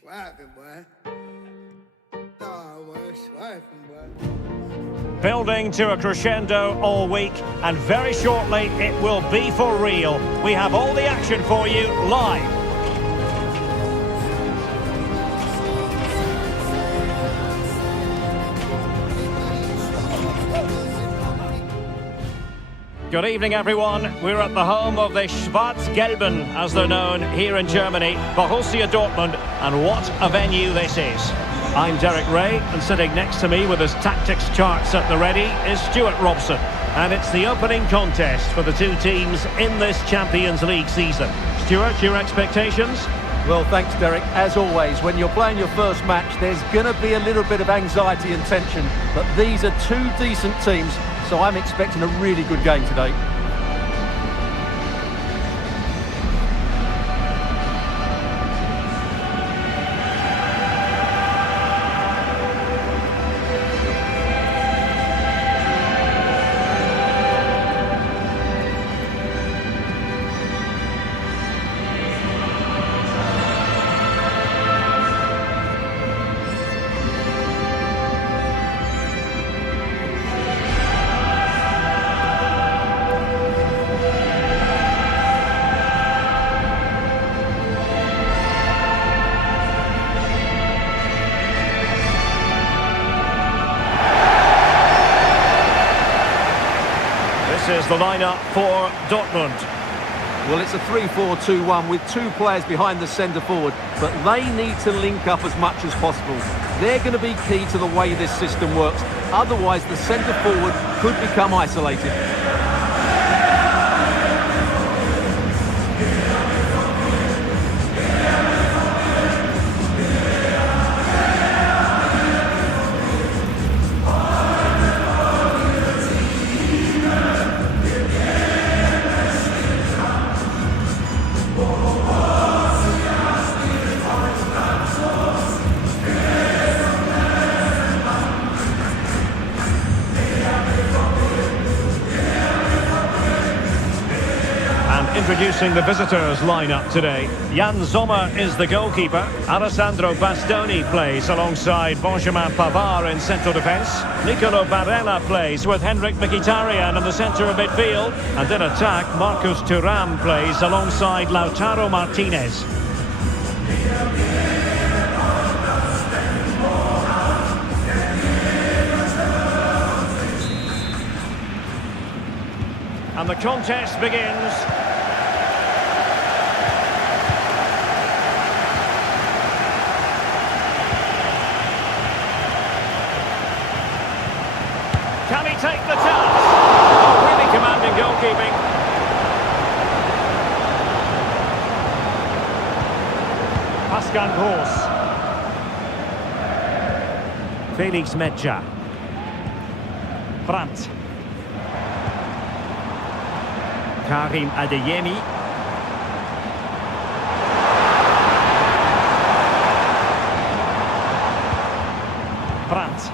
Swerving, boy. No, boy, swerving, boy. Building to a crescendo all week, and very shortly it will be for real. We have all the action for you live. Good evening, everyone. We're at the home of the Schwarz-Gelben, as they're known here in Germany, Borussia Dortmund, and what a venue this is. I'm Derek Ray, and sitting next to me with his tactics charts at the ready is Stuart Robson. And it's the opening contest for the two teams in this Champions League season. Stuart, your expectations? Well, thanks, Derek. As always, when you're playing your first match, there's going to be a little bit of anxiety and tension. But these are two decent teams, so I'm expecting a really good game today. This is the lineup for Dortmund. Well, it's a 3-4-2-1 with two players behind the centre forward, but they need to link up as much as possible. They're going to be key to the way this system works. Otherwise, the centre forward could become isolated. Introducing the visitors lineup today. Jan Sommer is the goalkeeper. Alessandro Bastoni plays alongside Benjamin Pavard in central defence. Nicolo Barella plays with Henrik Mkhitaryan in the centre of midfield. And in attack, Marcus Thuram plays alongside Lautaro Martinez. And the contest begins. Can he take the chance? Oh, really commanding goalkeeping. Pascal Gross. Felix Mejia. Brandt. Karim Adeyemi. Brandt.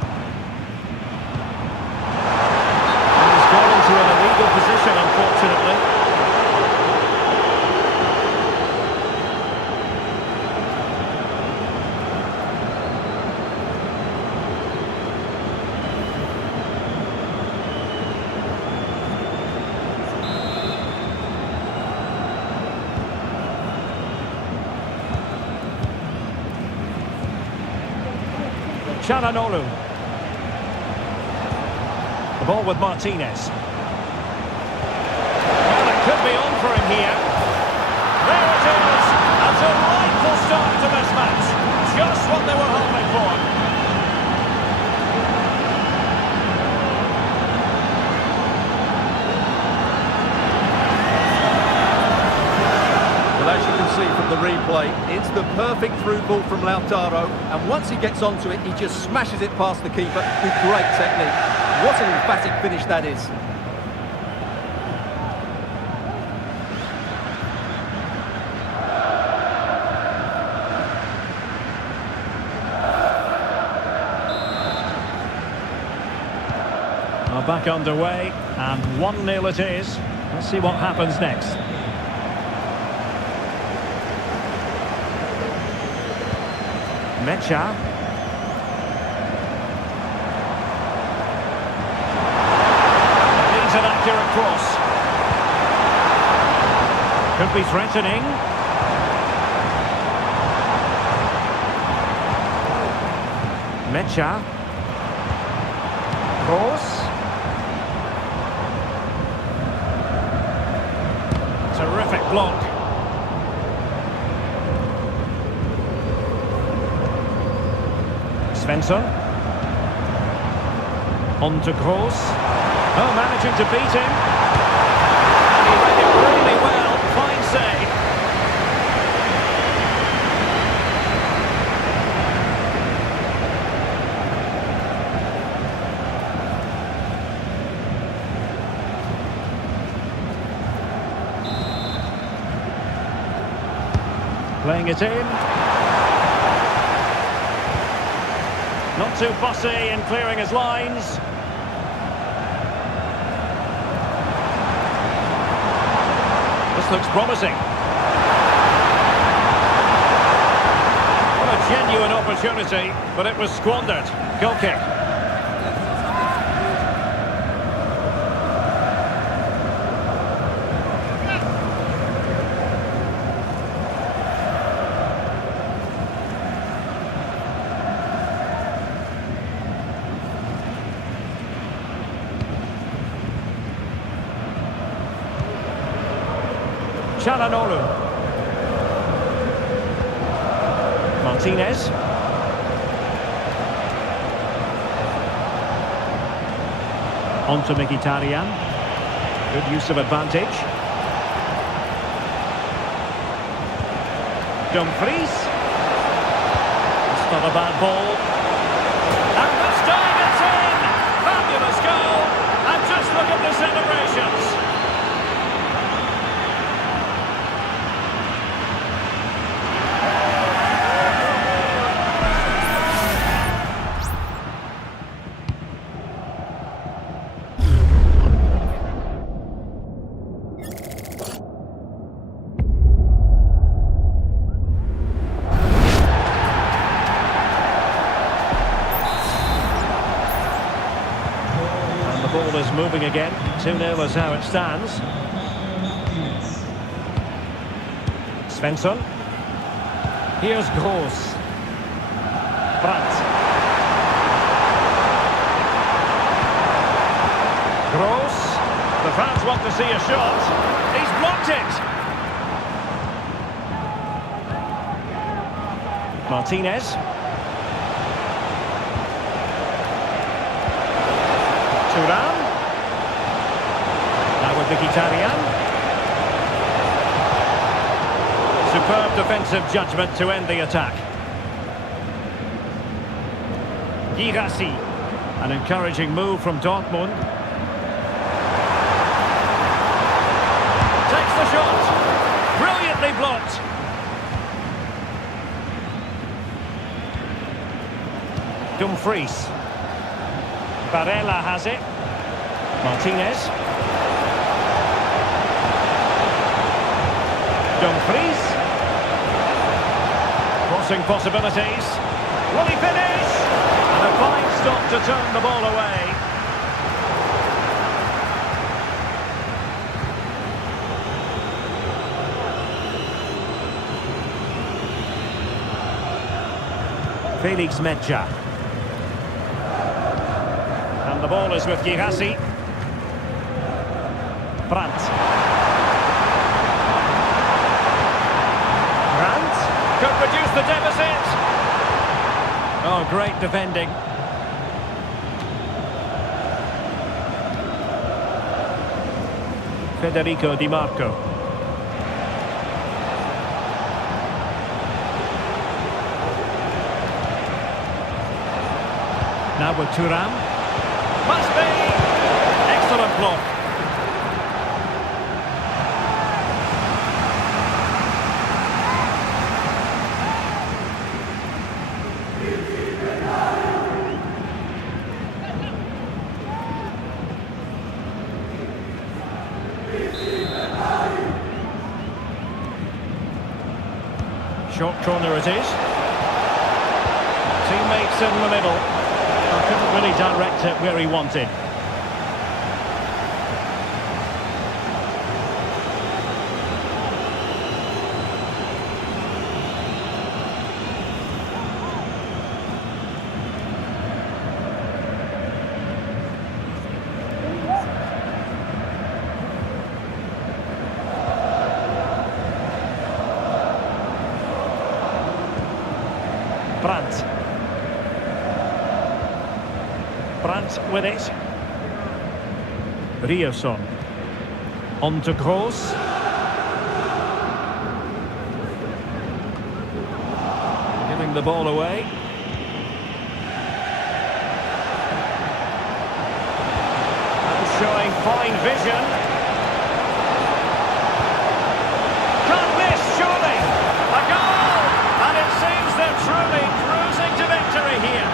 Position, unfortunately. Çalhanoğlu. The ball with Martinez. Could be on for him here. There it is. A delightful start to this match. Just what they were hoping for. Well, as you can see from the replay, it's the perfect through ball from Lautaro, and once he gets onto it, he just smashes it past the keeper with great technique. What an emphatic finish that is. Back underway, and 1-0 it is. Let's see what happens next. Mecha. Needs an accurate cross. Could be threatening. Mecha. Cross. Terrific block. Svensson. On to Kroos. Oh, managing to beat him. And he read it really well. Fine save. Playing it in. Not too bossy in clearing his lines. This looks promising. What a genuine opportunity, but it was squandered. Goal kick. Çalhanoğlu. Martinez. On to Mkhitaryan. Good use of advantage. Dumfries. It's not a bad ball. And this time it's in! Fabulous goal! And just look at the celebrations. Ball is moving again. 2-0 is how it stands. Svensson. Here's Kroos. Brandt. Kroos. The fans want to see a shot. He's blocked it. Martinez. Thuram. Now with Mkhitaryan. Superb defensive judgment to end the attack. Girassi. An encouraging move from Dortmund. Takes the shot. Brilliantly blocked. Dumfries. Barella has it. Martinez. Dumfries. Crossing possibilities. Will he finish? And a fine stop to turn the ball away. Felix Mecha. And the ball is with Girassi. Brandt. Brandt could reduce the deficit. Oh, great defending. Federico Di Marco. Now with Thuram. Must be! Excellent block. Short corner it is. teammates in the middle. I couldn't really direct it where he wanted. Brandt with it. Rioson. On to Kroos. Giving the ball away. And showing fine vision. Can't miss, surely. A goal! And it seems they're truly cruising to victory here.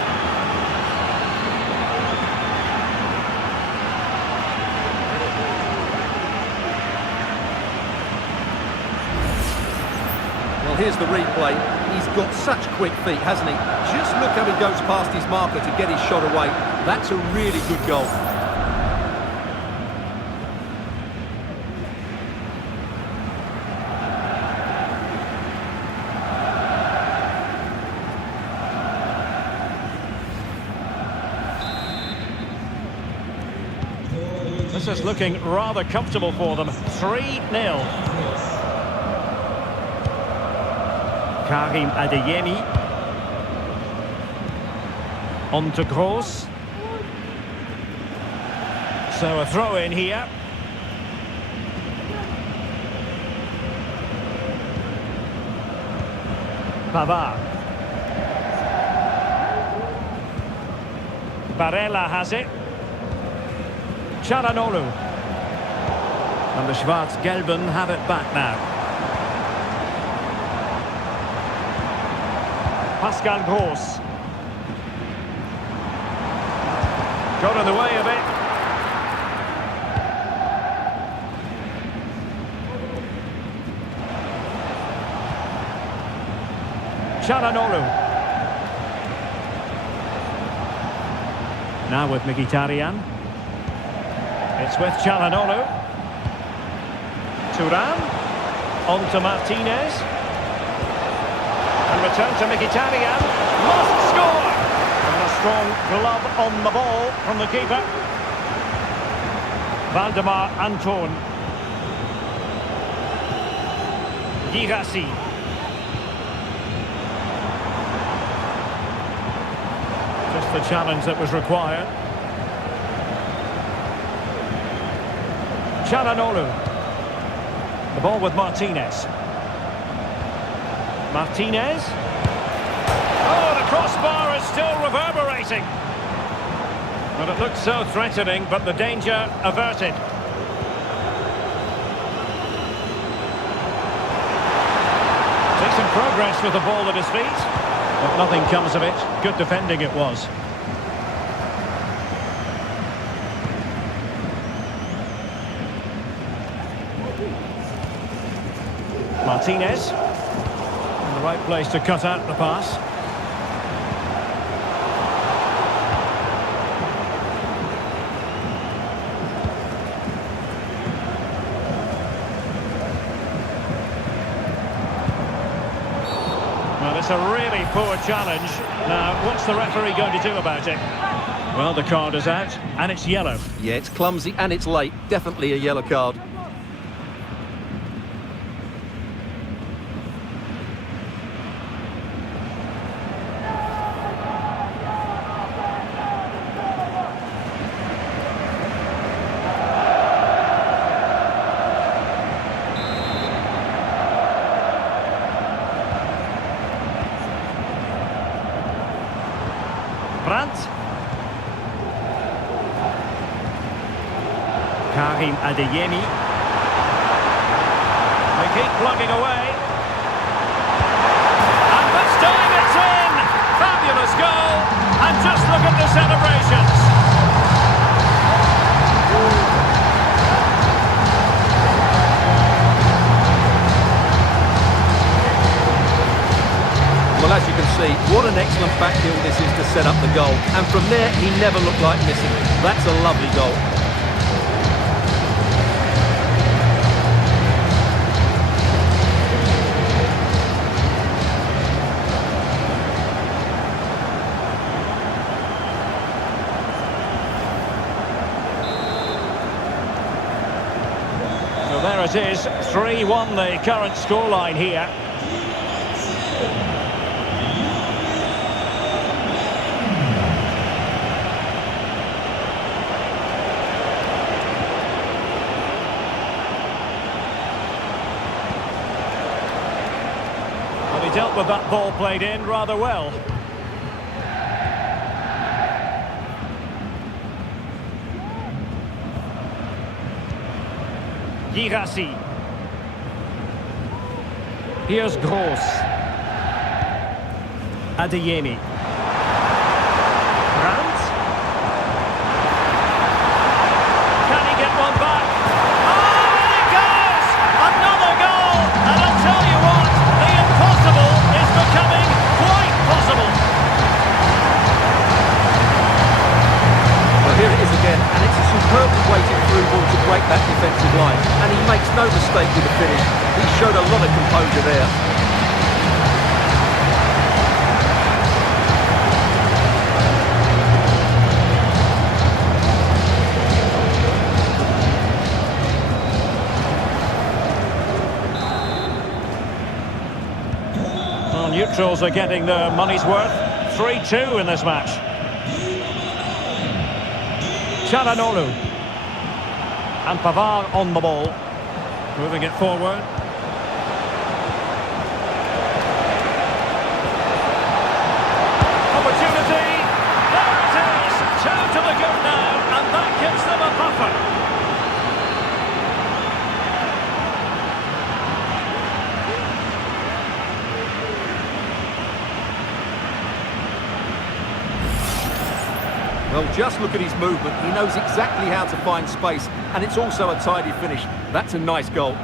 Here's the replay. He's got such quick feet, hasn't he? Just look how he goes past his marker to get his shot away. That's a really good goal. This is looking rather comfortable for them. 3-0. Karim Adeyemi. On to Kroos. So a throw in here. Pavard. Barella has it. Çalhanoğlu. And the Schwarz-Gelben have it back now. Pascal Gross. Got in the way of it. Çalhanoğlu. Now with Mkhitaryan. It's with Çalhanoğlu. Thuram. On to Martinez. And return to Mkhitaryan. Must score! And a strong glove on the ball from the keeper. Valdemar Anton. Girassi. Just the challenge that was required. Çalhanoğlu. The ball with Martinez. Martinez. Oh, the crossbar is still reverberating. Well, it looked so threatening, but the danger averted. Decent progress with the ball at his feet, but nothing comes of it. Good defending it was. Martinez. The right place to cut out the pass. Well, it's a really poor challenge. Now, what's the referee going to do about it? Well, the card is out, and it's yellow. Yeah, it's clumsy and it's late. Definitely a yellow card. Brandt. Karim Adeyemi. They keep plugging away. And this time it's in! Fabulous goal! And just look at the celebrations! Well, as you can see, me, what an excellent back heel this is to set up the goal. And from there, he never looked like missing. That's a lovely goal. So there it is, 3-1 the current scoreline here. But he dealt with that ball played in rather well. Girassi. Here's Gross. Adeyemi. Brandt. Can he get one back? Oh, and it goes! Another goal! And I'll tell you what, the impossible is becoming quite possible. Well, here it is again, and it's a superbly weighted through ball to break that defensive line. And he makes no mistake with the finish. He showed a lot of composure there. Well, neutrals are getting their money's worth. 3-2 in this match. Çalhanoğlu. And Pavard on the ball. Moving it forward. Opportunity. There it is. 2 to the good now. And that gives them a buffer. Well, just look at his movement. He knows exactly how to find space, and it's also a tidy finish. That's a nice goal.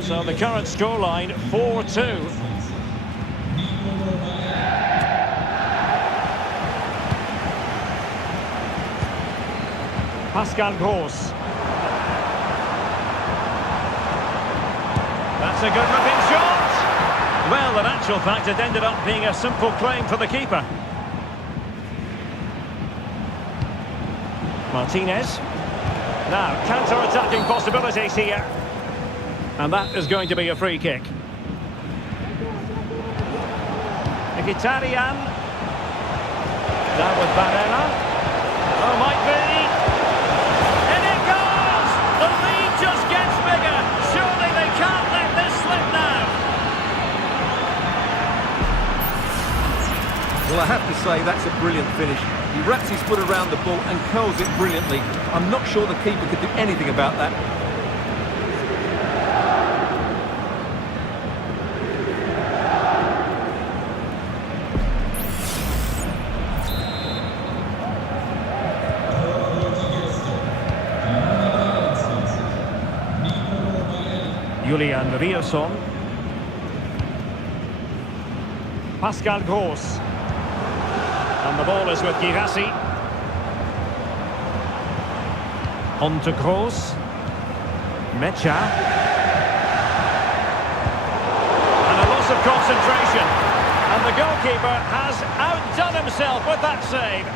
So the current scoreline, 4-2. Pascal Gross. That's a good looking shot. Well, in actual fact, it ended up being a simple claim for the keeper. Martinez. Now, counter-attacking possibilities here. And that is going to be a free kick. Mkhitaryan. Down with Barella. Oh, might be. And it goes! The lead just gets bigger. Surely they can't let this slip now. Well, I have to say, that's a brilliant finish. He wraps his foot around the ball and curls it brilliantly. I'm not sure the keeper could do anything about that. Julian Rierson. Pascal Gross. And the ball is with Girassi. On to Gross. Mecha. And a loss of concentration. And the goalkeeper has outdone himself with that save.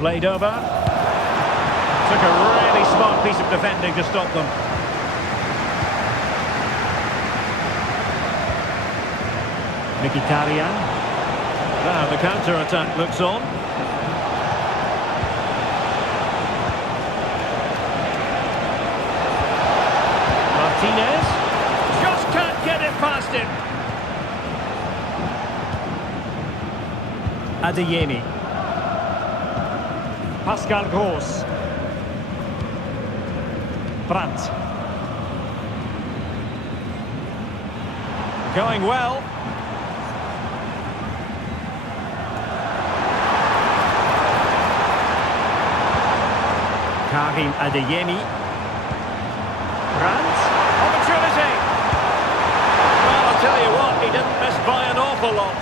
Played over. Took a really smart piece of defending to stop them. Mkhitaryan. Now the counter-attack looks on. Martinez just can't get it past him. Adeyemi. Pascal Gross. Brandt. Going well. Karim Adeyemi. Brandt. Opportunity. Well, I'll tell you what, he didn't miss by an awful lot.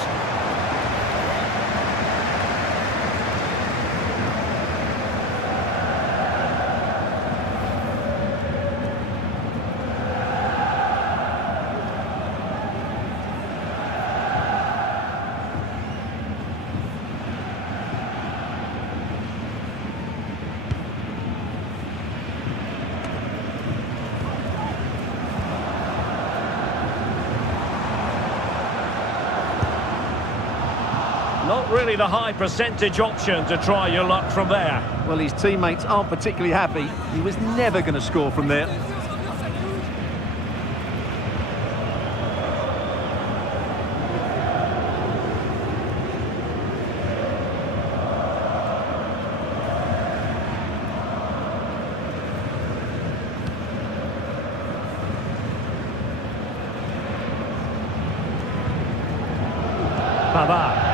Not really the high percentage option to try your luck from there. Well, his teammates aren't particularly happy. He was never going to score from there. Pavard.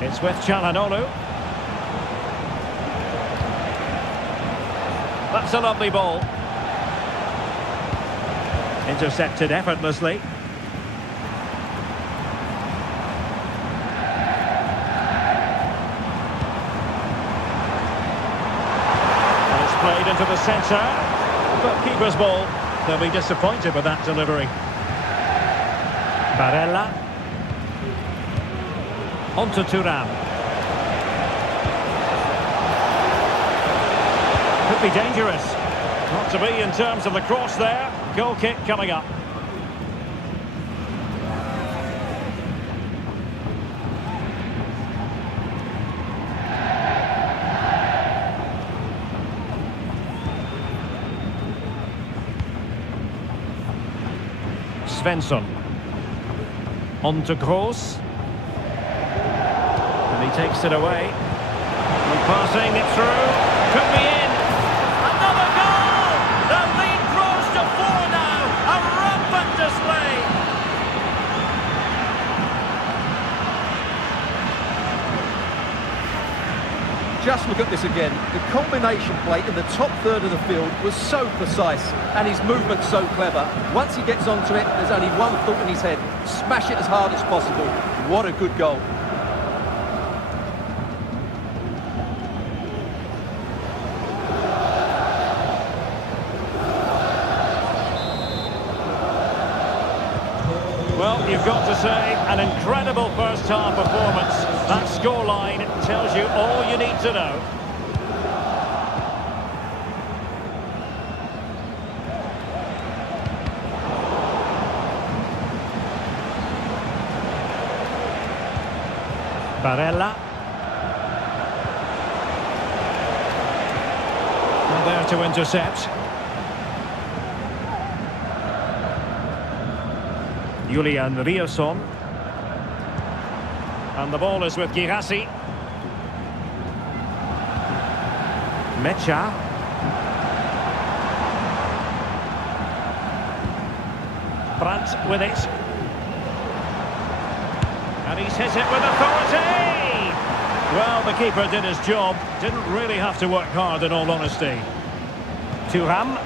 It's with Çalhanoğlu. That's a lovely ball. Intercepted effortlessly. And it's played into the centre. But keeper's ball. They'll be disappointed with that delivery. Barella. On to Thuram. Could be dangerous. Not to be in terms of the cross there. Goal kick coming up. Svensson. On to Gross. He takes it away. And passing it through. Could be in. Another goal! The lead grows to 4 now. A rampant display. Just look at this again. The combination play in the top third of the field was so precise and his movement so clever. Once he gets onto it, there's only one thought in his head. Smash it as hard as possible. What a good goal. Well, you've got to say, an incredible first-half performance. That scoreline tells you all you need to know. Barella. Not there to intercept. Julian Riosson. And the ball is with Girassi. Mecha. Brandt with it. And he's hit it with authority! Well, the keeper did his job. Didn't really have to work hard, in all honesty. Thuram.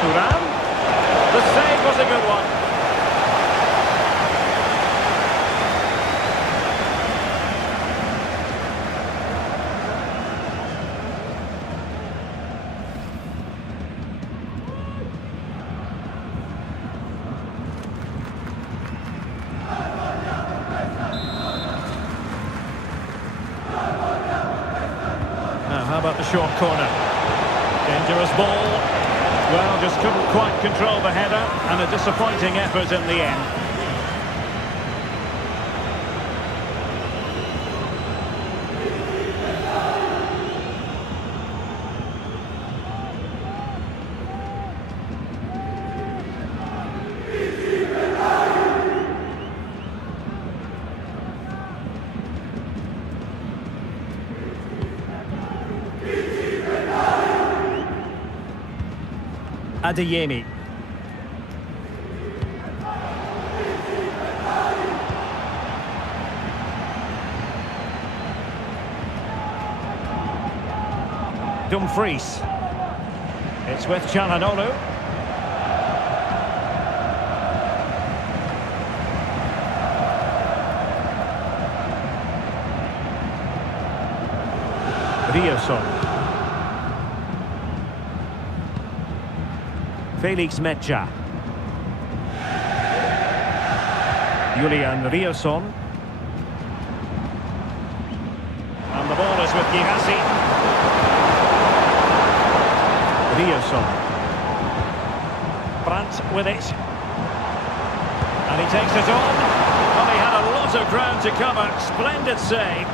Thuram. The save was a good one. Now, how about the short corner? Dangerous ball. Well, just couldn't quite control the header, and a disappointing effort in the end. Adeyemi. Dumfries. It's with Çalhanoğlu. Rioson. Felix Mejia. Julian Rioson. And the ball is with Gihasi. Rioson. Brandt with it. And he takes it on. Well, he had a lot of ground to cover. Splendid save.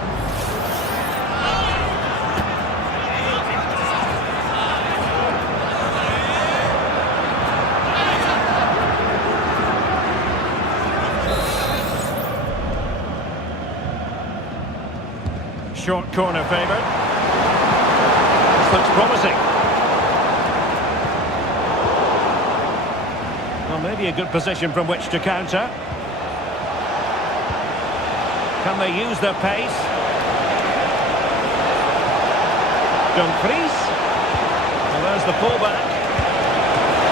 Short corner favoured. This looks promising. Well, maybe a good position from which to counter. Can they use their pace? Dumfries. Well, there's the fullback.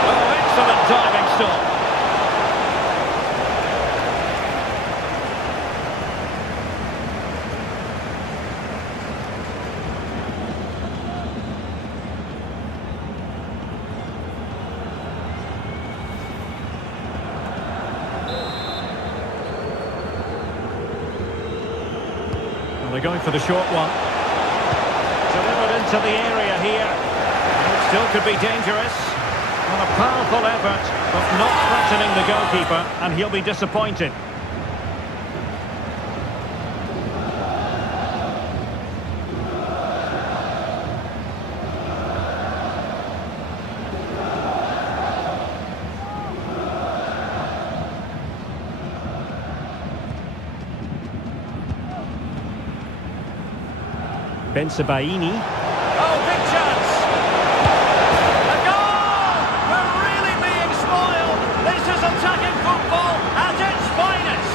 Oh, excellent diving stop. They're going for the short one. Delivered into the area here. It still could be dangerous. Well, a powerful effort, but not threatening the goalkeeper, and he'll be disappointed. Bensebaini. Oh, big chance! A goal! We're really being spoiled! This is attacking football at its finest!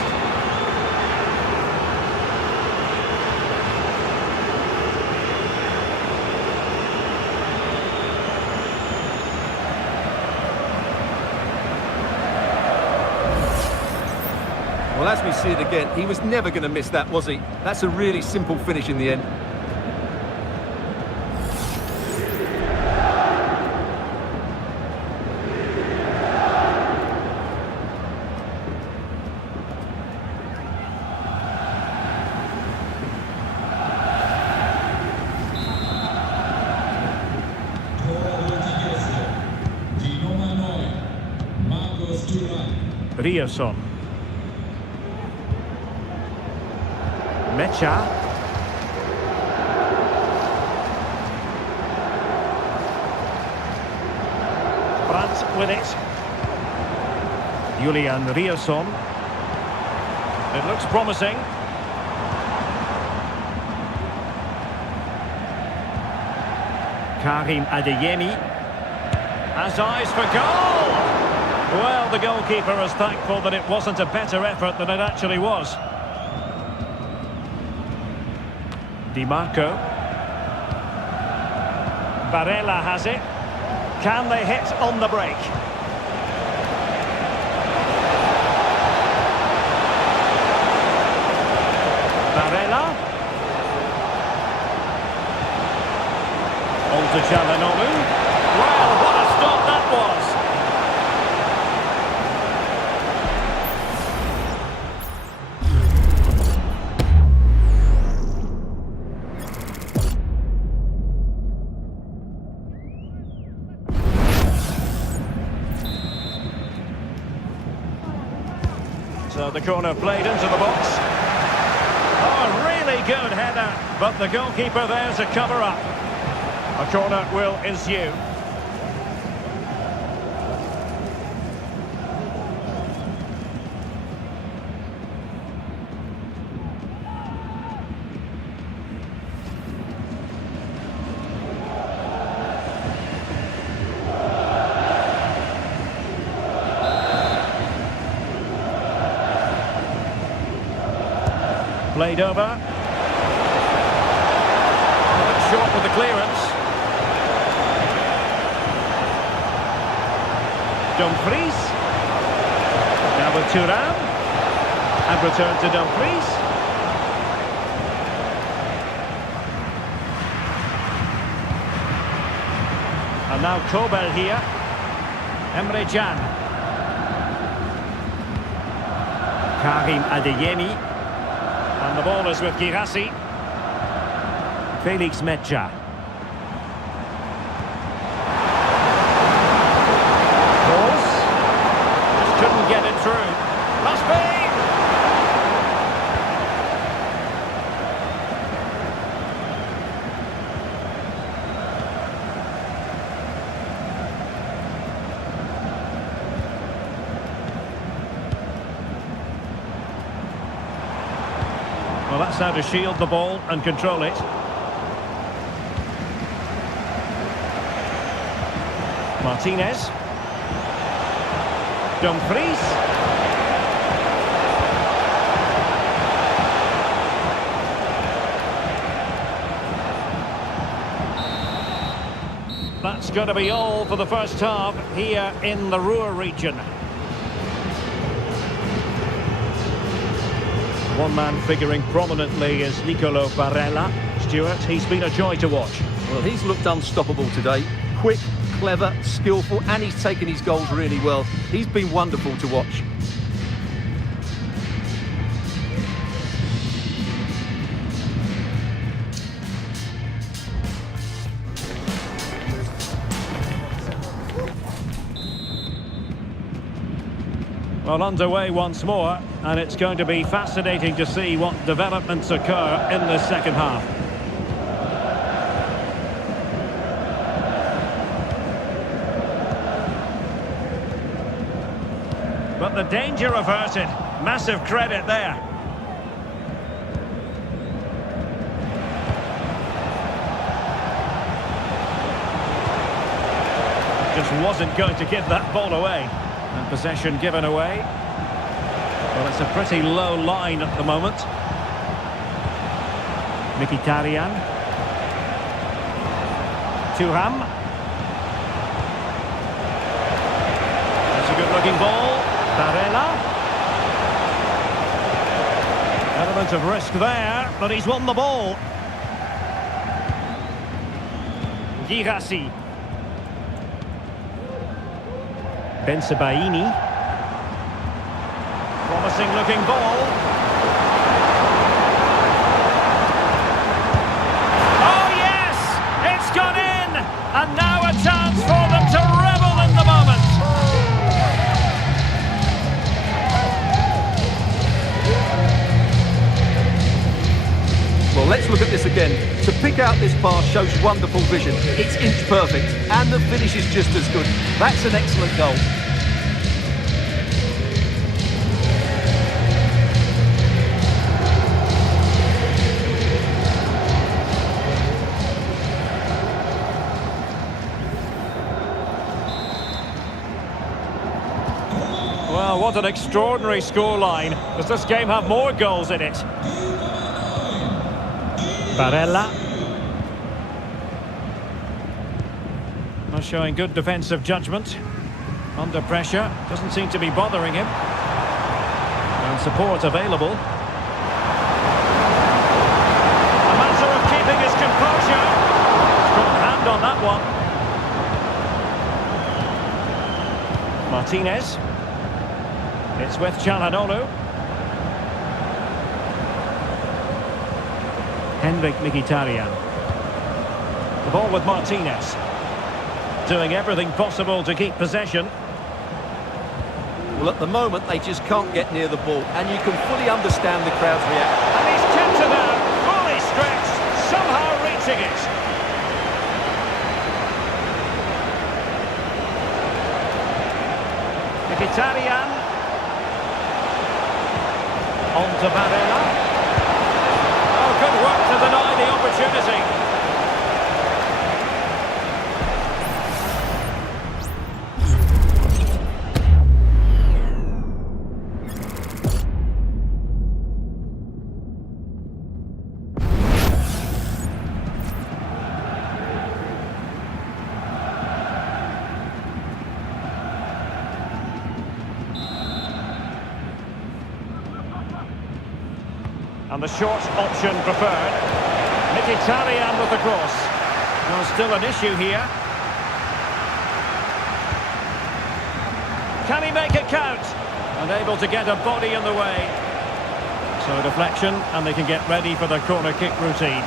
Well, as we see it again, he was never going to miss that, was he? That's a really simple finish in the end. Rioson. Mejia. Brandt with it. Julian Rioson. It looks promising. Karim Adeyemi has eyes for goal! Well, the goalkeeper is thankful that it wasn't a better effort than it actually was. Di Marco. Barella has it. Can they hit on the break? Barella. On to Çalhanoğlu. Well, what a stop that was! So the corner played into the box. Oh, a really good header, but the goalkeeper there to cover up. A corner will ensue. Played over. Short with the clearance. Dumfries. Now with Thuram. And return to Dumfries. And now Kobel here. Emre Can. Karim Adeyemi. And the ball is with Girassi. Felix Mecha. Cross. Just couldn't get it through. Must be! Well, that's how to shield the ball and control it. Martinez. Dumfries. That's going to be all for the first half here in the Ruhr region. One man figuring prominently is Nicolo Barella. Stuart, he's been a joy to watch. Well, he's looked unstoppable today. Quick, clever, skillful, and he's taken his goals really well. He's been wonderful to watch. Well, underway once more, and it's going to be fascinating to see what developments occur in the second half. But the danger averted. Massive credit there. Just wasn't going to give that ball away. And possession given away. Well, it's a pretty low line at the moment. Mkhitaryan. Thuram. That's a good-looking ball. Barella. Element of risk there, but he's won the ball. Girassi. Bensebaini. Promising looking ball. Oh yes! It's gone in! And now a chance for them to revel in the moment. Well, let's look at this again. To pick out this pass shows wonderful vision. It's inch perfect, and the finish is just as good. That's an excellent goal. Well, what an extraordinary scoreline. Does this game have more goals in it? Barella. Well, showing good defensive judgment. Under pressure. Doesn't seem to be bothering him. And support available. A matter of keeping his composure. Strong hand on that one. Martinez. It's with Çalhanoğlu. Henrik Mkhitaryan. The ball with Martinez. Doing everything possible to keep possession. Well, at the moment, they just can't get near the ball, and you can fully understand the crowd's reaction. And he's kept it out, fully stretched, somehow reaching it. Mkhitaryan. On to Barella. Oh, good work to deny the opportunity. And the short option preferred. Mkhitaryan with the cross. There's still an issue here. Can he make it count? And able to get a body in the way. So a deflection, and they can get ready for the corner kick routine.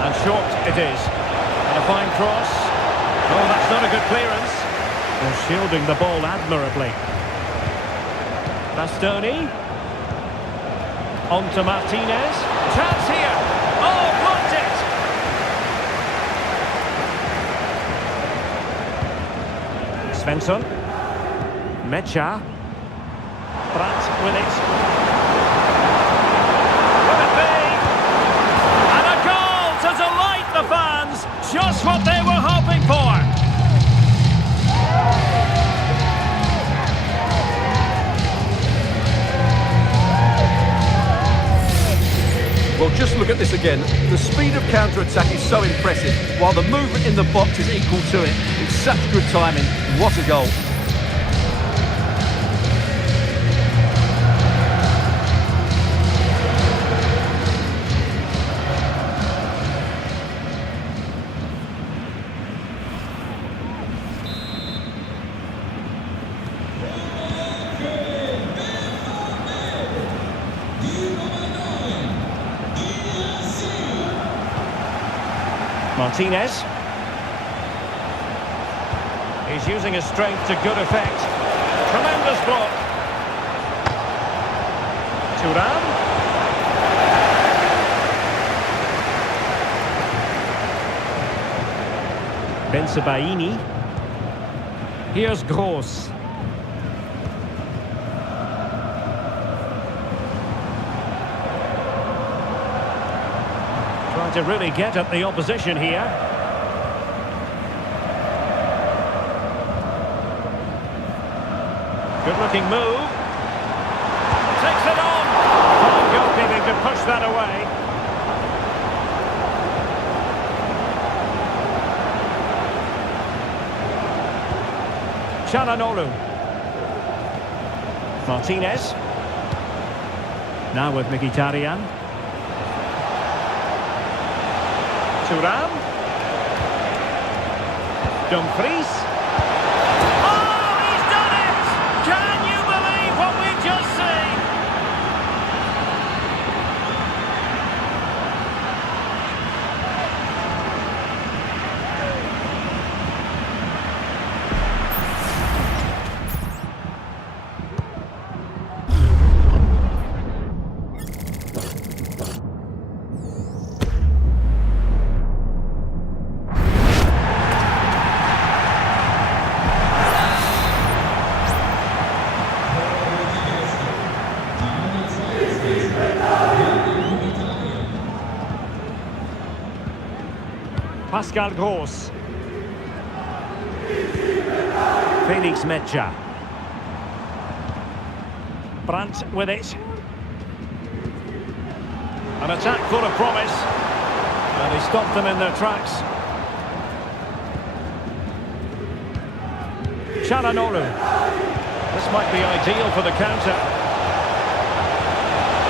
And short it is. And a fine cross. Oh, that's not a good clearance. They're shielding the ball admirably. Bastoni. On to Martinez. Chance here. Oh, blocked it. Svensson. Mecha. Brandt with it. Will it be? And a goal to delight the fans. Just what they were hoping for. Well, just look at this again. The speed of counter-attack is so impressive, while the movement in the box is equal to it. It's such good timing. What a goal. Martinez. He's using his strength to good effect. Tremendous block. Thuram. Bensebaini. Here's Gross. Trying to really get at the opposition here. Good looking move. Takes it on. Fine goalkeeping to push that away. Çalhanoğlu. Martinez. Now with Mkhitaryan. Thuram. Dumfries. Oh, he's done it! Can you believe what we've just seen? Pascal Gross. Felix Mecha. Brandt with it. An attack full of promise. And he stopped them in their tracks. Çalhanoğlu. This might be ideal for the counter.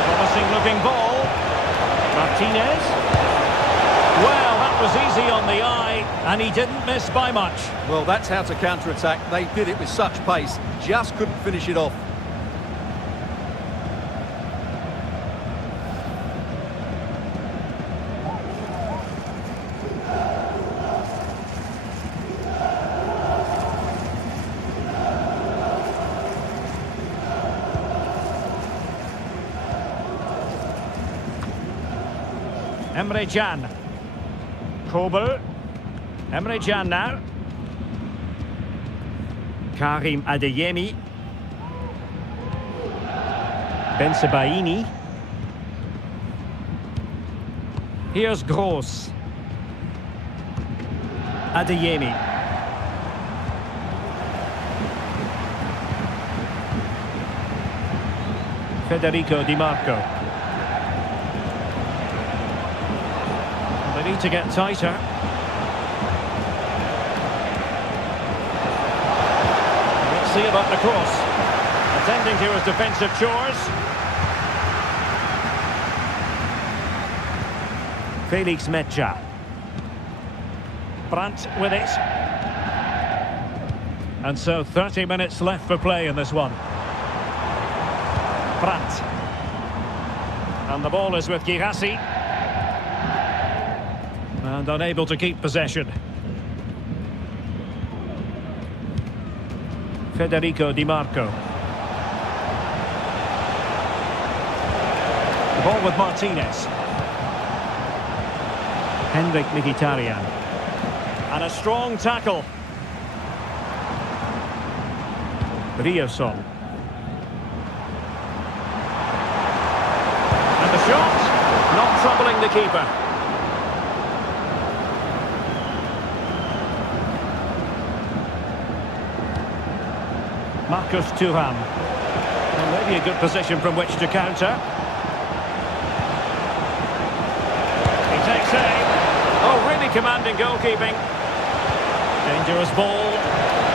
Promising looking ball. Martinez. Well, that was easy on the eye, and he didn't miss by much. Well, that's how to counter-attack. They did it with such pace, just couldn't finish it off. Emre Can. Kobel. Emre Can now. Karim Adeyemi. Bensebaini. Here's Gross. Adeyemi. Federico Di Marco. They need to get tighter. Let's see about the cross. Attending to his defensive chores. Felix Mecha. Brandt with it. And so 30 minutes left for play in this one. Brandt. And the ball is with Girassi. And unable to keep possession. Federico Di Marco. The ball with Martinez. Henrik Mkhitaryan. And a strong tackle. Rioson. And the shot, not troubling the keeper. Marcus Thuram. Well, maybe a good position from which to counter. He takes aim. Oh, really commanding goalkeeping. Dangerous ball.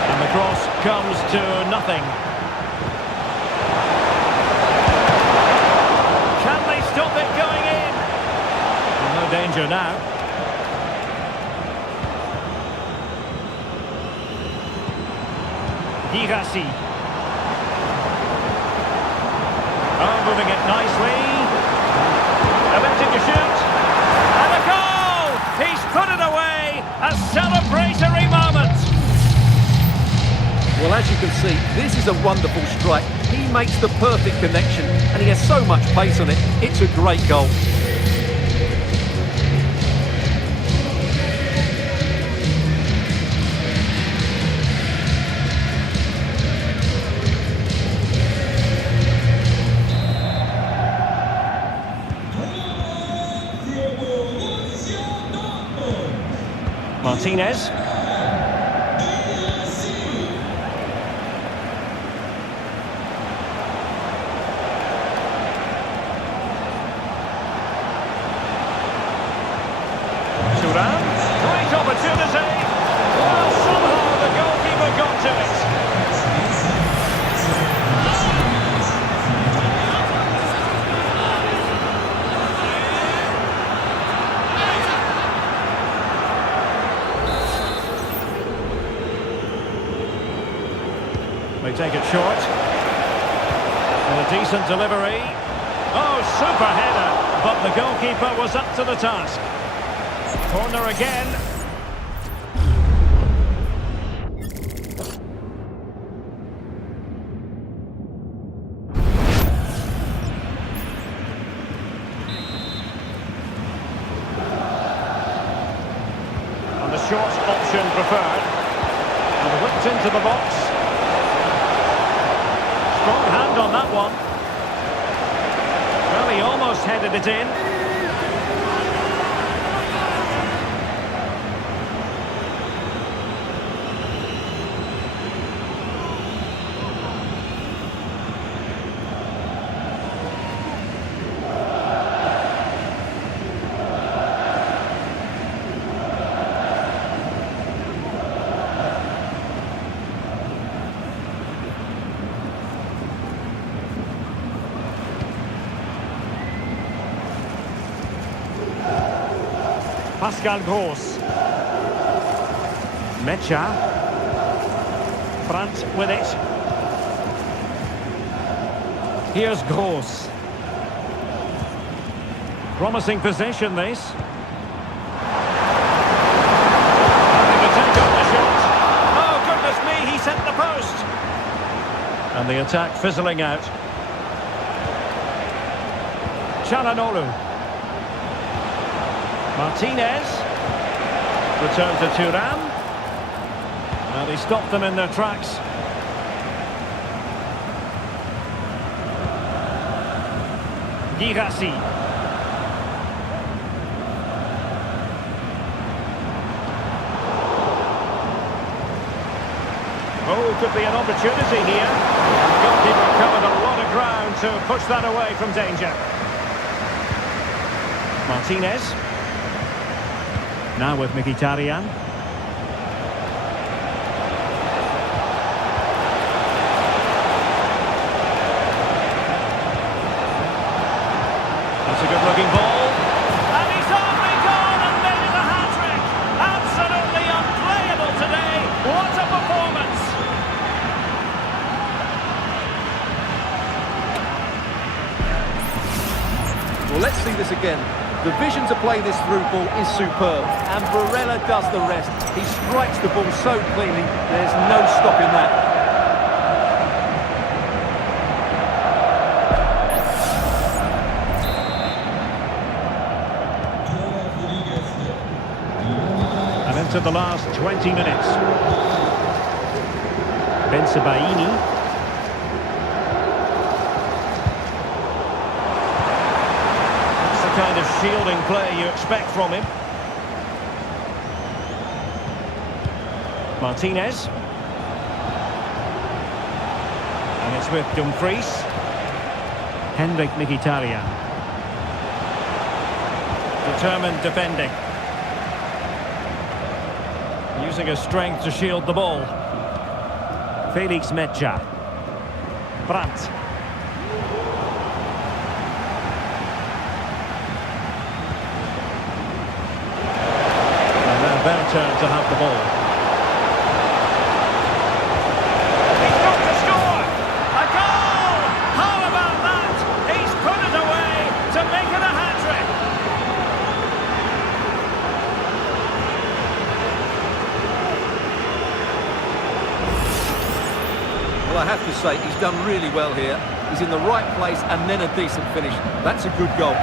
And the cross comes to nothing. Can they stop it going in? No danger now. Girassi. Oh, moving it nicely. Attempting to shoot. And a goal! He's put it away! A celebratory moment! Well, as you can see, this is a wonderful strike. He makes the perfect connection, and he has so much pace on it. It's a great goal. Martinez. Thuram. Great opportunity. Well, somehow the goalkeeper got to it. They take it short. And a decent delivery. Oh, super header. But the goalkeeper was up to the task. Corner again. And the short option preferred. And whipped into the box. Strong hand on that one. Well, he almost headed it in. Pascal Gross. Mecha. Brandt with it. Here's Gross. Promising possession, this. Having to take up the shot. Oh, goodness me, he sent the post. And the attack fizzling out. Çalhanoğlu. Martinez. Return to Thuram. And he stopped them in their tracks. Girassi. Oh, could be an opportunity here. The goalkeeper covered a lot of ground to push that away from danger. Martinez. Now with Mkhitaryan. That's a good-looking ball. And he's only gone and made it a hat-trick. Absolutely unplayable today. What a performance. Well, let's see this again. The vision to play this through ball is superb, and Barella does the rest. He strikes the ball so cleanly, there's no stopping that. And into the last 20 minutes. Bensebaini. Kind of shielding play you expect from him. Martinez. And it's with Dumfries. Henrik Mkhitaryan. Determined defending. Using his strength to shield the ball. Felix Mecha. Brandt. Their turn to have the ball. He's got to score! A goal! How about that? He's put it away to make it a hat-trick. Well, I have to say, he's done really well here. He's in the right place and then a decent finish. That's a good goal.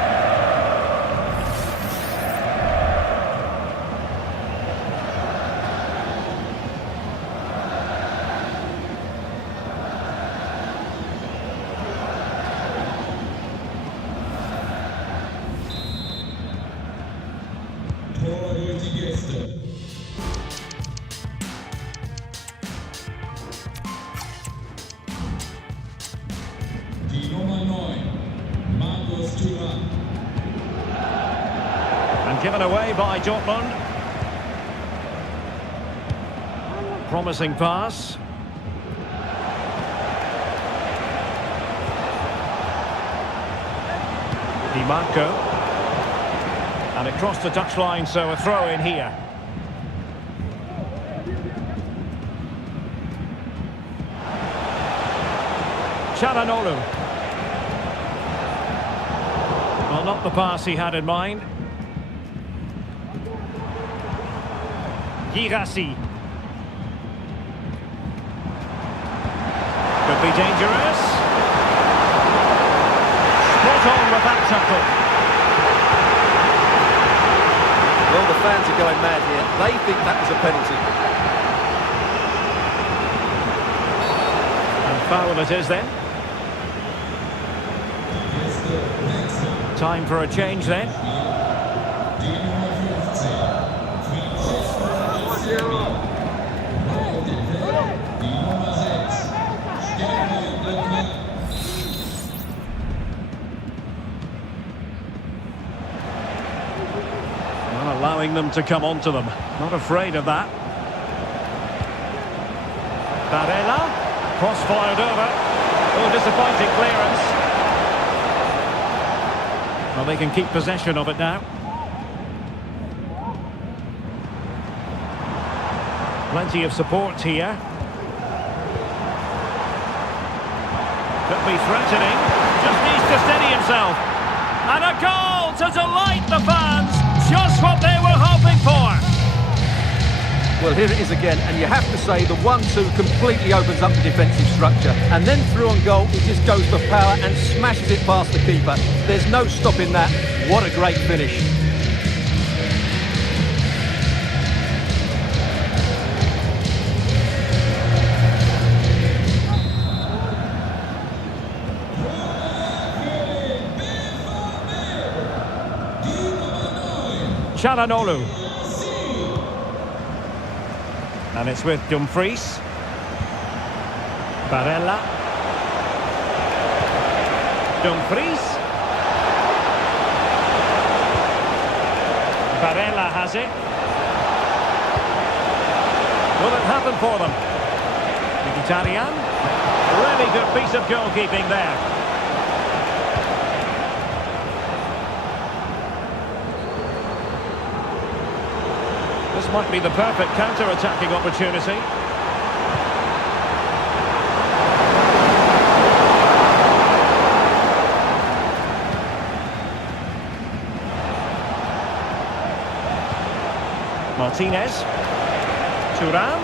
And given away by Dortmund. Promising pass. Di Marco. And it crossed the touchline, so a throw in here. Çalhanoğlu. Well, not the pass he had in mind. Girassi. Could be dangerous. Spot on with that tackle. Well, the fans are going mad here. They think that was a penalty. And foul it is then. Time for a change then. Not allowing them to come onto them. Not afraid of that. Barella. Cross fired over. Oh, disappointing clearance. Well, they can keep possession of it now. Plenty of support here. Could be threatening. Just needs to steady himself. And a goal to delight the fans. Just what they were hoping for. Well, here it is again, and you have to say the 1-2 completely opens up the defensive structure. And then through on goal, he just goes for power and smashes it past the keeper. There's no stopping that. What a great finish. Çalhanoğlu. And it's with Dumfries. Barella. Dumfries. Barella has it. Will it happen for them? Mkhitaryan. Really good piece of goalkeeping there. This might be the perfect counter-attacking opportunity. Martinez. Thuram.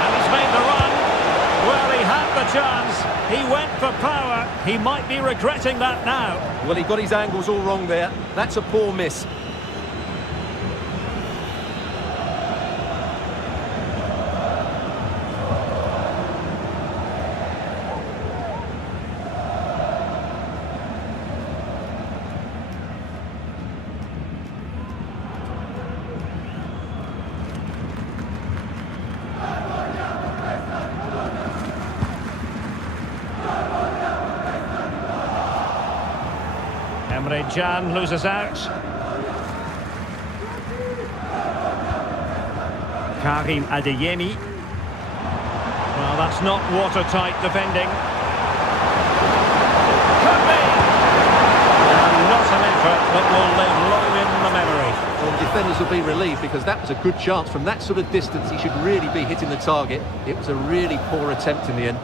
And he's made the run. Well, he had the chance. He went for power. He might be regretting that now. Well, he got his angles all wrong there. That's a poor miss. Emre Can loses out. Karim Adeyemi. Well, that's not watertight defending. Could be! And not an effort that will live long in the memory. Well, the defenders will be relieved because that was a good chance. From that sort of distance, he should really be hitting the target. It was a really poor attempt in the end.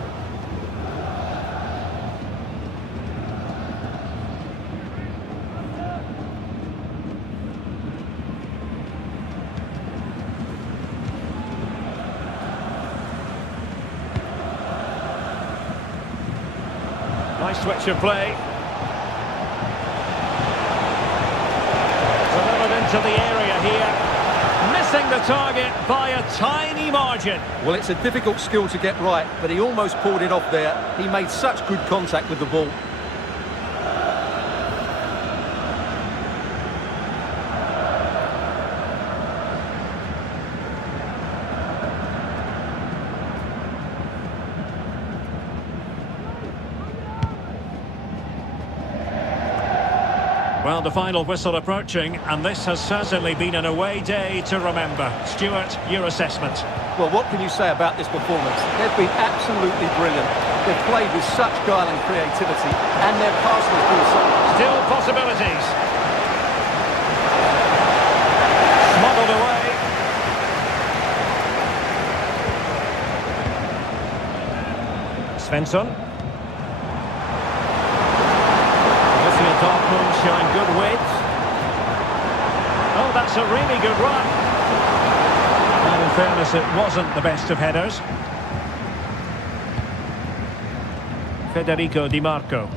Nice switch of play. Delivered into the area here. Missing the target by a tiny margin. Well, it's a difficult skill to get right, but he almost pulled it off there. He made such good contact with the ball. Well, the final whistle approaching, and this has certainly been an away day to remember. Stuart, your assessment? Well, what can you say about this performance? They've been absolutely brilliant. They've played with such guile and creativity, and their passing has been so... Still possibilities. Smuggled away. Svensson. Dortmund showing good width. Oh, that's a really good run. And in fairness, it wasn't the best of headers. Federico Di Marco.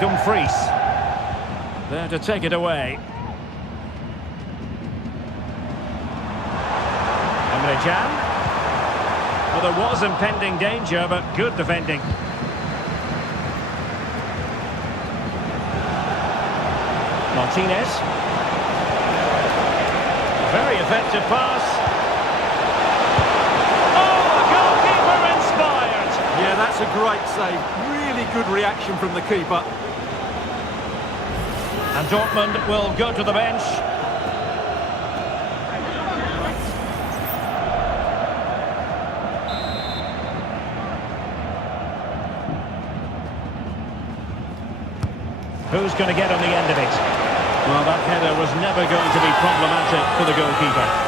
Dumfries. There to take it away. Emre Can. Well, there was impending danger, but good defending. Martinez. Very effective pass. Oh, the goalkeeper inspired. Yeah, that's a great save. Really good reaction from the keeper. And Dortmund will go to the bench. Who's going to get on the end of it? Well, that header was never going to be problematic for the goalkeeper.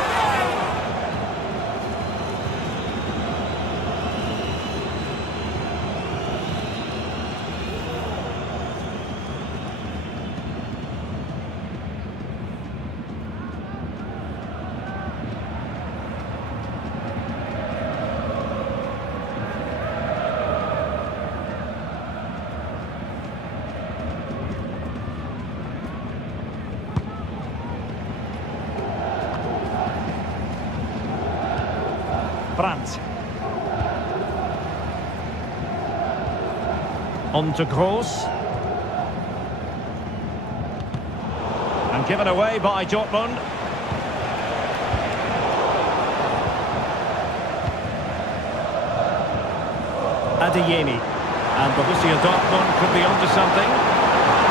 Brandt. On to Gross. And given away by Dortmund. Adeyemi. And Borussia Dortmund could be onto something.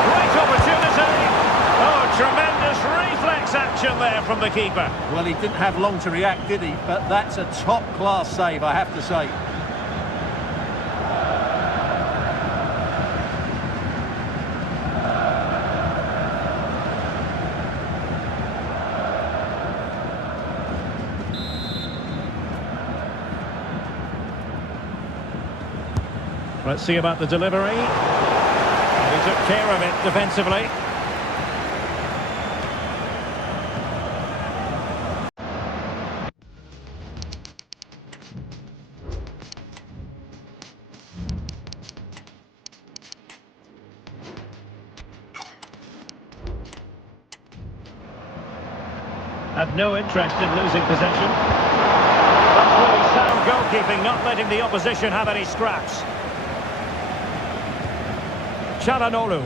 Great opportunity! Oh, tremendous reflex action there from the keeper. Well, he didn't have long to react, did he? But that's a top-class save, I have to say. Let's see about the delivery. He took care of it defensively. Had no interest in losing possession. That's really sound goalkeeping, not letting the opposition have any scraps. Çalhanoğlu.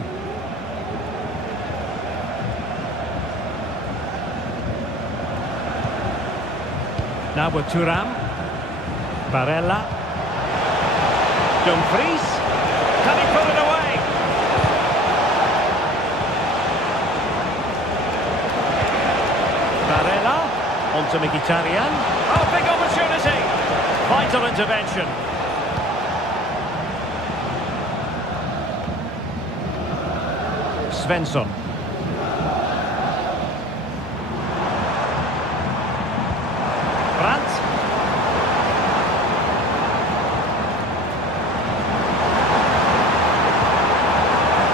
Now with Thuram. Barella. Dumfries. Can he put it away? Barella. On to Mkhitaryan. Oh, big opportunity. Vital intervention. Svensson. Brandt.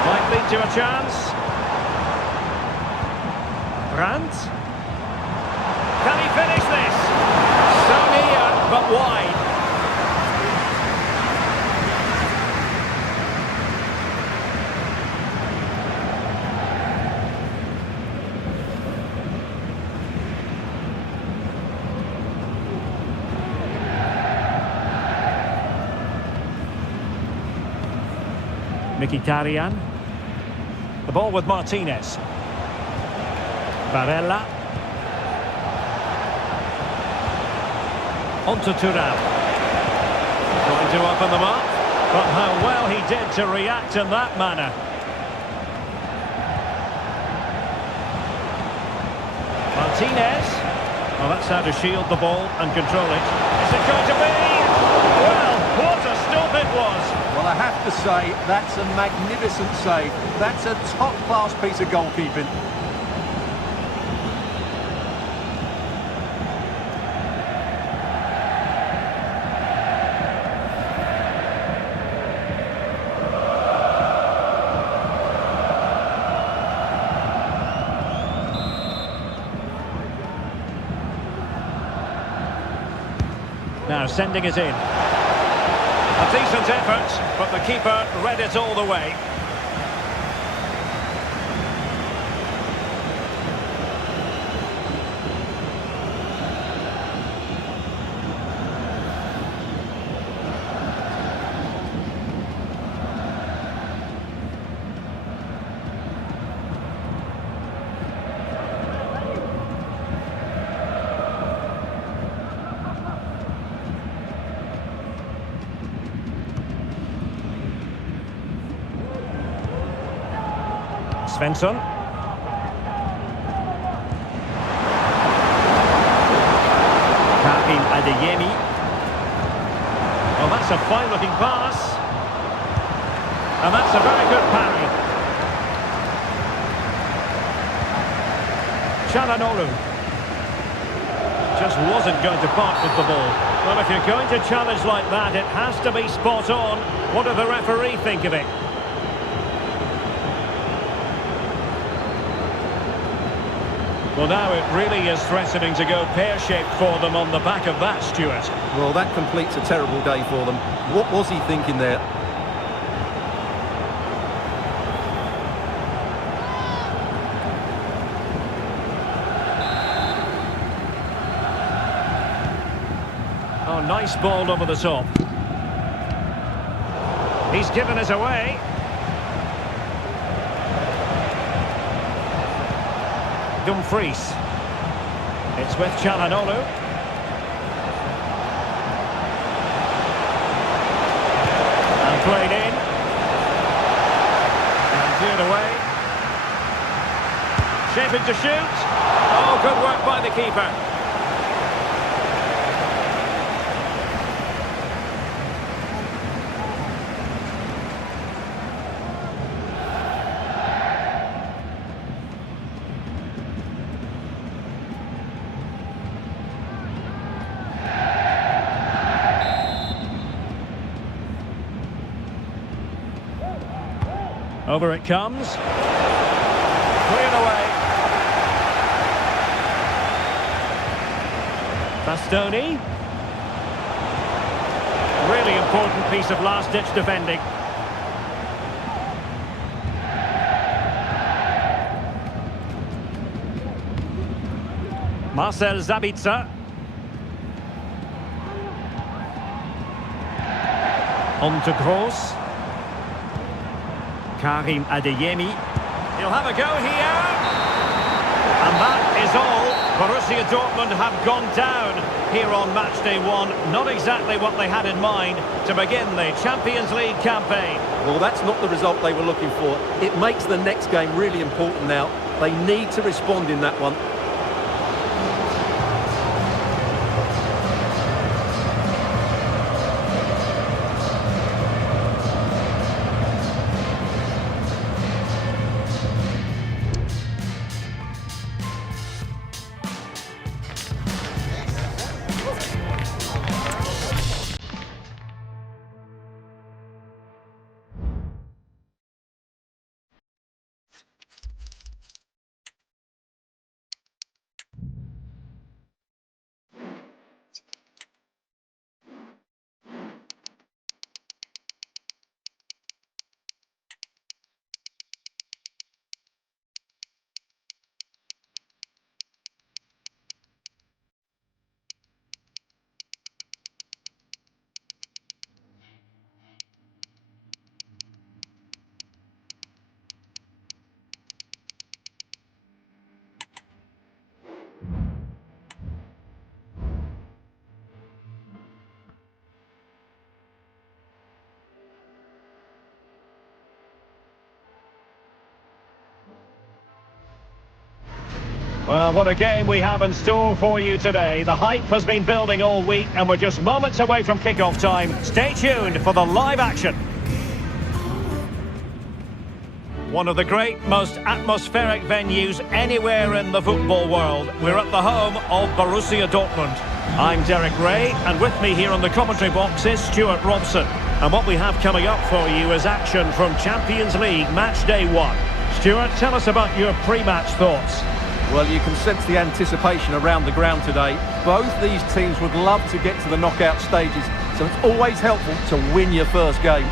Might lead to a chance. Brandt. Can he finish this? So near, but wide. Mkhitaryan. The ball with Martinez. Barella. On to Thuram. Trying to open them up. But how well he did to react in that manner. Martinez. Well, that's how to shield the ball and control it. Is it going to be? Well, what a stop it was. Well, I have to say, that's a magnificent save. That's a top-class piece of goalkeeping. Now sending it in. A decent effort, but the keeper read it all the way. Svensson. Karim Adeyemi. Well, that's a fine-looking pass. And that's a very good parry. Çalhanoğlu. Just wasn't going to part with the ball. Well, if you're going to challenge like that, it has to be spot on. What does the referee think of it? Well, now it really is threatening to go pear-shaped for them on the back of that, Stuart. Well, that completes a terrible day for them. What was he thinking there? Oh, nice ball over the top. He's given it away. Dumfries. It's with Çalhanoğlu. And played in. And cleared away. Shaping to shoot. Oh, good work by the keeper. Over it comes. Cleared away. Bastoni. Really important piece of last-ditch defending. Marcel Sabitzer. On to Gross. Karim Adeyemi. He'll have a go here. And that is all. Borussia Dortmund have gone down here on match day one. Not exactly what they had in mind to begin the Champions League campaign. Well, that's not the result they were looking for. It makes the next game really important now. They need to respond in that one. Well, what a game we have in store for you today. The hype has been building all week and we're just moments away from kick-off time. Stay tuned for the live action. One of the great, most atmospheric venues anywhere in the football world. We're at the home of Borussia Dortmund. I'm Derek Ray, and with me here on the commentary box is Stuart Robson. And what we have coming up for you is action from Champions League match day one. Stuart, tell us about your pre-match thoughts. Well, you can sense the anticipation around the ground today. Both these teams would love to get to the knockout stages, so it's always helpful to win your first game.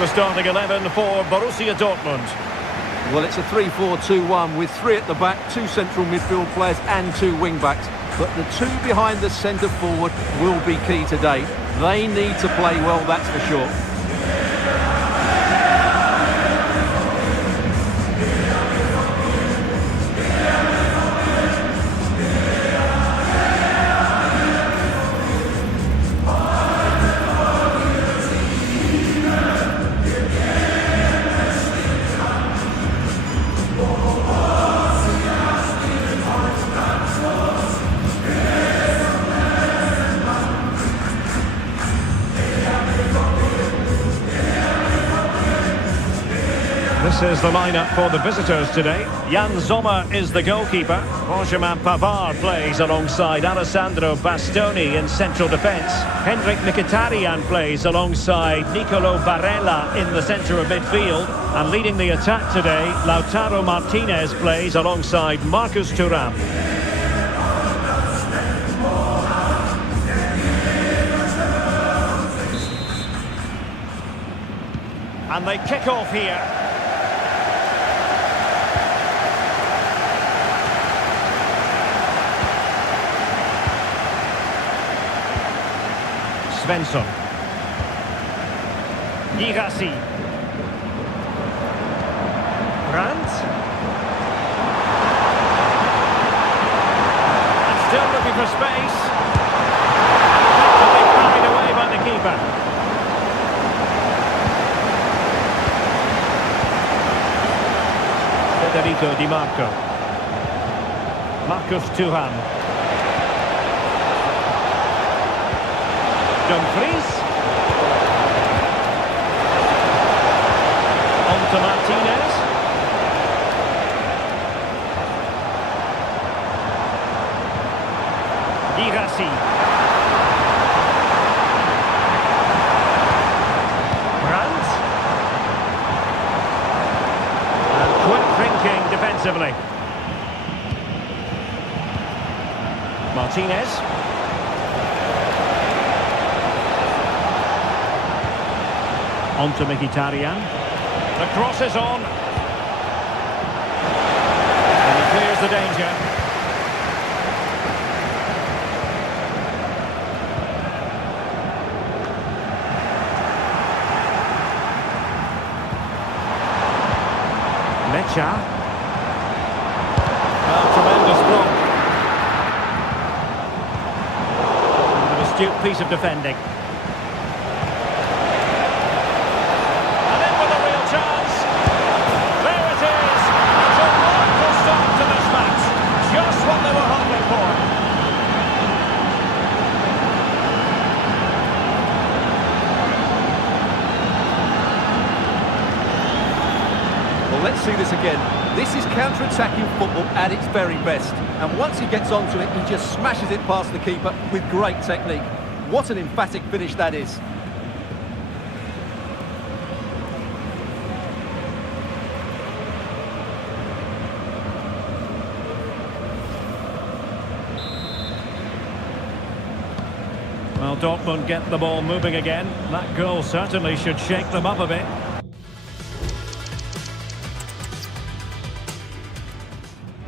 The starting 11 for Borussia Dortmund. Well, it's a 3-4-2-1 with three at the back, two central midfield players and two wing-backs. But the two behind the centre forward will be key today. They need to play well, that's for sure. This is the lineup for the visitors today. Jan Sommer is the goalkeeper. Benjamin Pavard plays alongside Alessandro Bastoni in central defence. Henrik Mkhitaryan plays alongside Nicolo Barella in the centre of midfield. And leading the attack today, Lautaro Martinez plays alongside Marcus Thuram. And they kick off here. Svensson. Girassi. Brandt. And still looking for space. Effectively carried away by the keeper. Federico Di Marco. Marcus Thuram. Dumfries. On to Martinez. Girassi. Brandt. And quick thinking defensively. Martinez. On to Mkhitaryan. The cross is on. And he clears the danger. Mecha. Well, tremendous block. And an astute piece of defending. Let's see this again. This is counter-attacking football at its very best. And once he gets onto it, he just smashes it past the keeper with great technique. What an emphatic finish that is. Well, Dortmund get the ball moving again. That goal certainly should shake them up a bit.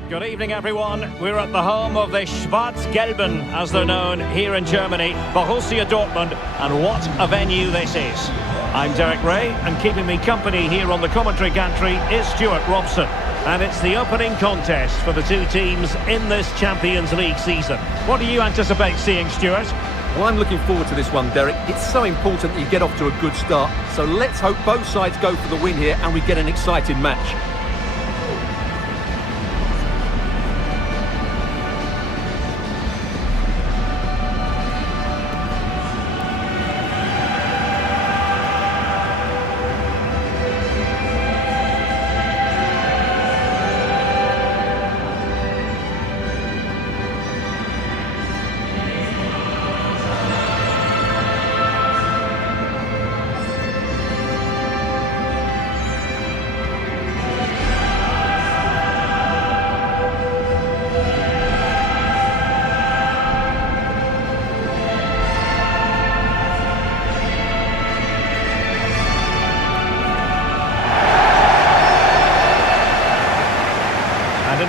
Good evening, everyone. We're at the home of the Schwarz-Gelben, as they're known here in Germany, Borussia Dortmund, and what a venue this is. I'm Derek Ray, and keeping me company here on the commentary gantry is Stuart Robson. And it's the opening contest for the two teams in this Champions League season. What do you anticipate seeing, Stuart? Well, I'm looking forward to this one, Derek. It's so important that you get off to a good start. So let's hope both sides go for the win here and we get an exciting match.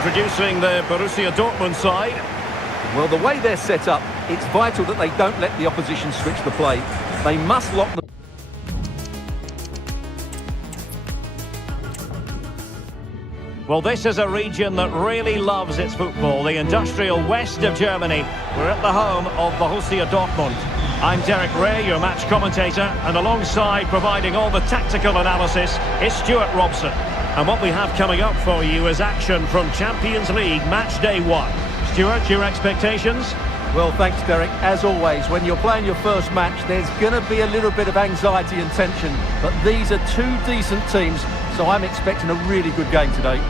Introducing the Borussia Dortmund side. Well, the way they're set up, it's vital that they don't let the opposition switch the play. They must lock the... Well, this is a region that really loves its football, the industrial west of Germany. We're at the home of Borussia Dortmund. I'm Derek Ray, your match commentator, and alongside providing all the tactical analysis is Stuart Robson. And what we have coming up for you is action from Champions League match day 1. Stuart, your expectations? Well, thanks, Derek. As always, when you're playing your first match, there's going to be a little bit of anxiety and tension. But these are two decent teams, so I'm expecting a really good game today.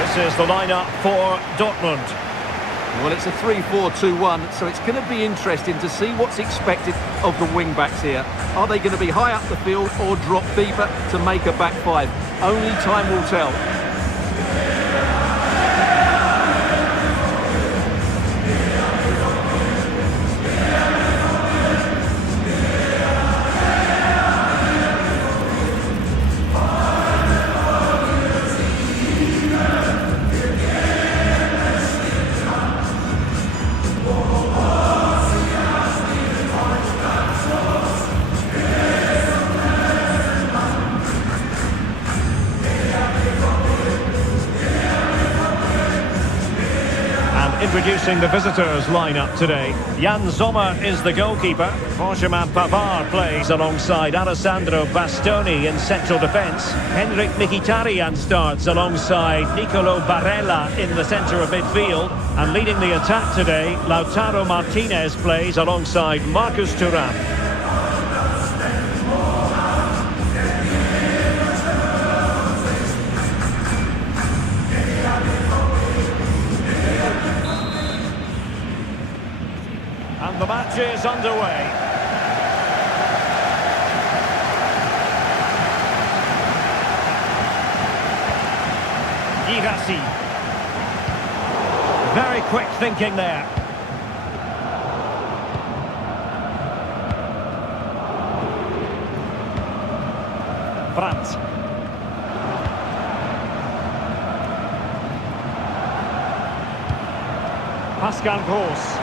This is the lineup for Dortmund. Well, it's a 3-4-2-1, so it's going to be interesting to see what's expected of the wing-backs here. Are they going to be high up the field or drop deeper to make a back five? Only time will tell. Introducing the visitors lineup today. Jan Sommer is the goalkeeper. Benjamin Pavard plays alongside Alessandro Bastoni in central defence. Henrik Mkhitaryan starts alongside Nicolo Barella in the centre of midfield. And leading the attack today, Lautaro Martinez plays alongside Marcus Thuram. The match is underway. Girassi. Very quick thinking there. Brandt. Pascal Gross.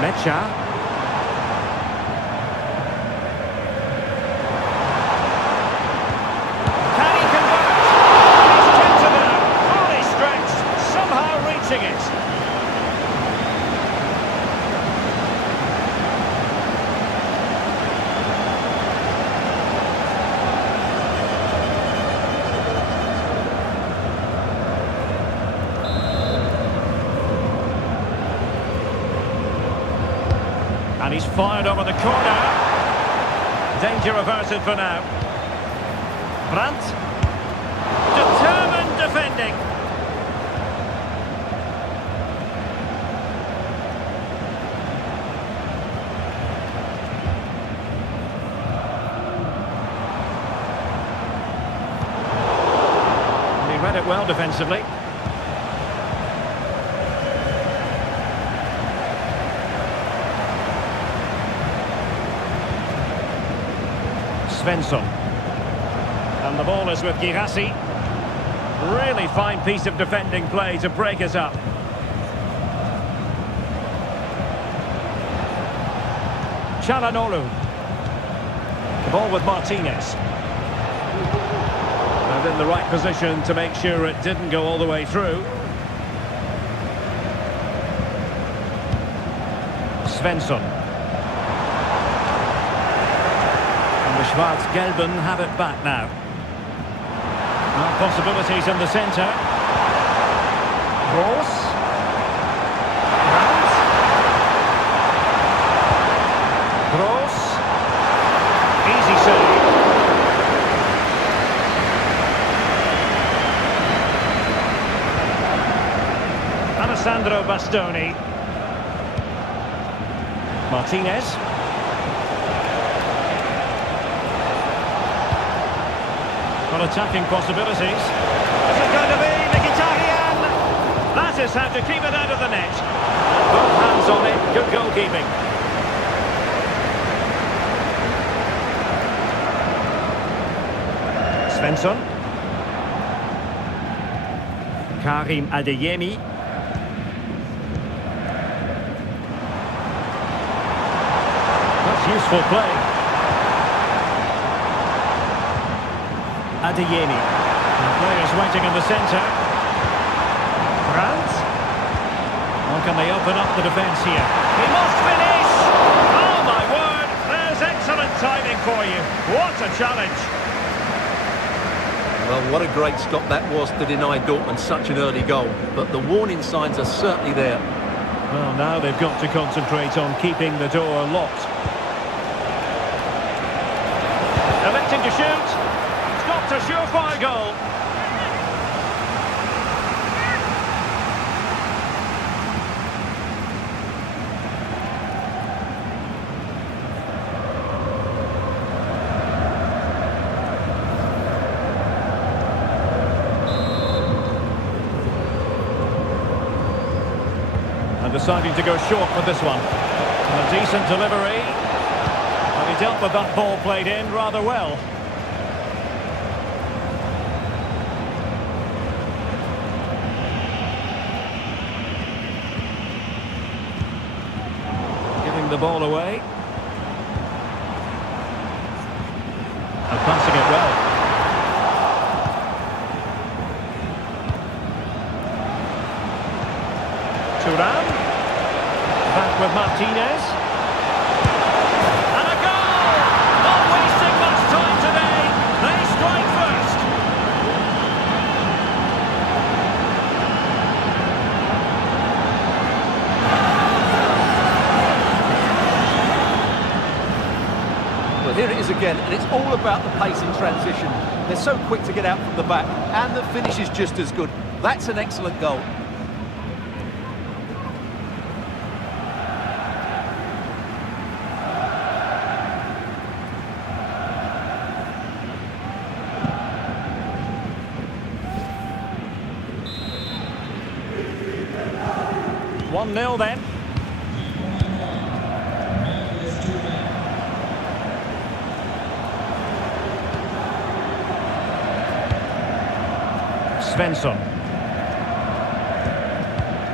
Mecha. Can he convert? He's tempted now. Fully stretched, somehow reaching it. And he's fired over the corner. Danger averted for now. Brandt. Determined defending. And he read it well defensively. Svensson. And the ball is with Girassi. Really fine piece of defending play to break it up. Çalhanoğlu. The ball with Martinez. And in the right position to make sure it didn't go all the way through. Svensson. The Schwarz-Gelben have it back now. Possibilities in the centre. Gross. Brandt. Gross. Easy save. Alessandro Bastoni. Martinez. Well, attacking possibilities. Is it going to be Mkhitaryan? That guesses how to keep it out of the net. Both hands on it, good goalkeeping. Svensson. Karim Adeyemi. That's useful play. Adeyemi. The players waiting in the centre. Brandt. Or can they open up the defence here? He must finish! Oh my word! There's excellent timing for you. What a challenge! Well, what a great stop that was to deny Dortmund such an early goal. But the warning signs are certainly there. Well, now they've got to concentrate on keeping the door locked. Electing to shoot. Stopped a surefire goal. And deciding to go short with this one. And a decent delivery. And he dealt with that ball played in rather well. Giving the ball away. And passing it well. Thuram. Back with Martinez. And a goal! Not wasting much time today. They strike first. Well, here it is again, and it's all about the pace in transition. They're so quick to get out from the back, and the finish is just as good. That's an excellent goal. One 0 then. Svensson.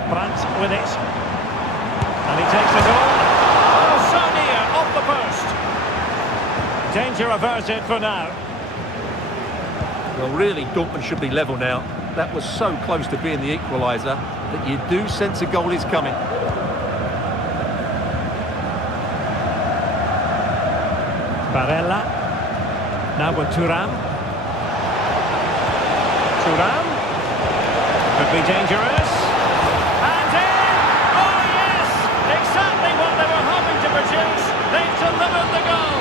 Brandt with it. And he takes it on. Oh, so near, off the post. Danger averted for now. Well, really, Dortmund should be level now. That was so close to being the equaliser that you do sense a goal is coming. Barella. Now with Thuram. Thuram. Could be dangerous. And in! Oh yes! Exactly what they were hoping to produce. They've delivered the goal.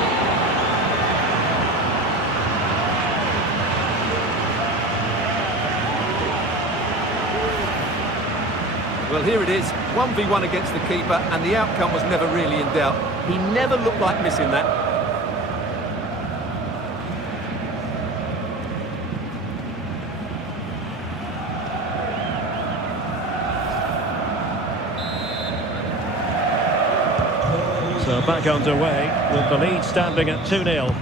Well, here it is, 1v1 against the keeper, and the outcome was never really in doubt. He never looked like missing that. So back underway with the lead standing at 2-0.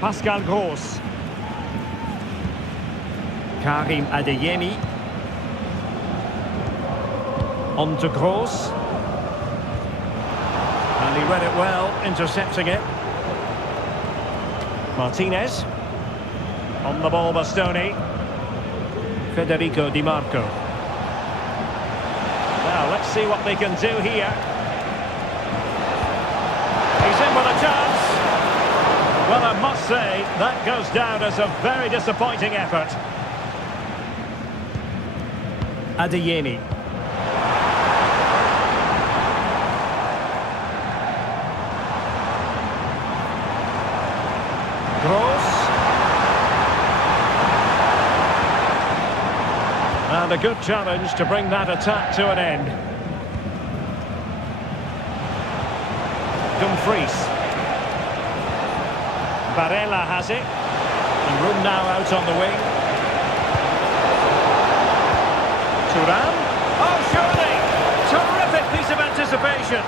Pascal Gross. Karim Adeyemi. On to Gross. And he read it well, intercepting it. Martinez. On the ball, Bastoni. Federico Di Marco. Now, let's see what they can do here. He's in with a chance. Well, I must say, that goes down as a very disappointing effort. Adeyemi. Gross. And a good challenge to bring that attack to an end. Dumfries. Barella has it. And room now out on the wing. Thuram. Oh, surely! Terrific piece of anticipation.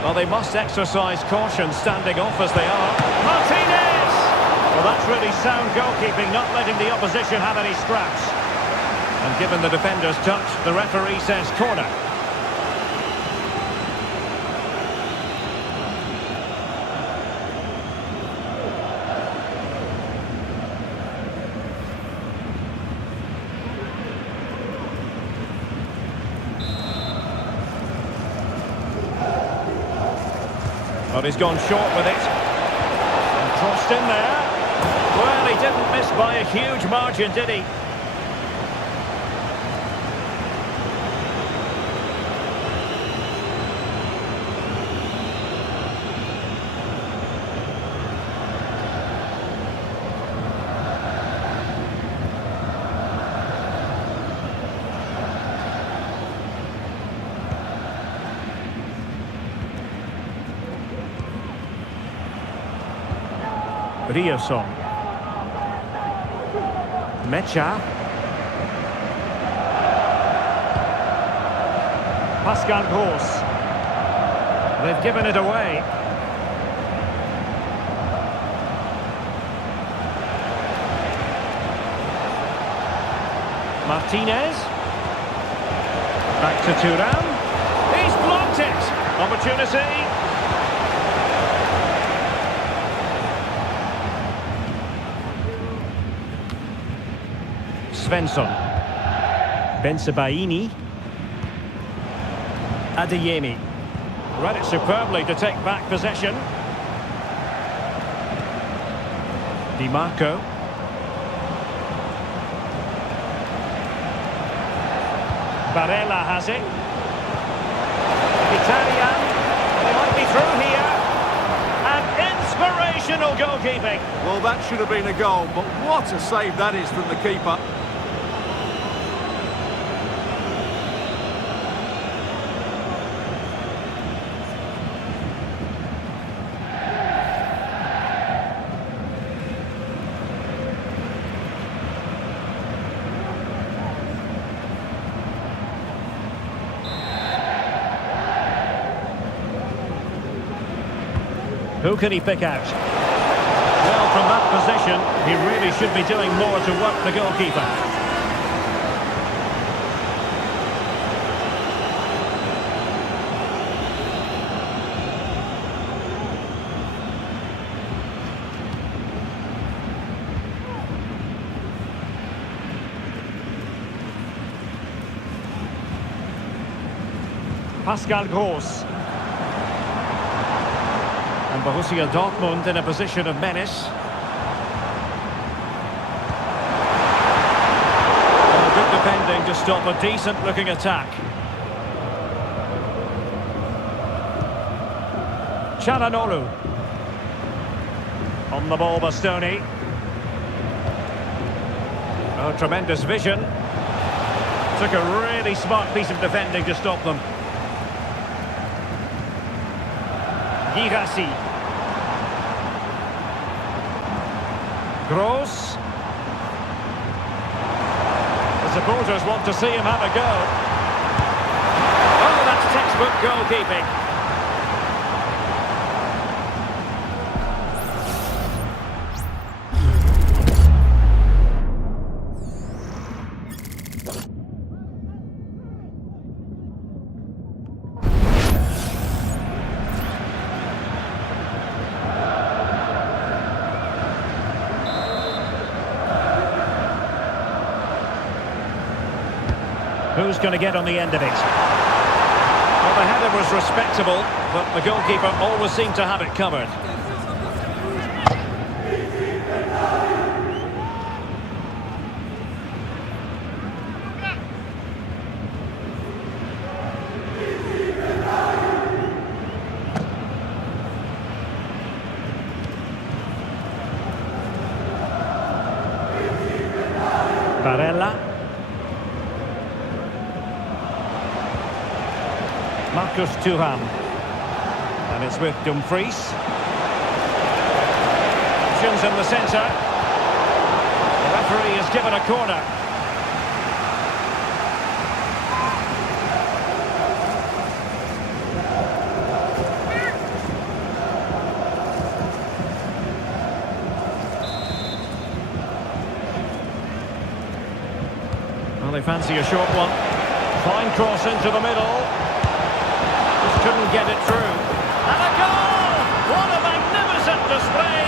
Well, they must exercise caution standing off as they are. Martinez! Well, that's really sound goalkeeping, not letting the opposition have any scraps. And given the defender's touch, the referee says corner. But he's gone short with it. And crossed in there. Well, he didn't miss by a huge margin, did he? Rioson. Mecha. Pascal Gross. They've given it away. Martinez. Back to Thuram. He's blocked it. Opportunity. Svensson. Bensebaini. Adeyemi. Read it superbly to take back possession. Di Marco. Barella has it. Italian. They might be through here. And inspirational goalkeeping. Well, that should have been a goal, but what a save that is from the keeper. Who can he pick out? Well, from that position, he really should be doing more to work the goalkeeper. Pascal Gross. And Borussia Dortmund in a position of menace. Well, good defending to stop a decent-looking attack. Çalhanoğlu. On the ball, Bastoni. Oh, tremendous vision. Took a really smart piece of defending to stop them. Girassi. Gross. The supporters want to see him have a go. Oh, that's textbook goalkeeping. Who's going to get on the end of it? Well, the header was respectable, but the goalkeeper always seemed to have it covered. Barella. Marcus Thuram. And it's with Dumfries. Options in the centre. The referee has given a corner. Well, they fancy a short one. Fine cross into the middle. Just couldn't get it through. And a goal! What a magnificent display!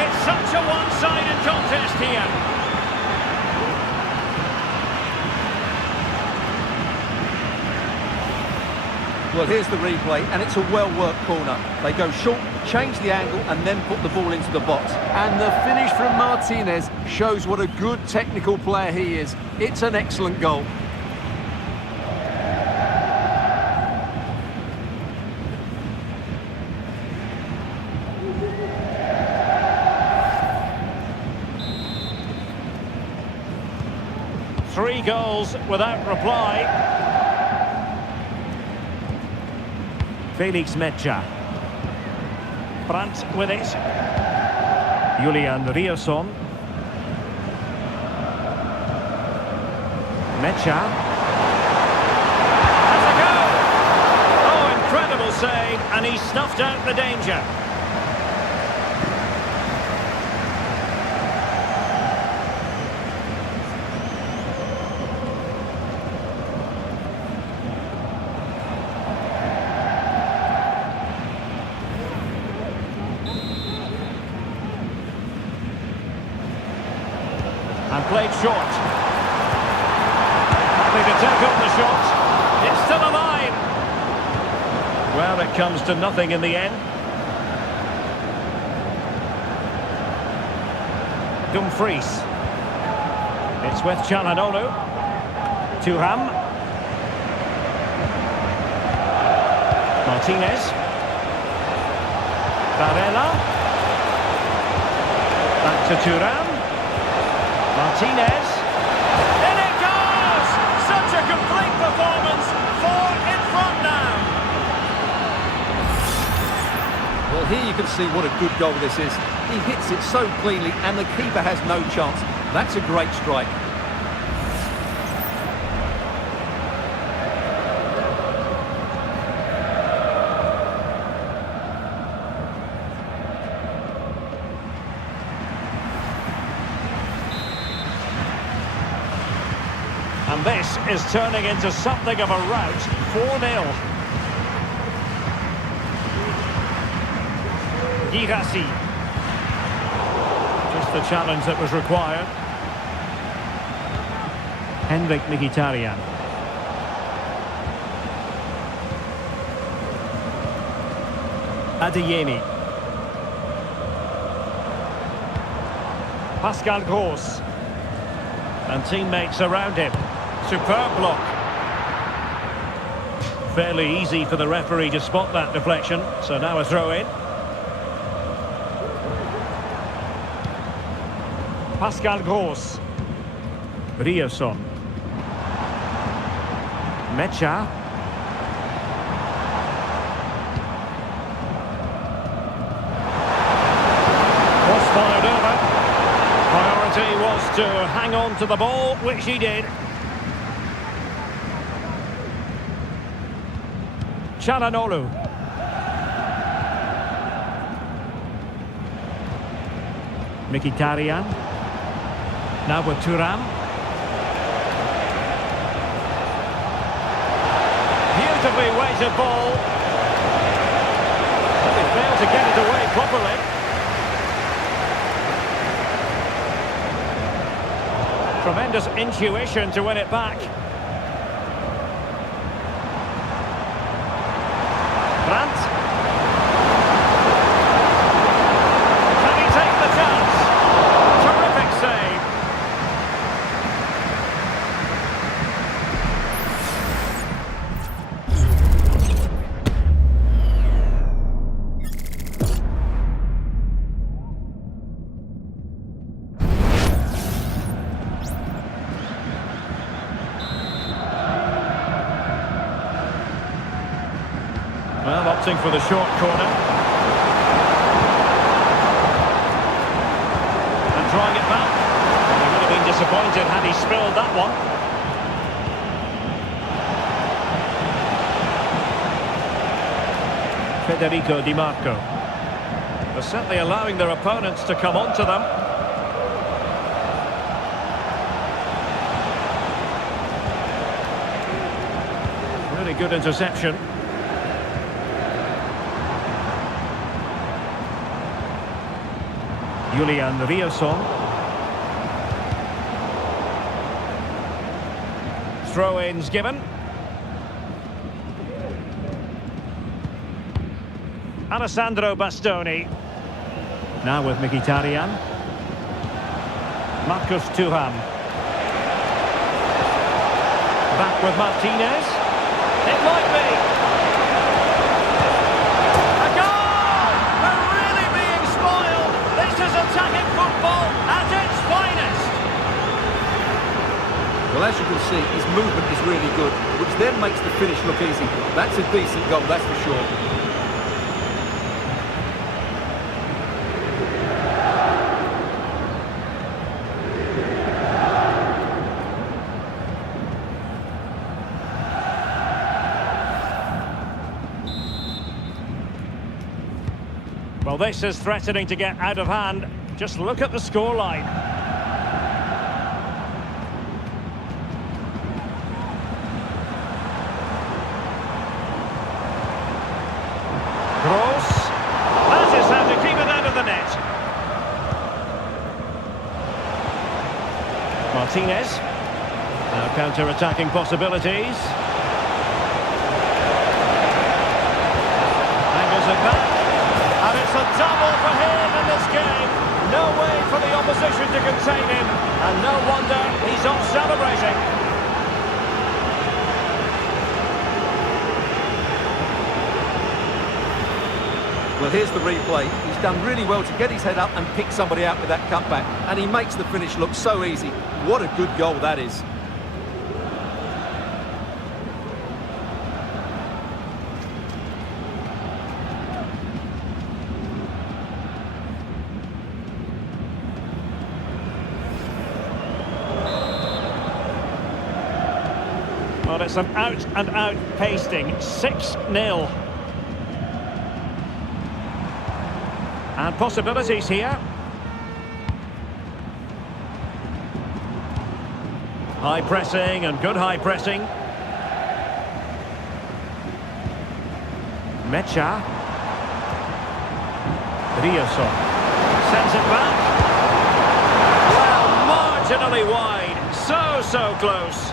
It's such a one-sided contest here. Well, here's the replay, and it's a well-worked corner. They go short, change the angle, and then put the ball into the box. And the finish from Martinez shows what a good technical player he is. It's an excellent goal. Three goals without reply. Felix Mecha. Brandt with it. Julian Riasson. Mecha. Has a go! Oh, incredible save, and he snuffed out the danger. And played short. Happy to take up the shot. It's still alive. Well, it comes to nothing in the end. Dumfries. It's with Çalhanoğlu. Thuram. Martinez. Barella. Back to Thuram. Martinez. In it goes! Such a complete performance. 4 in front now. Well, here you can see what a good goal this is. He hits it so cleanly, and the keeper has no chance. That's a great strike. And this is turning into something of a rout. 4-0. Girassi. Just the challenge that was required. Henrik Mkhitaryan. Adeyemi. Pascal Gross. And teammates around him. Superb block. Fairly easy for the referee to spot that deflection. So now a throw in. Pascal Gross. Riasson. Mecha. Was followed over. Priority was to hang on to the ball, which he did. Çalhanoğlu. Mkhitaryan. Now with Thuram. Beautifully weighted ball. But they failed to get it away properly. Tremendous intuition to win it back. Brandt. Can he take the chance? Terrific save. Well, opting for the short corner. And drawing it back. He would have been disappointed had he spilled that one. Federico Di Marco. They're certainly allowing their opponents to come onto them. Really good interception. Julian Riosson. Throw-ins given. Alessandro Bastoni. Now with Mkhitaryan. Marcus Thuram. Back with Martinez. It might be. A goal! They're really being spoiled. This is attacking football at its finest. Well, as you can see, his movement is really good, which then makes the finish look easy. That's a decent goal, that's for sure. Well, this is threatening to get out of hand. Just look at the scoreline. Gross. That is how to keep it out of the net. Martinez. Now counter-attacking possibilities. Angles it back. And it's a double for him in this game. No way for the opposition to contain him. And no wonder he's off celebrating. Well, here's the replay. He's done really well to get his head up and pick somebody out with that cutback. And he makes the finish look so easy. What a good goal that is. Well, it's an out-and-out pasting. 6-0. And possibilities here. High pressing and good high pressing. Mecha. Riosson. Sends it back. Well, marginally wide. So close.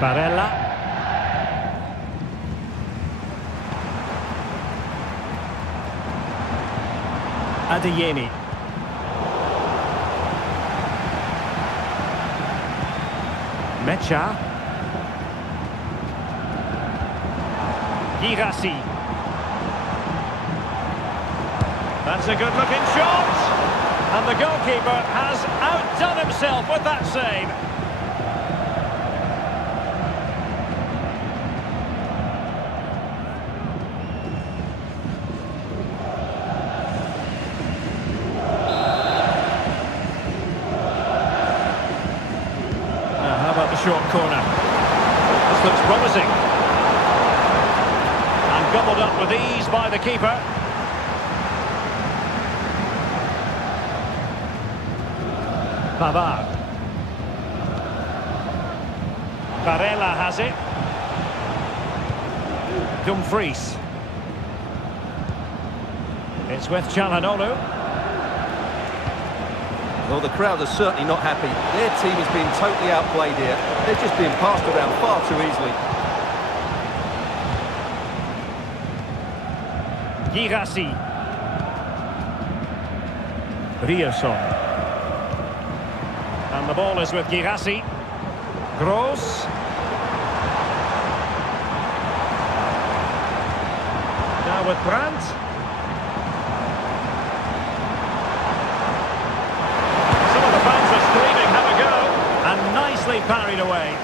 Barella. Adeyemi. Mecha. Girassi. That's a good looking shot. And the goalkeeper has outdone himself with that save. Short corner. This looks promising. And gobbled up with ease by the keeper. Pavard. Barella has it. Dumfries. It's with Çalhanoğlu. Well, the crowd are certainly not happy. Their team has been totally outplayed here. They're just being passed around far too easily. Girassi. Rioson. And the ball is with Girassi. Gross. Now with Brandt. Some of the fans are screaming, have a go. And nicely parried away.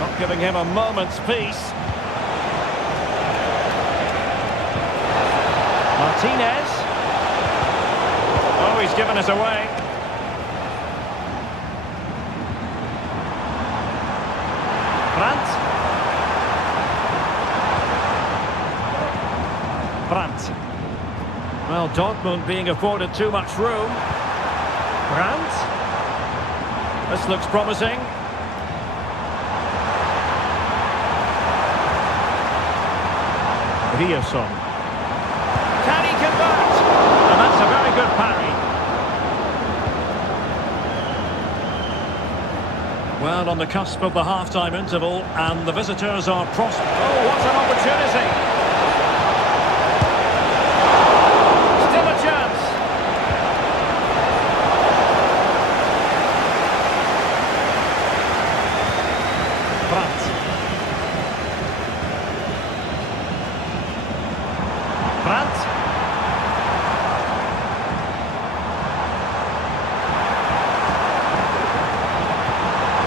Not giving him a moment's peace. Martinez. Oh, he's given us away. Brandt. Well, Dortmund being afforded too much room. Brandt. This looks promising. Rioson. Can he convert? And that's a very good parry. Well, on the cusp of the half-time interval, and the visitors are Oh, what an opportunity! Still a chance. Brandt. Brandt.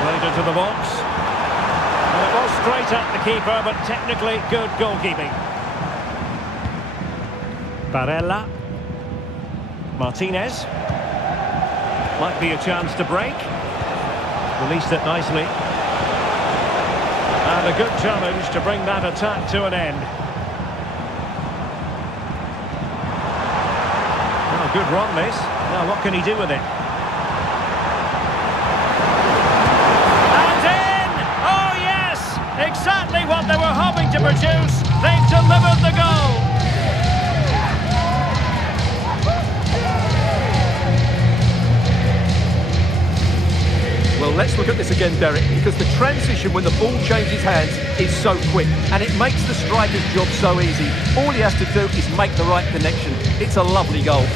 Played into the box. And it was straight at the keeper, but technically good goalkeeping. Barella. Martinez. Might be a chance to break. Released it nicely. And a good challenge to bring that attack to an end. Well, good run this. Now what can he do with it? And in! Oh yes! Exactly what they were hoping to produce. They've delivered the goal. Well, let's look at this again, Derek, because the transition when the ball changes hands is so quick, and it makes the striker's job so easy. All he has to do is make the right connection. It's a lovely goal.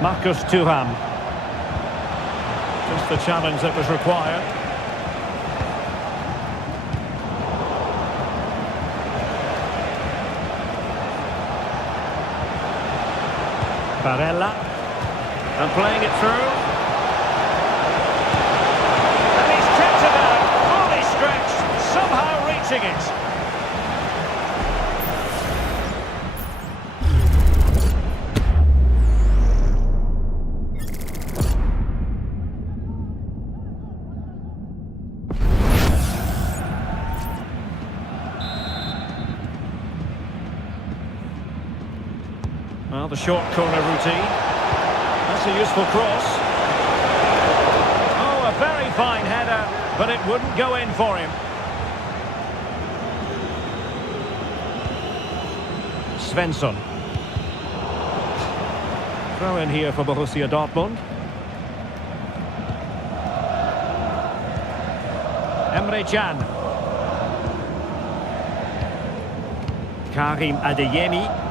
Marcus Thuram. Just the challenge that was required. Barella. And playing it through. And he's kept it out, fully stretched, somehow reaching it. Well, the short corner routine. That's a useful cross. Oh, a very fine header, but it wouldn't go in for him. Svensson. Throw in here for Borussia Dortmund. Emre Can. Karim Adeyemi.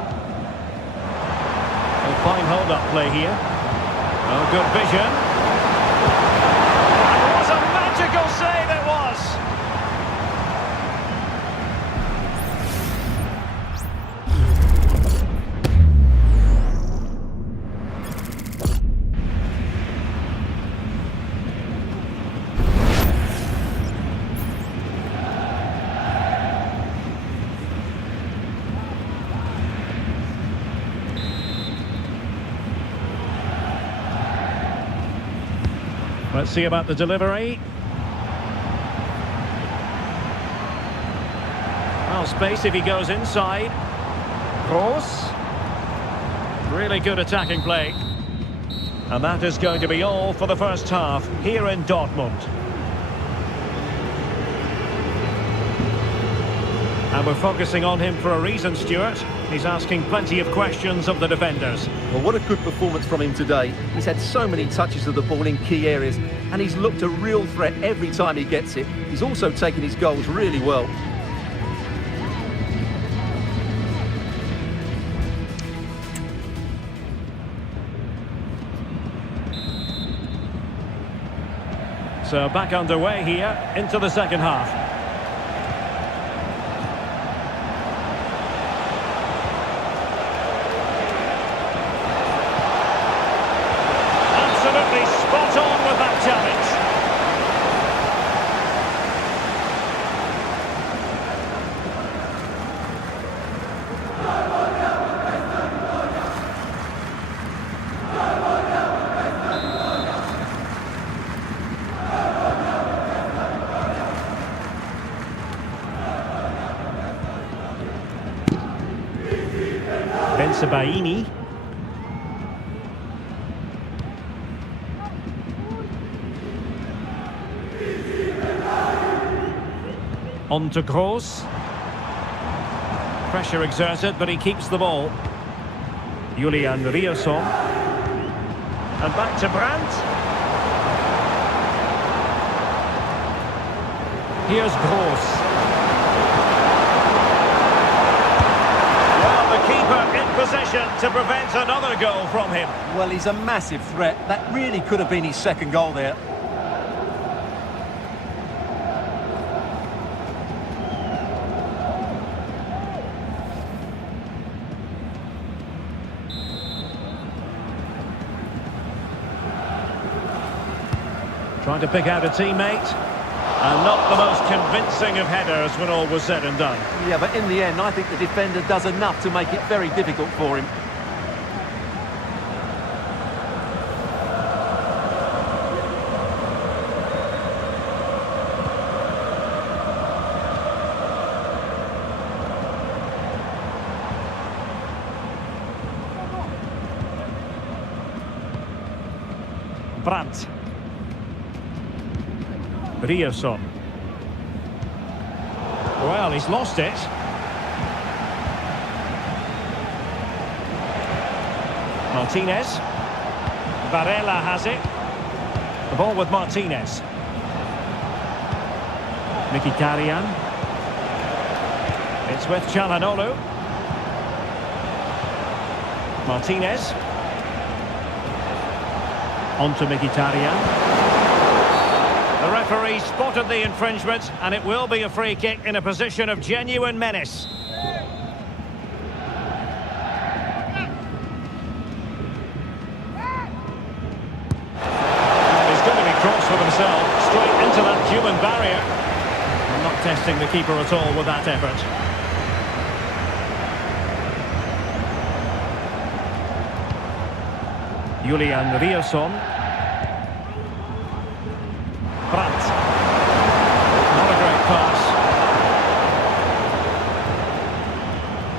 Fine hold-up play here. Oh, good vision. And what a magical save it was! Let's see about the delivery. Well, space if he goes inside. Cross. Really good attacking play. And that is going to be all for the first half here in Dortmund. And we're focusing on him for a reason, Stuart. He's asking plenty of questions of the defenders. Well, what a good performance from him today. He's had so many touches of the ball in key areas, and he's looked a real threat every time he gets it. He's also taken his goals really well. So back underway here into the second half. Absolutely spot on with that challenge. Sabaini. On to Gross. Pressure exerted, but he keeps the ball. Julian Riosson. And back to Brandt. Here's Gross. Possession to prevent another goal from him. Well, he's a massive threat. That really could have been his second goal there. Trying to pick out a teammate. And not the most convincing of headers when all was said and done. Yeah, but in the end, I think the defender does enough to make it very difficult for him. Brandt. Riosson. Well, he's lost it. Martinez. Varela has it. The ball with Martinez. Mkhitaryan. It's with Çalhanoğlu. Martinez. On to Mkhitaryan. The referee spotted the infringement, and it will be a free kick in a position of genuine menace. He's going to be crossed with himself, straight into that human barrier. I'm not testing the keeper at all with that effort. Julian Riosson. Brandt. Not a great pass.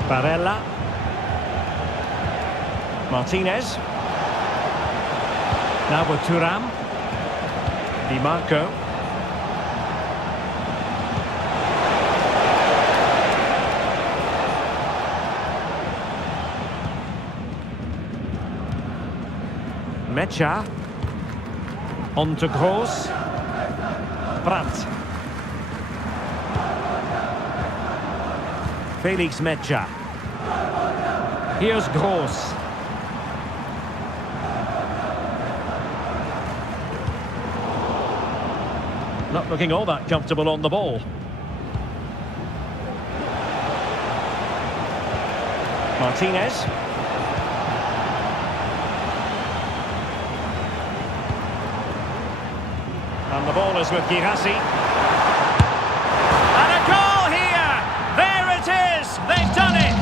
Varela. Martinez. Now with Thuram. Di Marco. Mecha. On to Gross. Brandt. Felix Mecha. Here's Gross. Not looking all that comfortable on the ball. Martinez. And the ball is with Girassi. And a goal here! There it is! They've done it!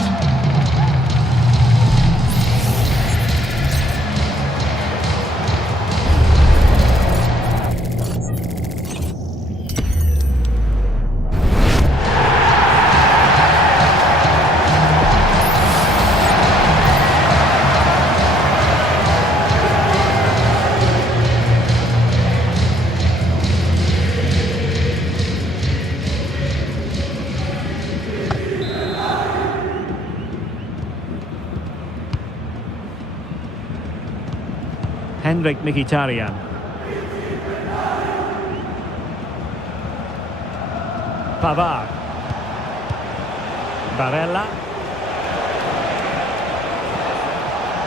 Henrik Mkhitaryan. Pavard. Barella.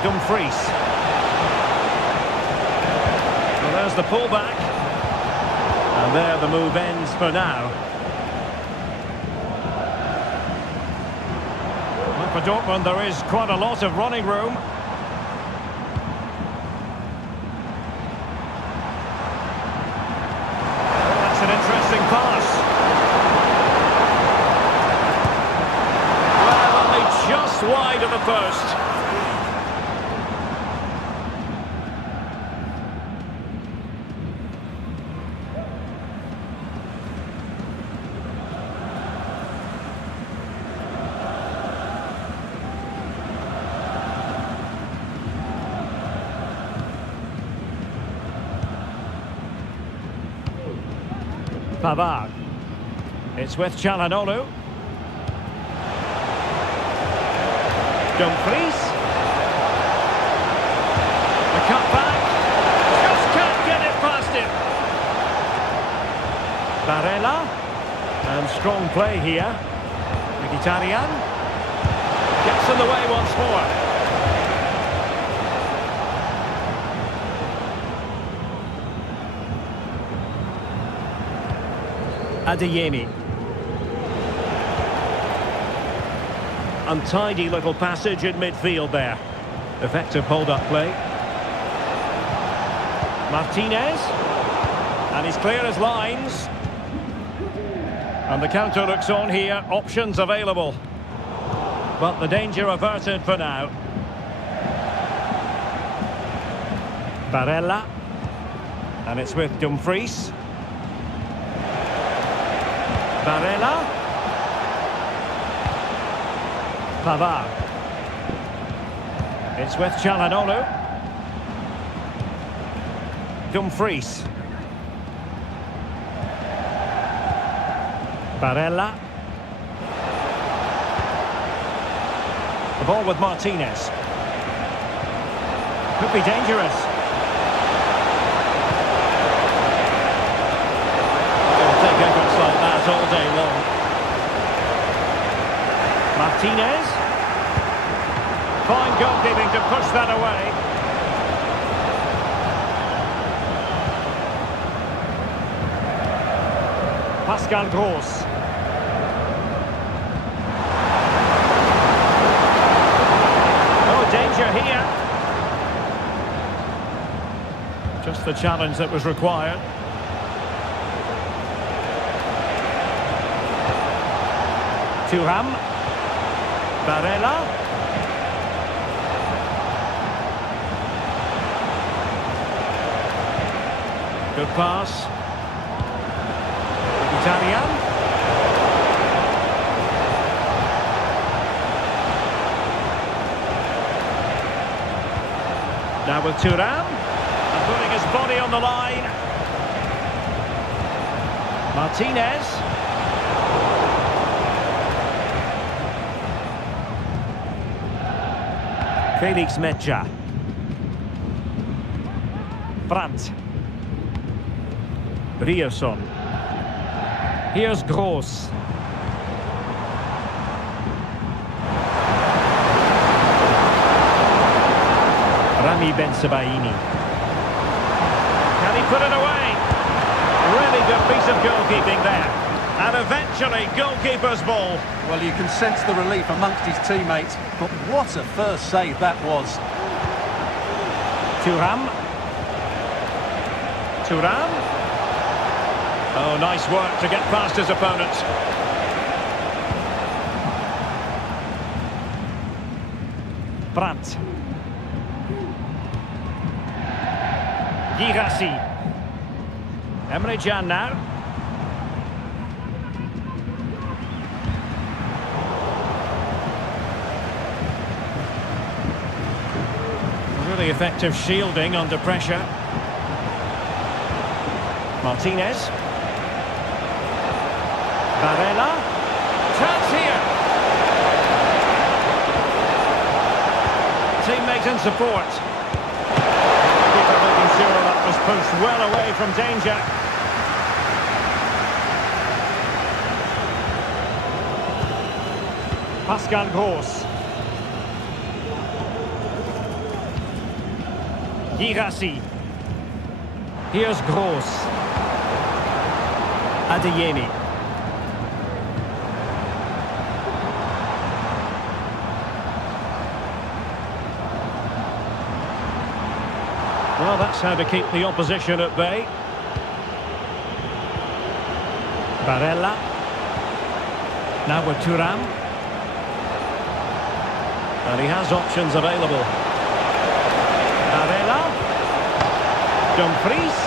Dumfries. Well, there's the pullback. And there the move ends for now. Well, for Dortmund there is quite a lot of running room. That's an interesting pass. Well, only just wide of the post. Pavard. It's with Çalhanoğlu. Dumfries. The cutback. Just can't get it past him. Barella. And strong play here. Mkhitaryan. Gets in the way once more. Adeyemi. Untidy little passage in midfield there. Effective hold-up play. Martinez. And he's clear as lines. And the counter looks on here. Options available. But the danger averted for now. Barella. And it's with Dumfries. Barella. Pavard. It's with Çalhanoğlu. Dumfries. Barella. The ball with Martinez. Could be dangerous. They'll take efforts like that all day long. Martinez. Fine goalkeeping to push that away. Pascal Gross. Oh, danger here. Just the challenge that was required. Thuram. Barella. Good pass. Mkhitaryan. Now with Thuram. And putting his body on the line. Martinez. Felix Mejia. Brandt. Ryerson. Here's Gross. Rami Bensebaini. Can he put it away? Really good piece of goalkeeping there. And eventually, goalkeeper's ball. Well, you can sense the relief amongst his teammates, but what a first save that was. Thuram. Thuram. Oh, nice work to get past his opponent. Brandt. Girassi. Emre Can now. Really effective shielding under pressure. Martinez. Barella. Chance here. Teammate in support. Keeper Pushed well away from danger. Pascal Gross. Girassi. Here's Gross. Adeyemi. Well, that's how to keep the opposition at bay. Barella. Now with Thuram. And he has options available. Barella. Dumfries.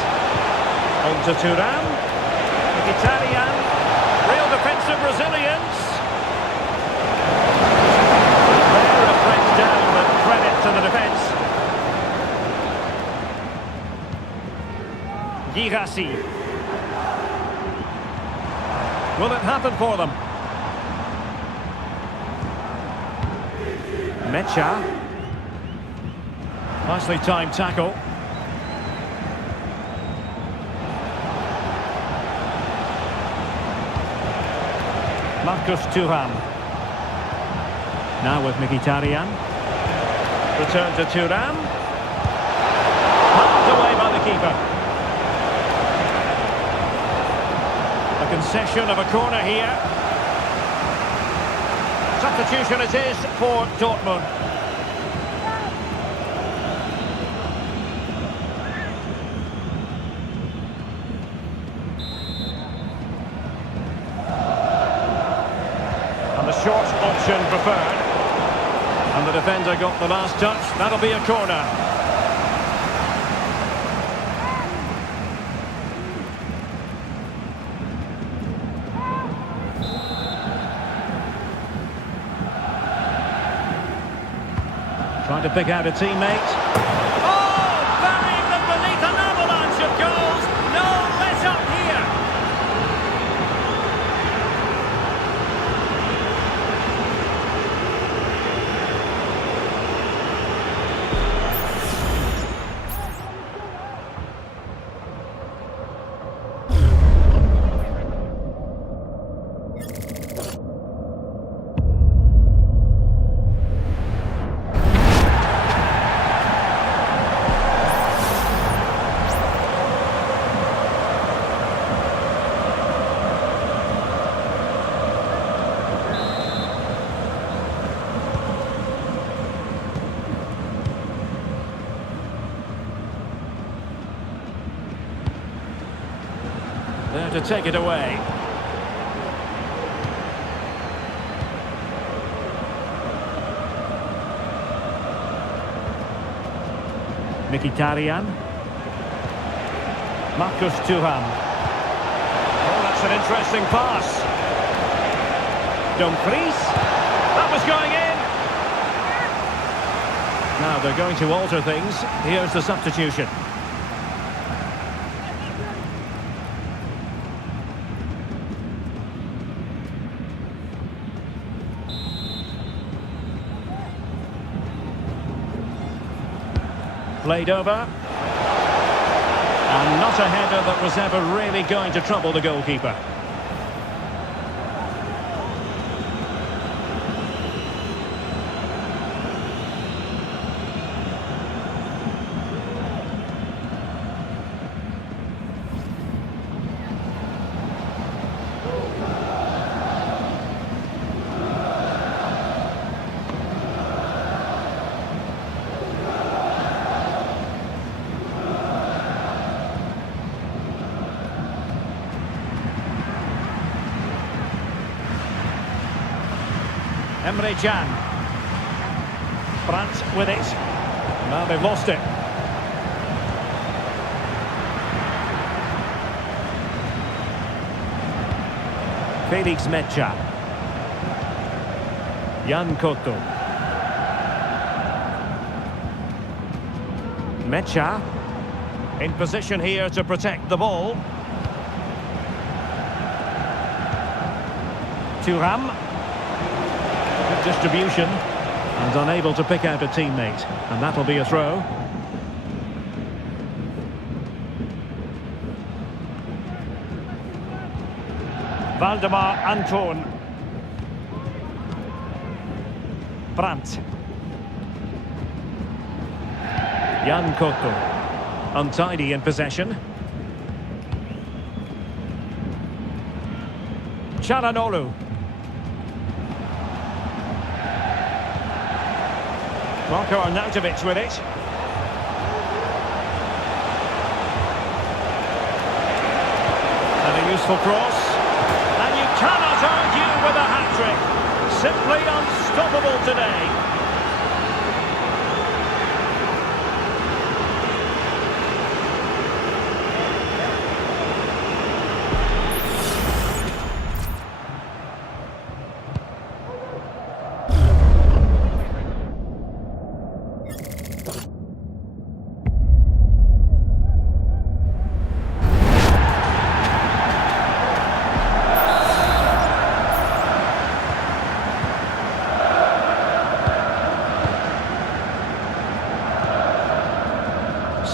On to Thuram. Mkhitaryan. Real defensive resilience. There, a French down, but credit to the defence. Girassi. Will it happen for them? Mecha. Nicely timed tackle. Marcus Thuram. Now with Mkhitaryan. Return to Thuram. Knocked away by the keeper. A concession of a corner here. Substitution it is for Dortmund. And the short option preferred. And the defender got the last touch. That'll be a corner. Trying to pick out a teammate. Oh, burying them beneath an avalanche of goals. No let up here. There to take it away. Mkhitaryan. Marcus Thuram. Oh, that's an interesting pass. Dumfries. That was going in. Now they're going to alter things. Here's the substitution. Played over. And not a header that was ever really going to trouble the goalkeeper. Emre Can. Brandt with it. Now they've lost it. Felix Mecha. Jan Cotto. Mecha in position here to protect the ball. Thuram. Good distribution and unable to pick out a teammate, and that'll be a throw. Valdemar Anton. Brandt. Jan Koto. Untidy in possession. Çalhanoğlu. Marko Arnautovic with it. And a useful cross. And you cannot argue with a hat-trick. Simply unstoppable today.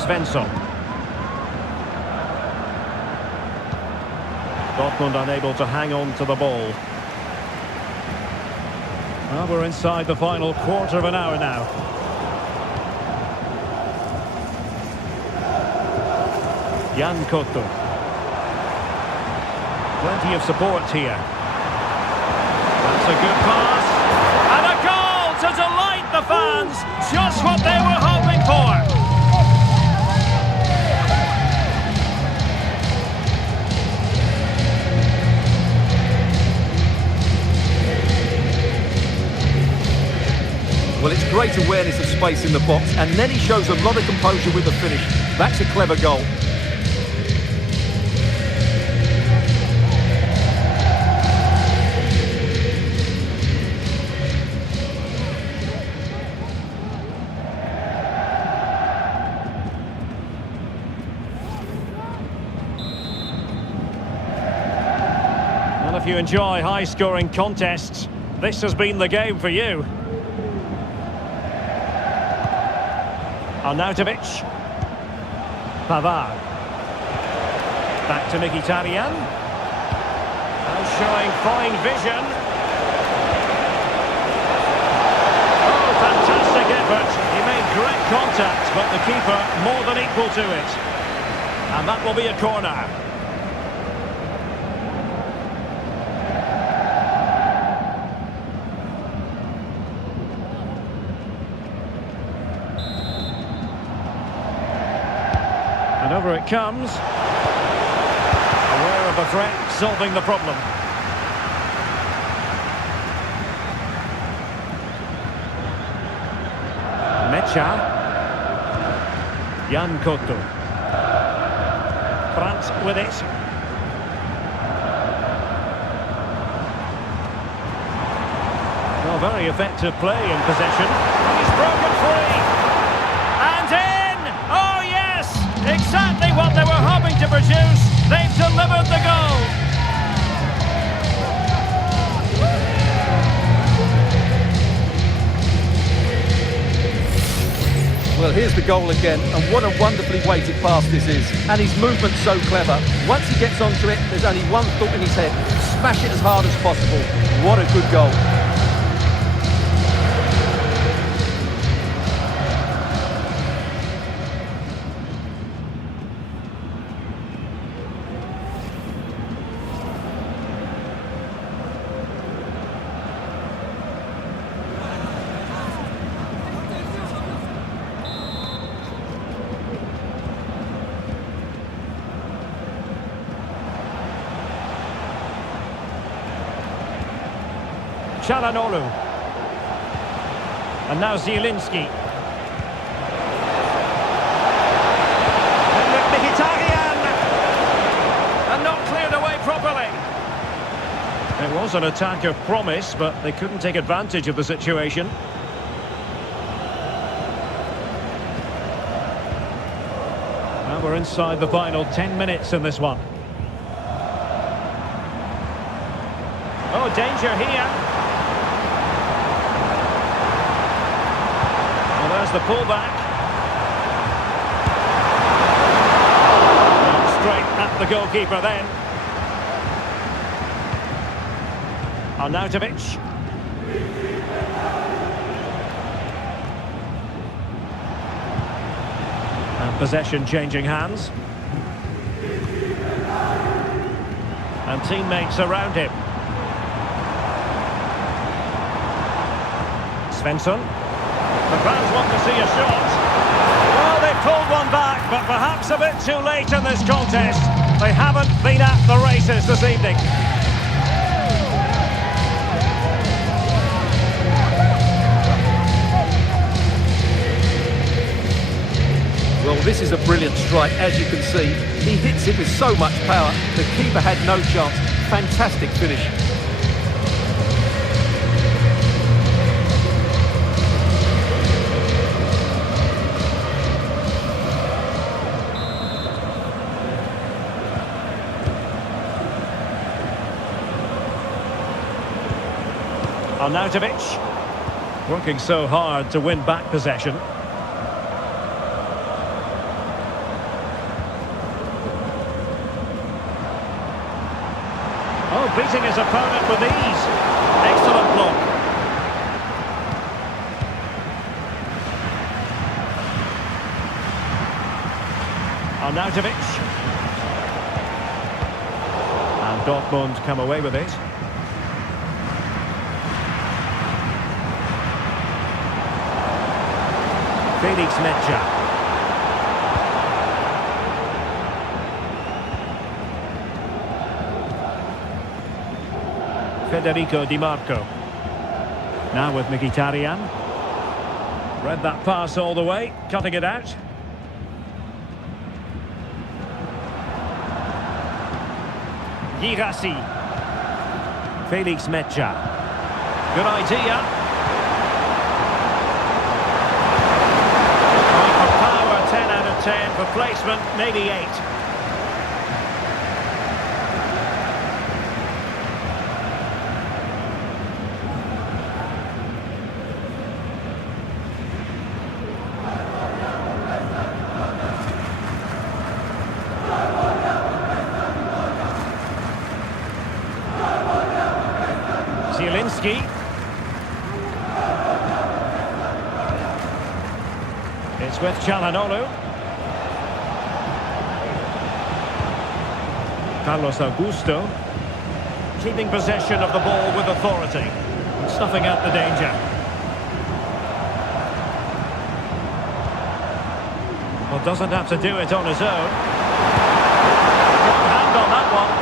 Svensson. Dortmund unable to hang on to the ball. Well, we're inside the final quarter of an hour now. Jan Koto. Plenty of support here. That's a good pass. And a goal to delight the fans. Just what they were hoping for. Well, it's great awareness of space in the box, and then he shows a lot of composure with the finish. That's a clever goal. Well, if you enjoy high-scoring contests, this has been the game for you. Arnautovic. Pavard. Back to Mkhitaryan. Now showing fine vision. Oh, fantastic effort. He made great contact, but the keeper more than equal to it. And that will be a corner. And over it comes. Aware of the threat, solving the problem. Mecha. Jan Koto. Brandt with it. Well, very effective play in possession. He's broken free. And in! Oh yes! Exactly what they were hoping to produce. They've delivered the goal. Well, here's the goal again, and what a wonderfully weighted pass this is. And his movement's so clever. Once he gets onto it, there's only one thought in his head. Smash it as hard as possible. What a good goal. Çalhanoğlu. And now Zielinski. Mkhitaryan. And not cleared away properly. It was an attack of promise, but they couldn't take advantage of the situation. Now we're inside the final 10 minutes in this one. Oh, danger here. Well, there's the pullback. Straight at the goalkeeper then. Arnautovic. And possession changing hands. And teammates around him. Svensson. The fans want to see a shot. Well, they've pulled one back, but perhaps a bit too late in this contest. They haven't been at the races this evening. Well, this is a brilliant strike, as you can see. He hits it with so much power. The keeper had no chance. Fantastic finish. Arnautovic, working so hard to win back possession. Oh, beating his opponent with ease. Excellent block. Arnautovic. And Dortmund come away with it. Felix Metscher. Federico Di Marco. Now with Mkhitaryan. Read that pass all the way, cutting it out. Girassi. Felix Metscher. Good idea. For power, 10 out of 10. For placement, maybe 8. Zielinski. It's with Çalhanoğlu. Carlos Augusto. Keeping possession of the ball with authority. Snuffing out the danger. Well, doesn't have to do it on his own. Good hand on that one.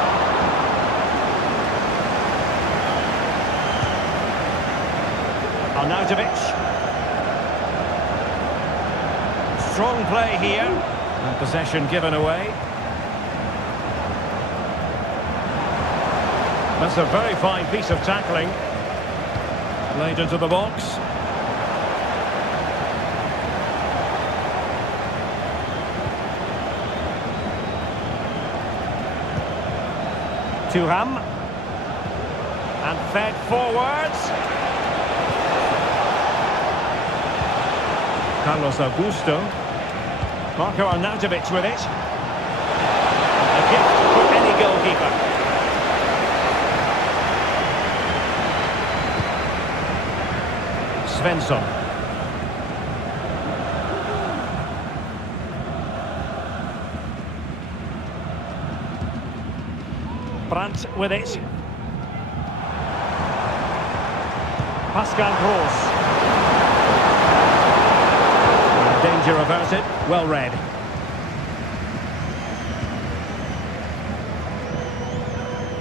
Arnautovic. Strong play here. And possession given away. That's a very fine piece of tackling. Laid into the box. Thuram. And fed forwards. Carlos Augusto. Marco Arnautovic with it. A gift for any goalkeeper. Svensson. Brandt with it. Pascal Gross. Danger averted, well read.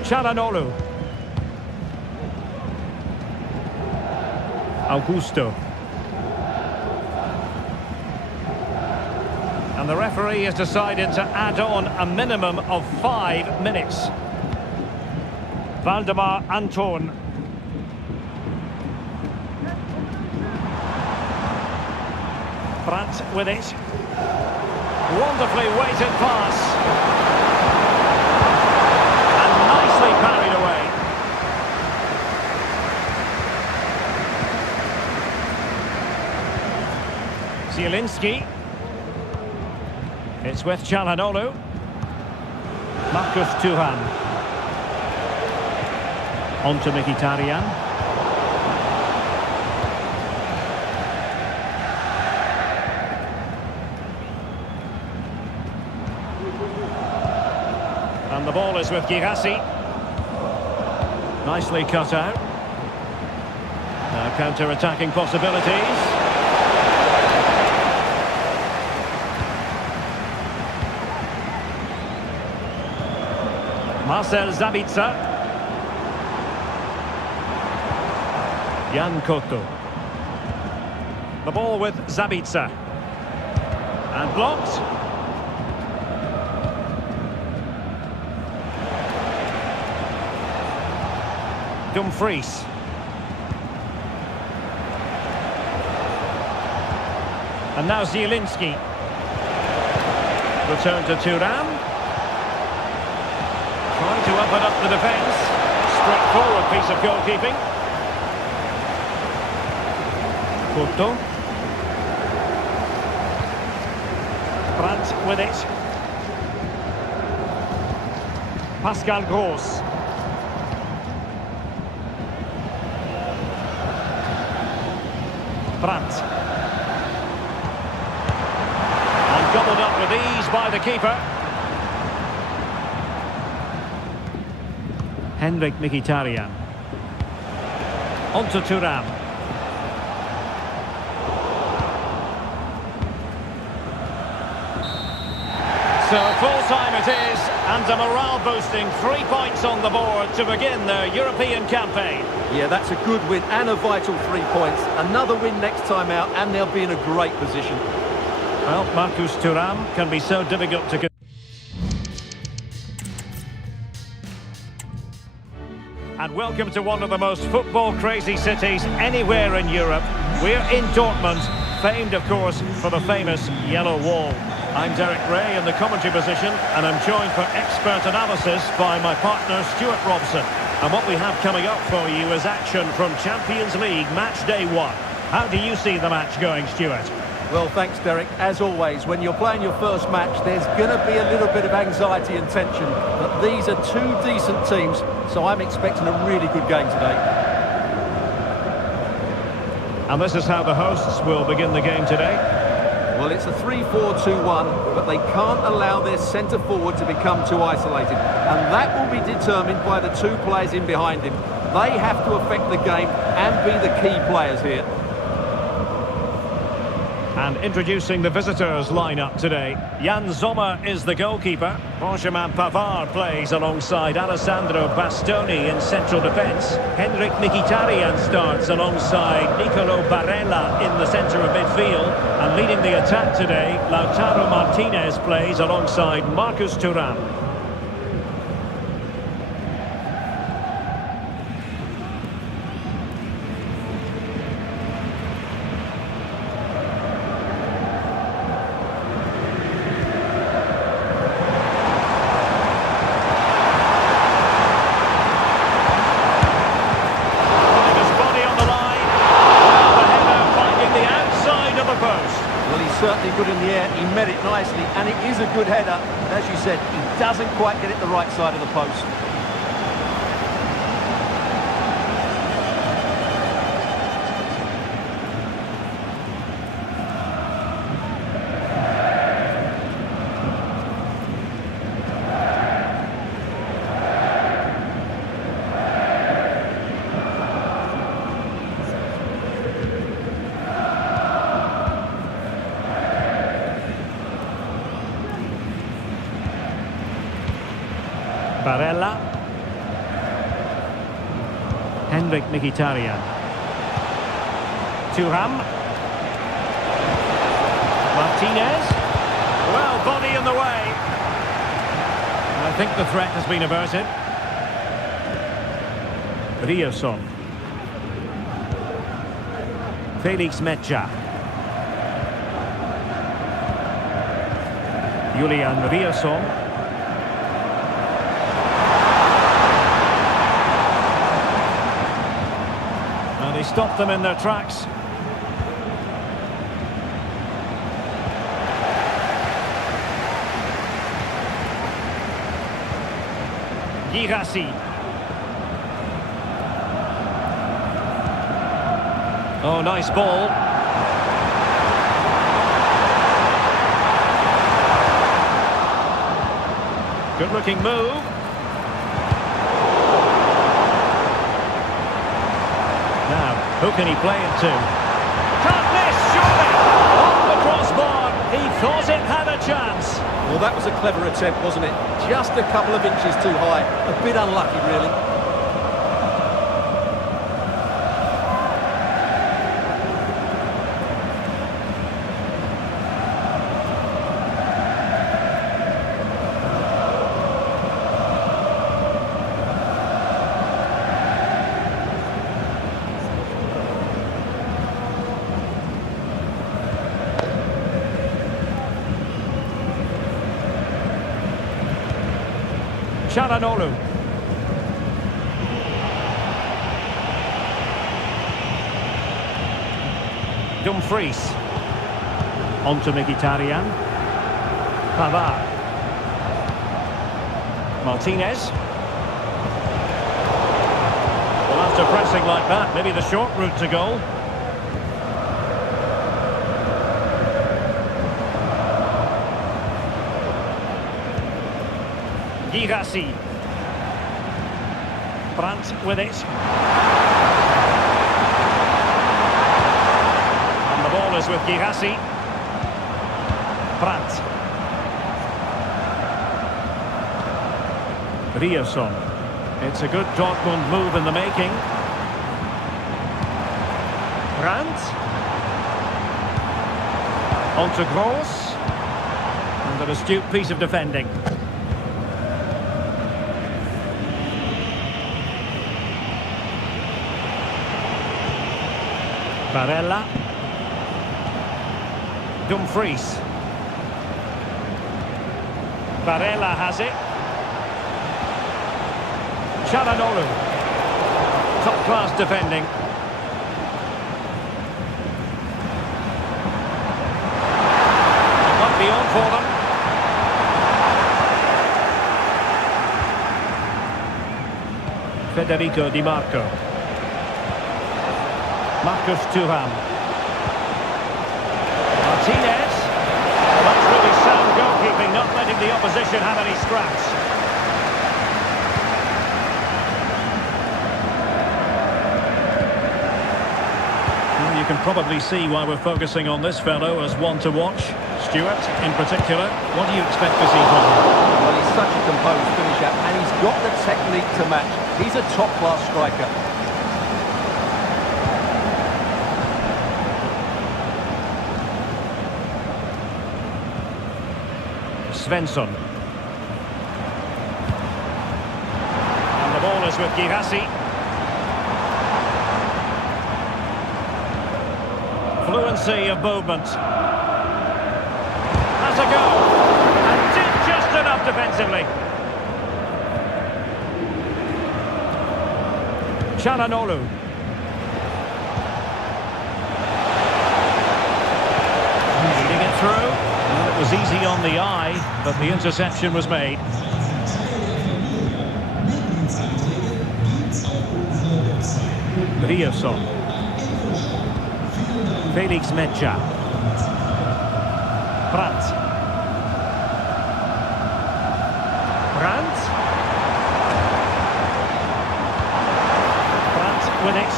Çalhanoğlu. Augusto. And the referee has decided to add on a minimum of 5 minutes. Valdemar Anton. Brandt with it. Wonderfully weighted pass. And nicely parried away. Zielinski. It's with Çalhanoğlu. Marcus Thuram. On to Mkhitaryan. And the ball is with Girassi. Nicely cut out. Now counter-attacking possibilities. Marcel Sabitzer. Jan Koto. The ball with Sabitzer. And blocked. Dumfries. And now Zielinski. Return to Thuram. Trying to open up the defence. Straightforward piece of goalkeeping. Porto. Brandt with it. Pascal Gross. Brandt. And gobbled up with ease by the keeper. Henrik Mkhitaryan. On to Thuram. So full-time it is, and a morale-boosting 3 points on the board to begin their European campaign. Yeah, that's a good win and a vital 3 points. Another win next time out, and they'll be in a great position. Well, Marcus Thuram can be so difficult to... And welcome to one of the most football-crazy cities anywhere in Europe. We're in Dortmund, famed, of course, for the famous Yellow Wall. I'm Derek Ray in the commentary position, and I'm joined for expert analysis by my partner Stuart Robson. And what we have coming up for you is action from Champions League Match Day 1. How do you see the match going, Stuart? Well, thanks, Derek. As always, when you're playing your first match, there's going to be a little bit of anxiety and tension. But these are two decent teams, so I'm expecting a really good game today. And this is how the hosts will begin the game today. Well, it's a 3-4-2-1, but they can't allow their centre-forward to become too isolated. And that will be determined by the two players in behind him. They have to affect the game and be the key players here. And introducing the visitors' lineup today. Jan Sommer is the goalkeeper. Benjamin Pavard plays alongside Alessandro Bastoni in central defence. Henrik Mkhitaryan starts alongside Nicolo Barella in the centre of midfield. And leading the attack today, Lautaro Martinez plays alongside Marcus Thuram. Certainly good in the air, he met it nicely, and it is a good header. As you said, he doesn't quite get it the right side of the post. Barella. Henrik Mkhitaryan. Thuram. Martinez. Well, body in the way. I think the threat has been averted. Rioson. Felix Mecha. Julian Rioson. They stopped them in their tracks. Girassi. Oh, nice ball. Good looking move. Now, who can he play it to? Can't miss, surely! Off the crossbar. He thought it had a chance. Well, that was a clever attempt, wasn't it? Just a couple of inches too high. A bit unlucky, really. Çalhanoğlu. Dumfries. On to Mkhitaryan. Pavard. Martinez. Well, after pressing like that, maybe the short route to goal. Girassi. Brandt with it. And the ball is with Girassi. Brandt. Rierson. It's a good Dortmund move in the making. Brandt. On to Gross. And an astute piece of defending. Barella. Dumfries. Barella has it. Çalhanoğlu. Top-class defending. It might be on for them. Federico Di Marco. Marcus Thuram. Martinez. That's really sound goalkeeping, not letting the opposition have any scraps. Well, you can probably see why we're focusing on this fellow as one to watch. Stuart, in particular, what do you expect to see from him? Well, he's such a composed finisher, and he's got the technique to match. He's a top-class striker. Svensson. And the ball is with Girassi. Fluency of movement. Has a go. And did just enough defensively. Çalhanoğlu. Leading it through. Well, it was easy on the eye, but the interception was made. Rierson. Felix Mejia. Brandt. Brandt. Brandt with it.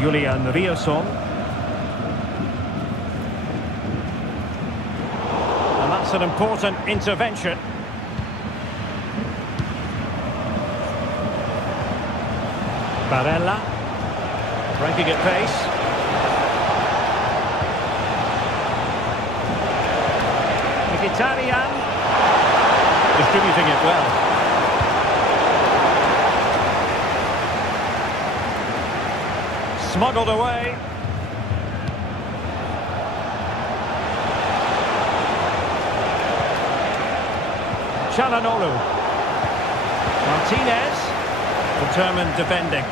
Julian Rierson. And that's an important intervention. Barella. Breaking at pace. Mkhitaryan. Distributing it well. Smuggled away. Çalhanoğlu. Martinez. Determined defending.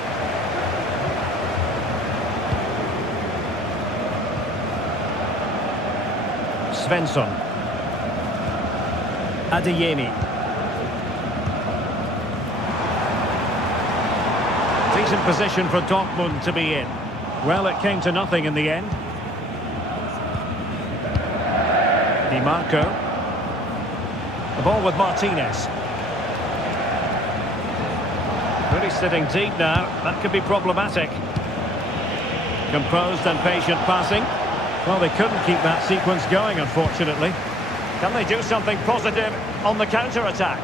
Svensson. Adeyemi. Di decent position for Dortmund to be in. Well, it came to nothing in the end. Di Marco. The ball with Martinez. Really sitting deep now. That could be problematic. Composed and patient passing. Well, they couldn't keep that sequence going, unfortunately. Can they do something positive on the counter-attack?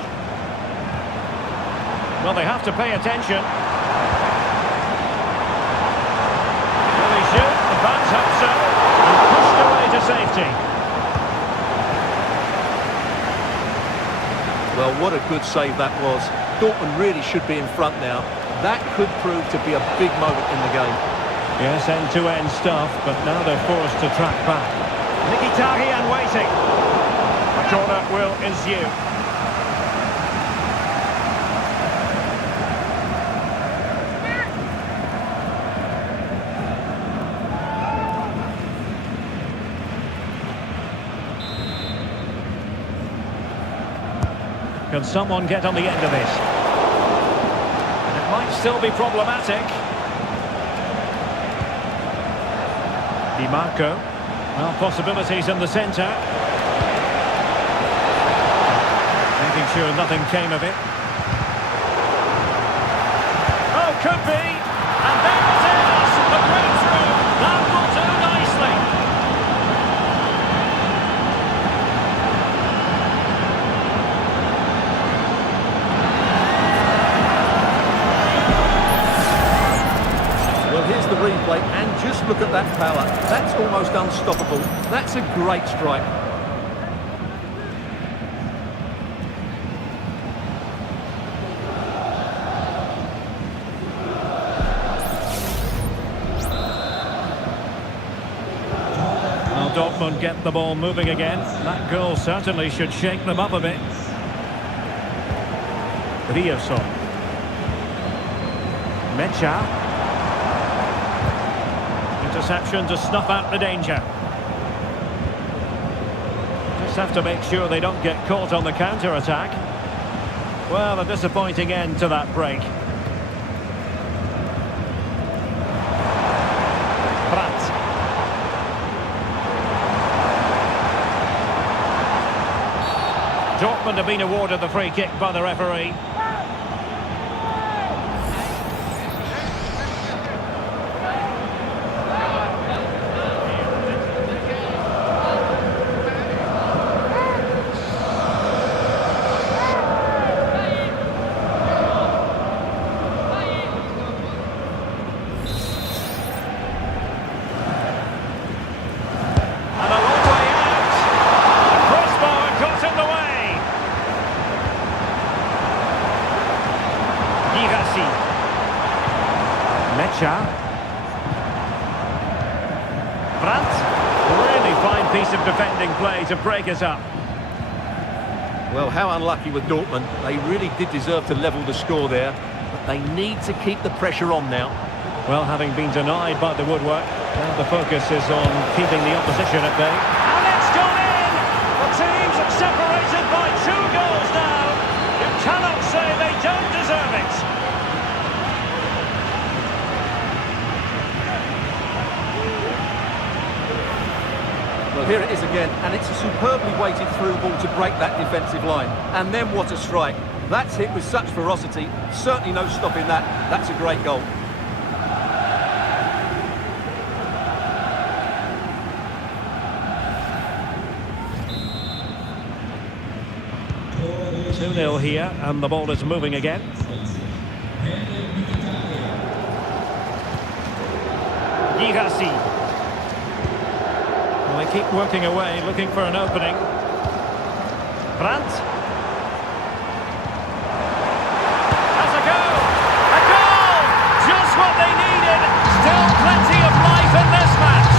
Well, they have to pay attention. Will he shoot? The fans hope so. And pushed away to safety. Well, what a good save that was. Dortmund really should be in front now. That could prove to be a big moment in the game. Yes, end-to-end stuff, but now they're forced to track back. Mkhitaryan waiting. A corner will ensue. Can someone get on the end of this? It might still be problematic. Di Marco. Well, possibilities in the centre. Making sure nothing came of it. Oh, could be! And there it is! The breakthrough! That will do nicely! Well, here's the replay, and just look at that power. That's almost unstoppable. That's a great strike. Well, Dortmund get the ball moving again. That goal certainly should shake them up a bit. Rioson. Mecha. Interception to snuff out the danger. Just have to make sure they don't get caught on the counter-attack. Well, a disappointing end to that break. Brandt. Dortmund have been awarded the free kick by the referee. Mecha. Brandt. Really fine piece of defending play to break us up. Well, how unlucky with Dortmund. They really did deserve to level the score there, but they need to keep the pressure on now. Well, having been denied by the woodwork, now the focus is on keeping the opposition at bay. And it's gone in! The teams are separated by 2 goals now. You cannot say they don't deserve it. Well, here it is again, and it's a superbly weighted through ball to break that defensive line. And then what a strike. That's hit with such ferocity. Certainly no stopping that. That's a great goal. Two 2-0 here, and the ball is moving again. Girassi. Well, they keep working away, looking for an opening. Brandt. Has a go! A goal! Just what they needed! Still plenty of life in this match!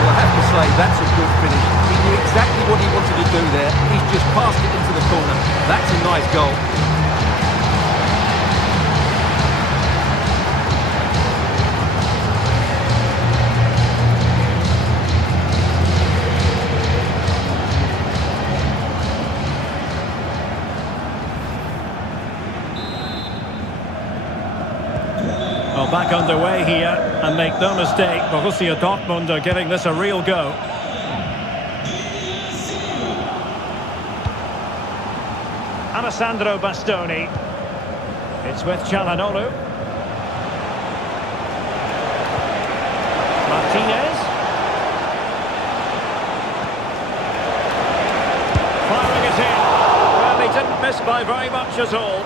Well, I have to say, that's a good finish. He knew exactly what he wanted to do there. He's just passed it into the corner. That's a nice goal. Well, back underway here, and make no mistake, Borussia Dortmund are giving this a real go. Alessandro Bastoni. It's with Çalhanoğlu. Martinez. Firing it in. Well, he didn't miss by very much at all.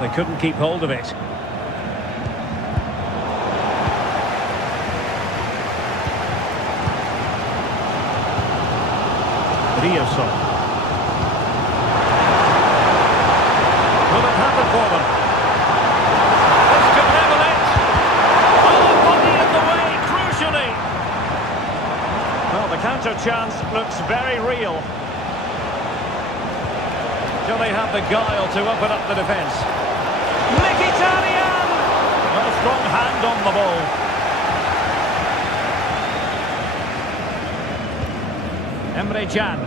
They couldn't keep hold of it. Riosson. Will it happen for them? This could level it. Oh, body in the way, crucially. Well, the counter chance looks very real. Do they have the guile to open up the defence? Mkhitaryan! Well, a strong hand on the ball. Emre Can.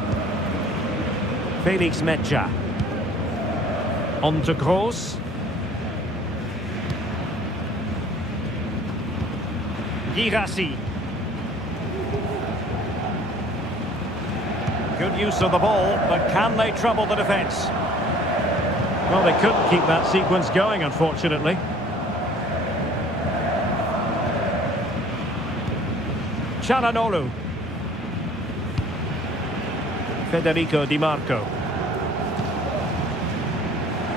Felix Metsä. On to Kroos. Girassi. Good use of the ball, but can they trouble the defence? Well, they couldn't keep that sequence going, unfortunately. Çalhanoğlu. Federico Di Marco.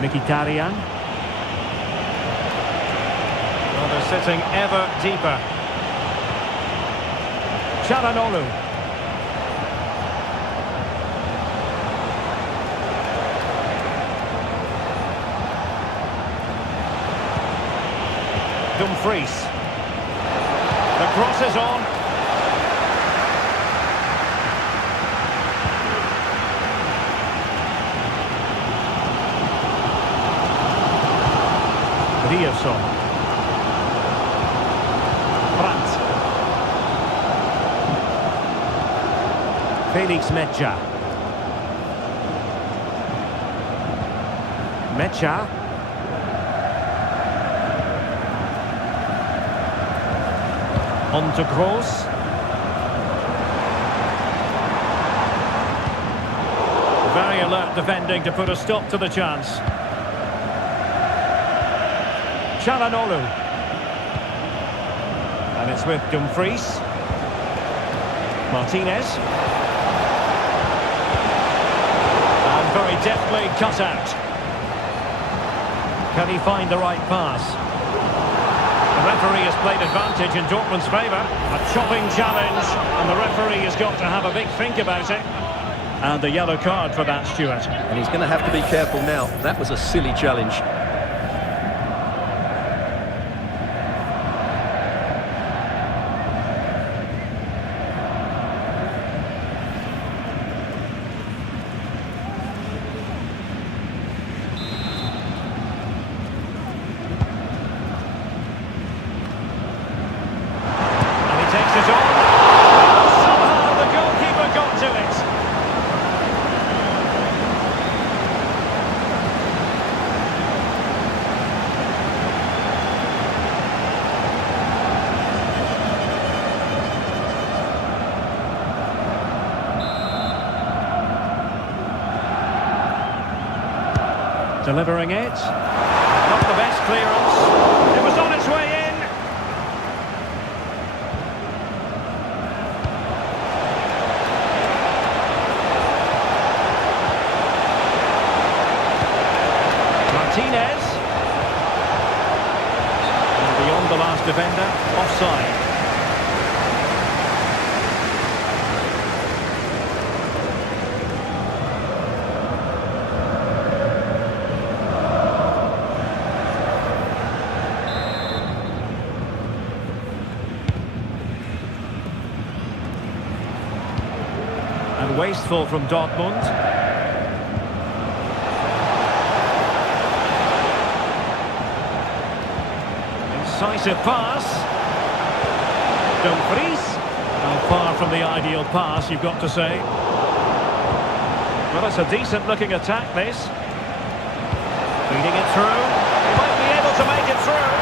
Mkhitaryan. Well, they're sitting ever deeper. Çalhanoğlu. Dumfries. The cross is on. Riosson. Brandt. Felix Metsä. Metsä. On to Kroos. Very alert defending to put a stop to the chance. Çalhanoğlu. And it's with Dumfries. Martinez. And very deftly cut out. Can he find the right pass? The referee has played advantage in Dortmund's favour. A chopping challenge, and the referee has got to have a big think about it. And a yellow card for that, Stuart. And he's going to have to be careful now. That was a silly challenge. Delivering it. Not the best clearance. It was on its way in. Martinez. And beyond the last defender, offside. wasteful from Dortmund. Incisive pass. Dumfries. Well, far from the ideal pass, you've got to say. Well, it's a decent-looking attack, this. Feeding it through. He might be able to make it through.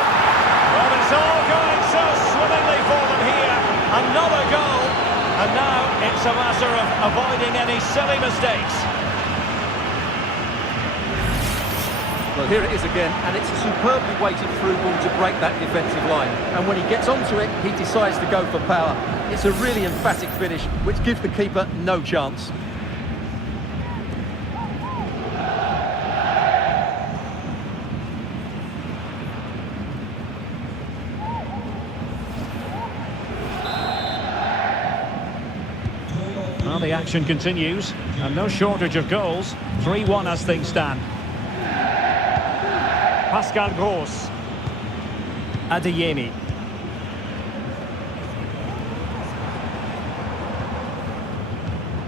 Well, it's all going so swimmingly for them here. Another goal. And now it's a matter of avoiding any silly mistakes. Well, here it is again, and it's a superbly weighted through ball to break that defensive line. And when he gets onto it, he decides to go for power. It's a really emphatic finish, which gives the keeper no chance. Well, the action continues, and no shortage of goals. 3-1 as things stand. Pascal Gross. Adeyemi.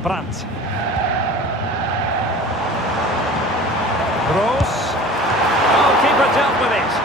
Brandt. Gross. Oh, keeper dealt with it.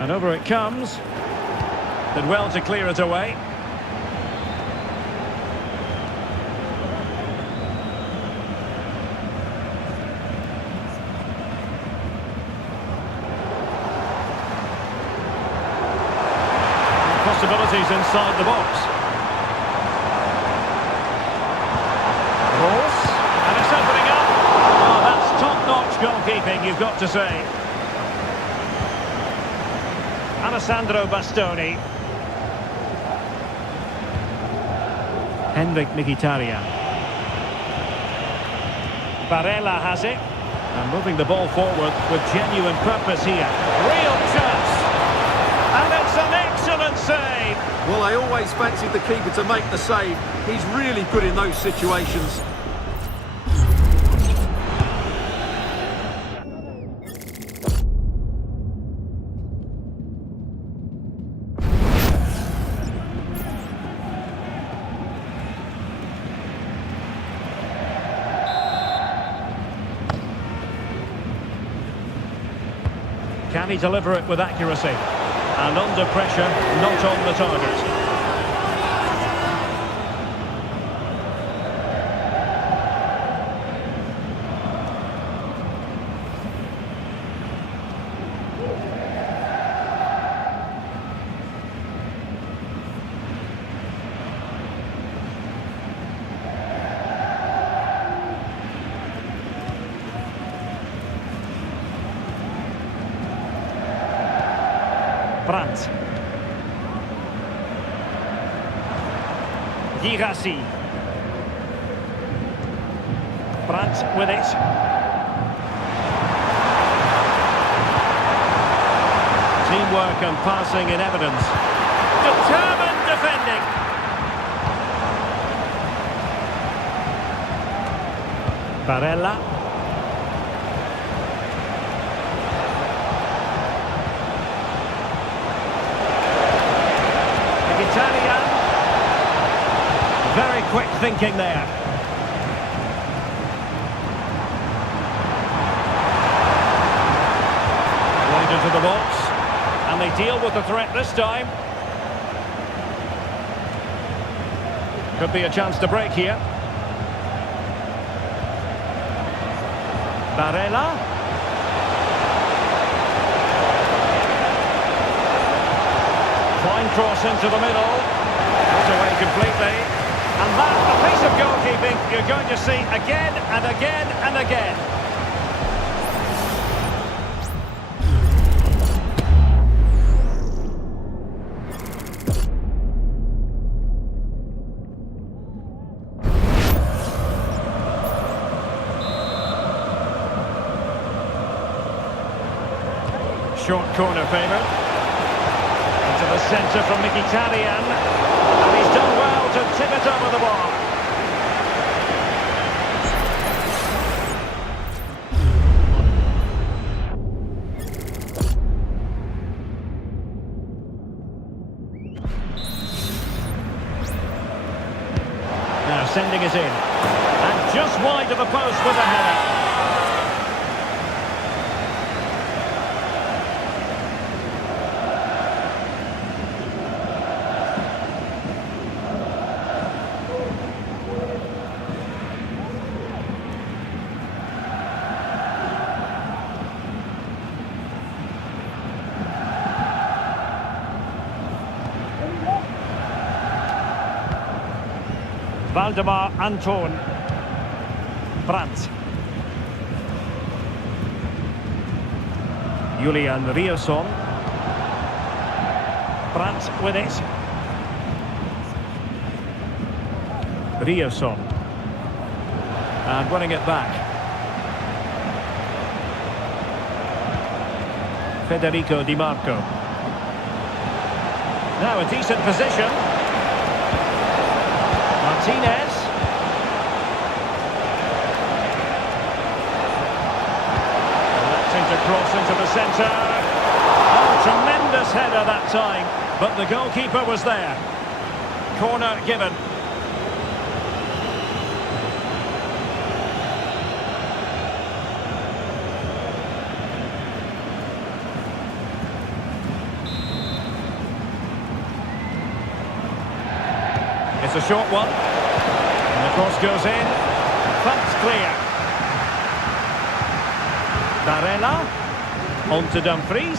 And over it comes. Did well to clear it away. Possibilities inside the box. Cross. And it's opening up. Oh, that's top-notch goalkeeping, you've got to say. Alessandro Bastoni. Henrik Mkhitaryan. Barella has it. And moving the ball forward with genuine purpose here. Real chance. And it's an excellent save. Well, I always fancied the keeper to make the save. He's really good in those situations. Can he deliver it with accuracy? And under pressure, not on the target. Brandt. Girassi. Brandt with it. Teamwork and passing in evidence. Determined defending. Barella. Italian. Very quick thinking there. Right into the box. And they deal with the threat this time. Could be a chance to break here. Barella. Fine cross into the middle. Put away completely. And that, a piece of goalkeeping you're going to see again and again and again. short corner favoured. Into the centre from Mkhitaryan. And he's done well to tip it over the bar. Now sending it in. And just wide of the post with a header. Valdemar Anton. Brandt. Julian Riosson. Brandt with it. Riosson. And winning it back. Federico Di Marco. Now a decent position. Martinez. Electing to cross into the centre. Oh, tremendous header that time, but the goalkeeper was there. Corner given. It's a short one. And the cross goes in. Thumped clear. Barella. On to Dumfries.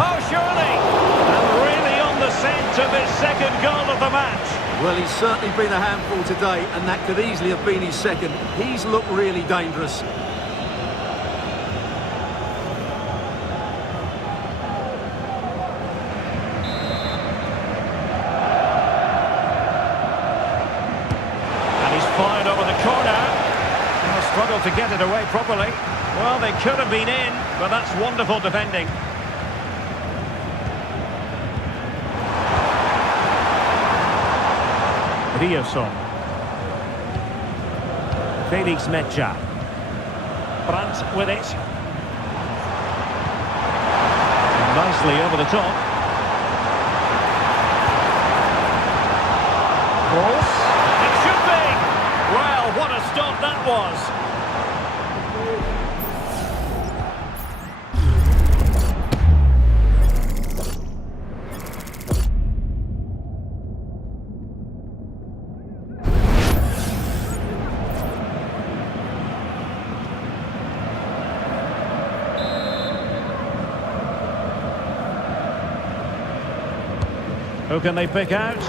Oh, surely! And really on the scent of his second goal of the match. Well, he's certainly been a handful today, and that could easily have been his second. He's looked really dangerous. Fired over the corner. Oh, struggled to get it away properly. Well, they could have been in, but that's wonderful defending. Riosson. Felix Mecha. Brandt with it. And nicely over the top. Cross. Well, what a stop that was. Who can they pick out?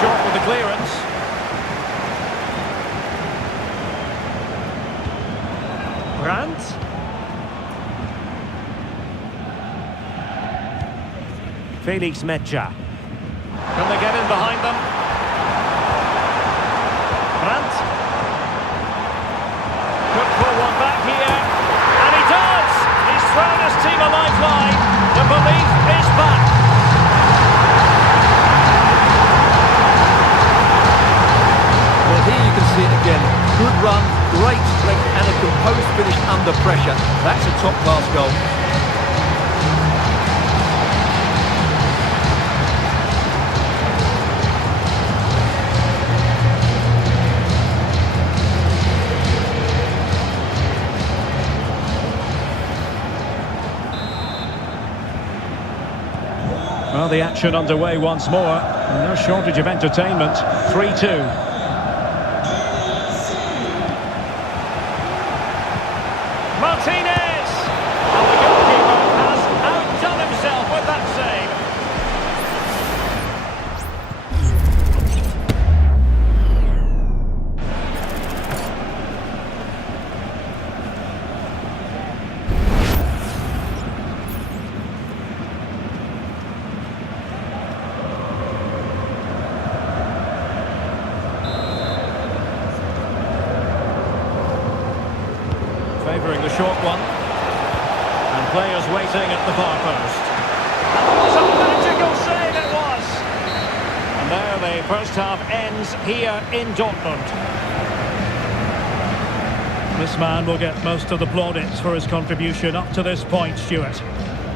Short with the clearance. Brandt. Felix Mecha. Can they get in behind them? Brandt. Could pull one back here. And he does! He's thrown his team a lifeline. The belief is back. Well, here you can see it again. Good run, great strength and a composed finish under pressure. That's a top-class goal. Well, the action underway once more. No shortage of entertainment. 3-2. Martinez! And the goalkeeper has outdone himself with that save. Favouring the short one. And Players waiting at the far post. And what a magical save it was! And there the first half ends here in Dortmund. This man will get most of the plaudits for his contribution up to this point, Stuart.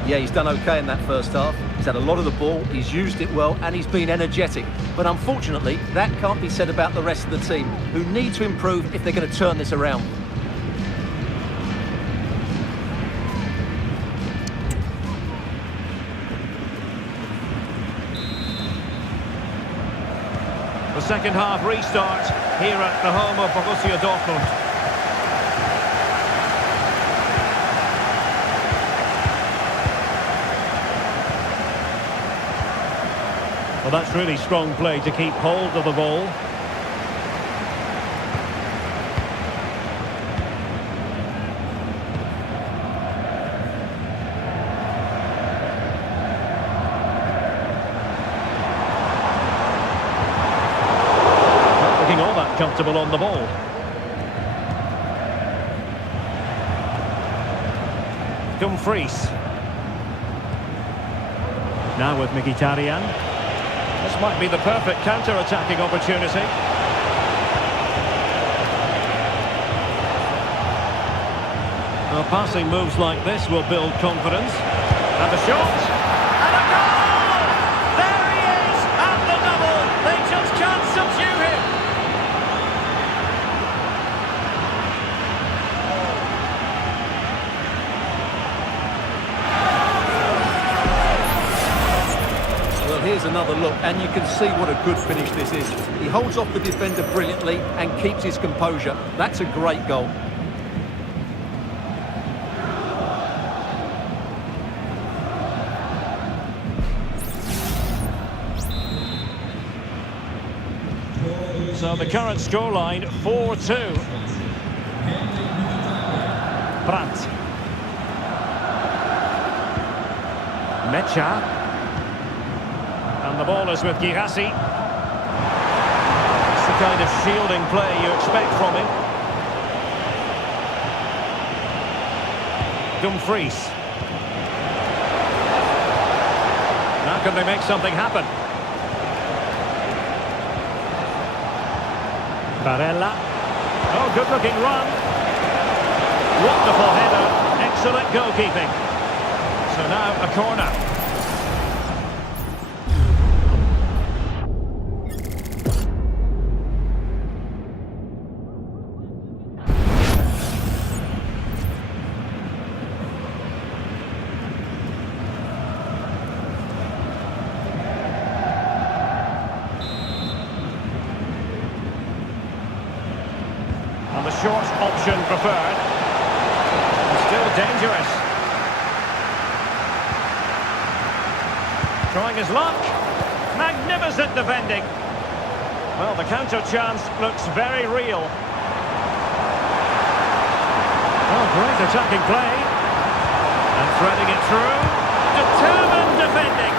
Yeah, he's done okay in that first half. He's had a lot of the ball, he's used it well, and he's been energetic. But unfortunately, that can't be said about the rest of the team, who need to improve if they're going to turn this around. The second half restart here at the home of Borussia Dortmund. Well, that's really strong play to keep hold of the ball. Not looking all that comfortable on the ball. Dumfries. Now with Mkhitaryan. This might be the perfect counter-attacking opportunity. Well, passing moves like this will build confidence. And a shot! And a goal! There he is! At the double! They just can't subdue him! Here's another look, and you can see what a good finish this is. He holds off the defender brilliantly and keeps his composure. That's a great goal. So the current scoreline, 4-2. Brandt. Mecha. And the ball is with Girassi. It's the kind of shielding play you expect from him. Dumfries. Now can they make something happen? Barella. Oh, good-looking run. Wonderful header. Excellent goalkeeping. So now a corner. And the short option preferred. Still dangerous. Trying his luck. Magnificent defending. Well, the counter chance looks very real. Oh, great attacking play. And threading it through. Determined defending.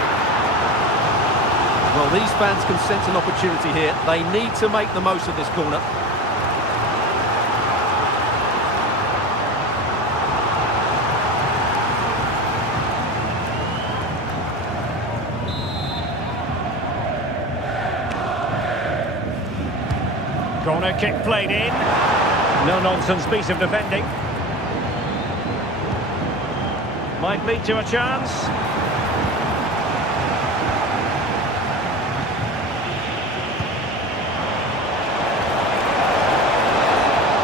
Well, these fans can sense an opportunity here. They need to make the most of this corner. Corner kick played in. No-nonsense piece of defending. Might lead to a chance.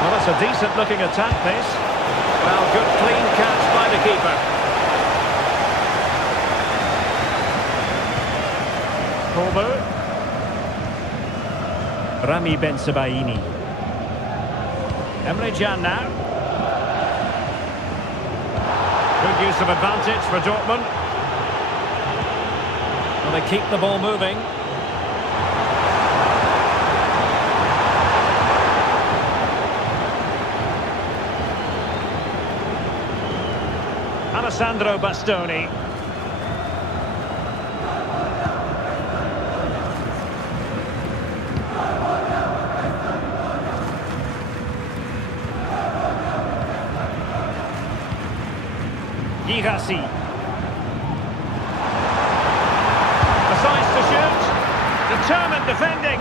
Well, that's a decent-looking attack, this. Well, good clean catch by the keeper. Corbu. Rami Ben-Sebaini. Emre Can now. Good use of advantage for Dortmund. Well, they keep the ball moving. Alessandro Bastoni. Girassi. Decides to shoot. Determined defending.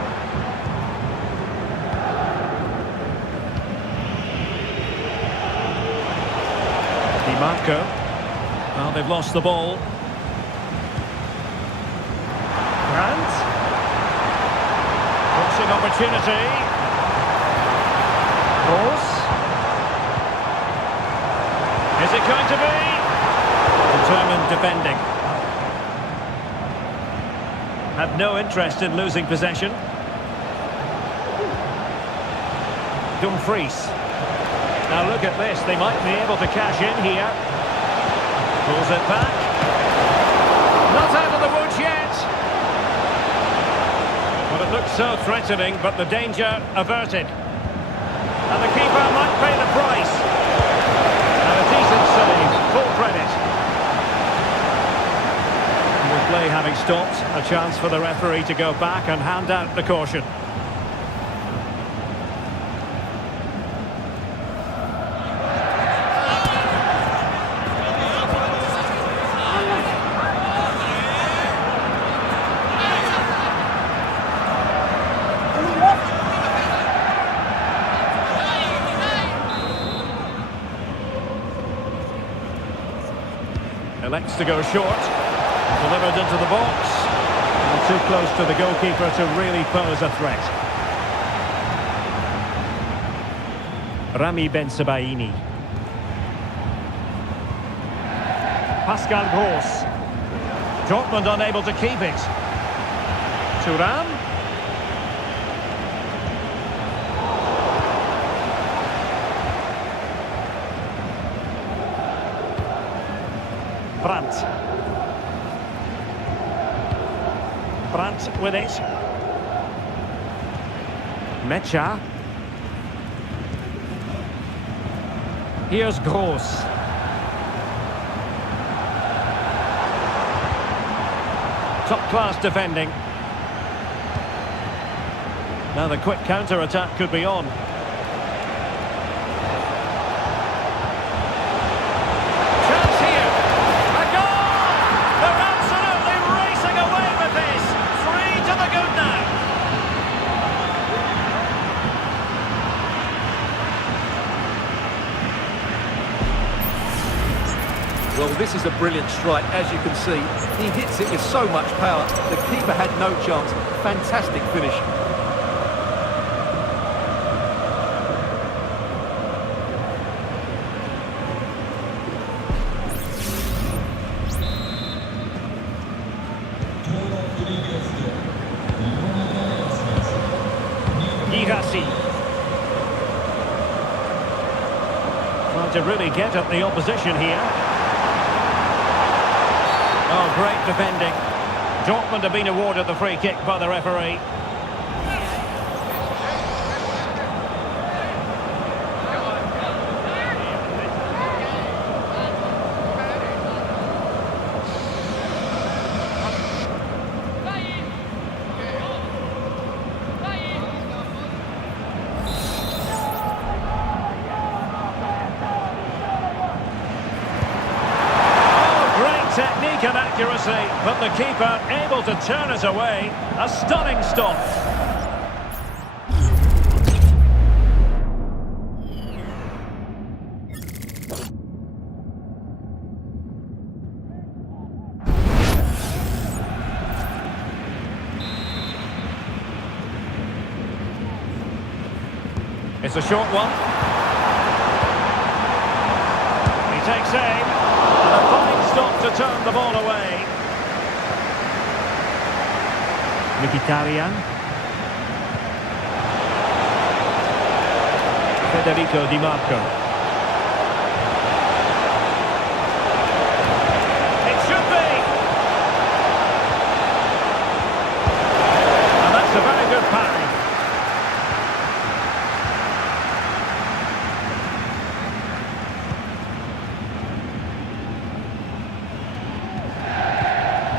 Di Marco. Well, they've lost the ball. Grant. Crossing opportunity. Cross. Is it going to be? Determined defending. Had no interest in losing possession. Dumfries. Now look at this, they might be able to cash in here. Pulls it back. Not out of the woods yet. Well, it looked so threatening, but the danger averted. And the keeper might pay the price. And a decent save, full credit. The play having stopped, a chance for the referee to go back and hand out the caution. Elects to go short. Delivered into the box. And too close to the goalkeeper to really pose a threat. Rami Bensebaini. Pascal Gross. Dortmund unable to keep it. Thuram. Brandt. Brandt with it. Mecha. Here's Gross. Top-class defending. Now the quick counter-attack could be on. Chance here. A goal! They're absolutely racing away with this. 3 to the good now. Well, this is a brilliant strike, as you can see. He hits it with so much power. The keeper had no chance. Fantastic finish. Girassi. Trying to really get at the opposition here. Oh, great defending. Dortmund have been awarded the free kick by the referee. Technique and accuracy, but the keeper able to turn it away. A stunning stop. It's a short one. He takes aim. And a fine stop to turn the ball away. Mkhitaryan. Federico Di Marco. It should be. And that's a very good parry.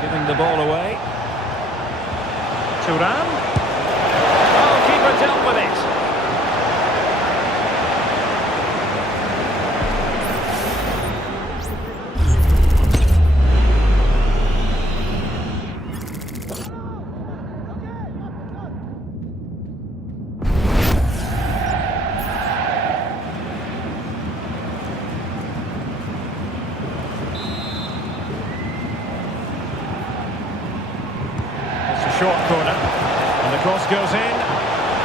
Giving the ball away. Thuram. Oh, keeper dealt with it. goes in.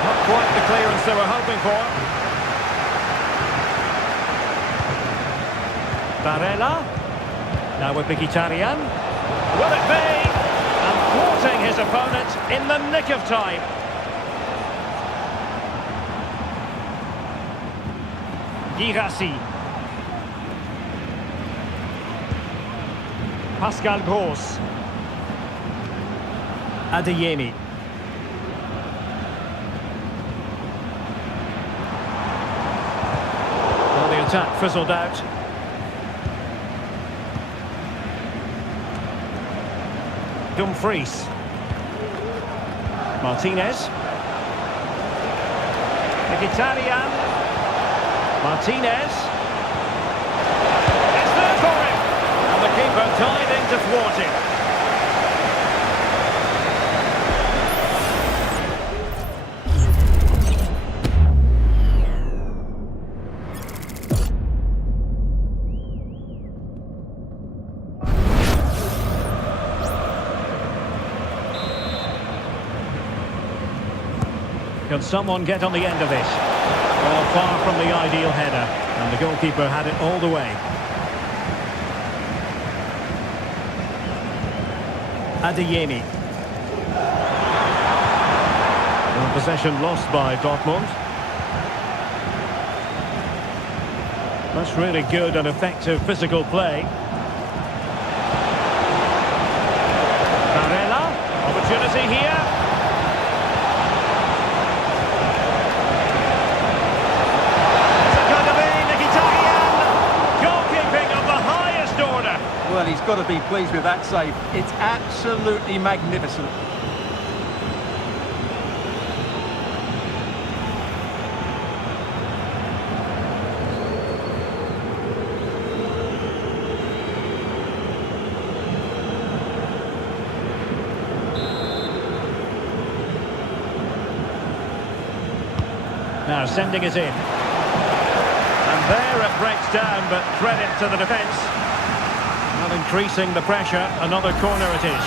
Not quite the clearance they were hoping for. Barella. Now with Mkhitaryan. Will it be? And thwarting his opponent in the nick of time. Girassi. Pascal Gross. Adeyemi. Well, the attack fizzled out. Dumfries. Martinez. Mkhitaryan. Martinez. It's there for him. And the keeper diving to thwart him. Can someone get on the end of this? Well, far from the ideal header. And the goalkeeper had it all the way. Adeyemi. Well, possession lost by Dortmund. That's really good and effective physical play. Barella. Opportunity here. Well, he's got to be pleased with that save. It's absolutely magnificent. Now sending it in. And there it breaks down, but credit to the defence. Not increasing the pressure, another corner it is.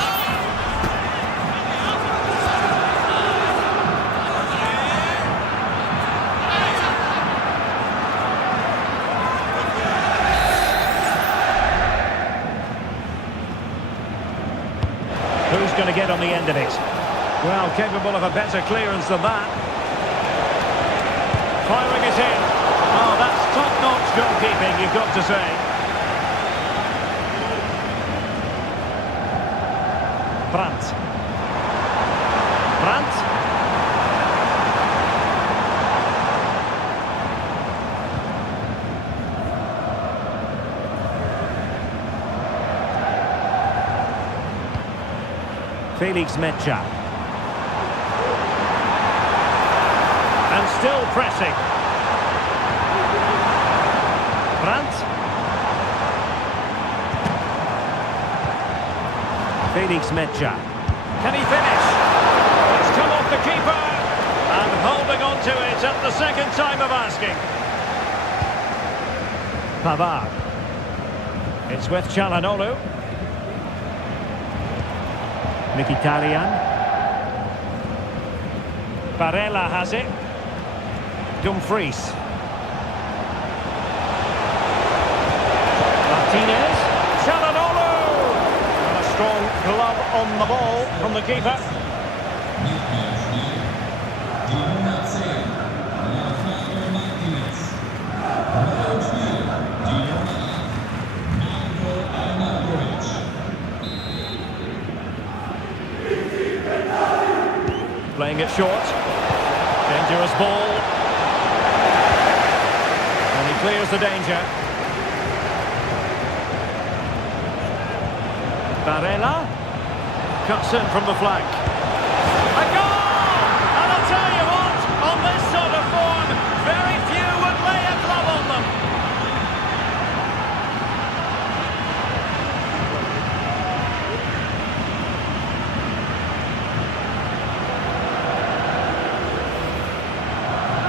Who's going to get on the end of it? Well, capable of a better clearance than that. Firing it in. Oh, that's top-notch goalkeeping, you've got to say. Brandt. Brandt. Felix Mecha. And still pressing. Brandt. Felix Mecha. Can he finish? It's come off the keeper. And holding on to it at the second time of asking. Pavard. It's with Çalhanoğlu. Mkhitaryan. Barella has it. Dumfries. Martinez. Çalhanoğlu. And a strong glove on the ball from the keeper. Playing it short. Dangerous ball. And he clears the danger. Barella cuts in from the flank. A goal! And I'll tell you what, on this sort of form, very few would lay a glove on them.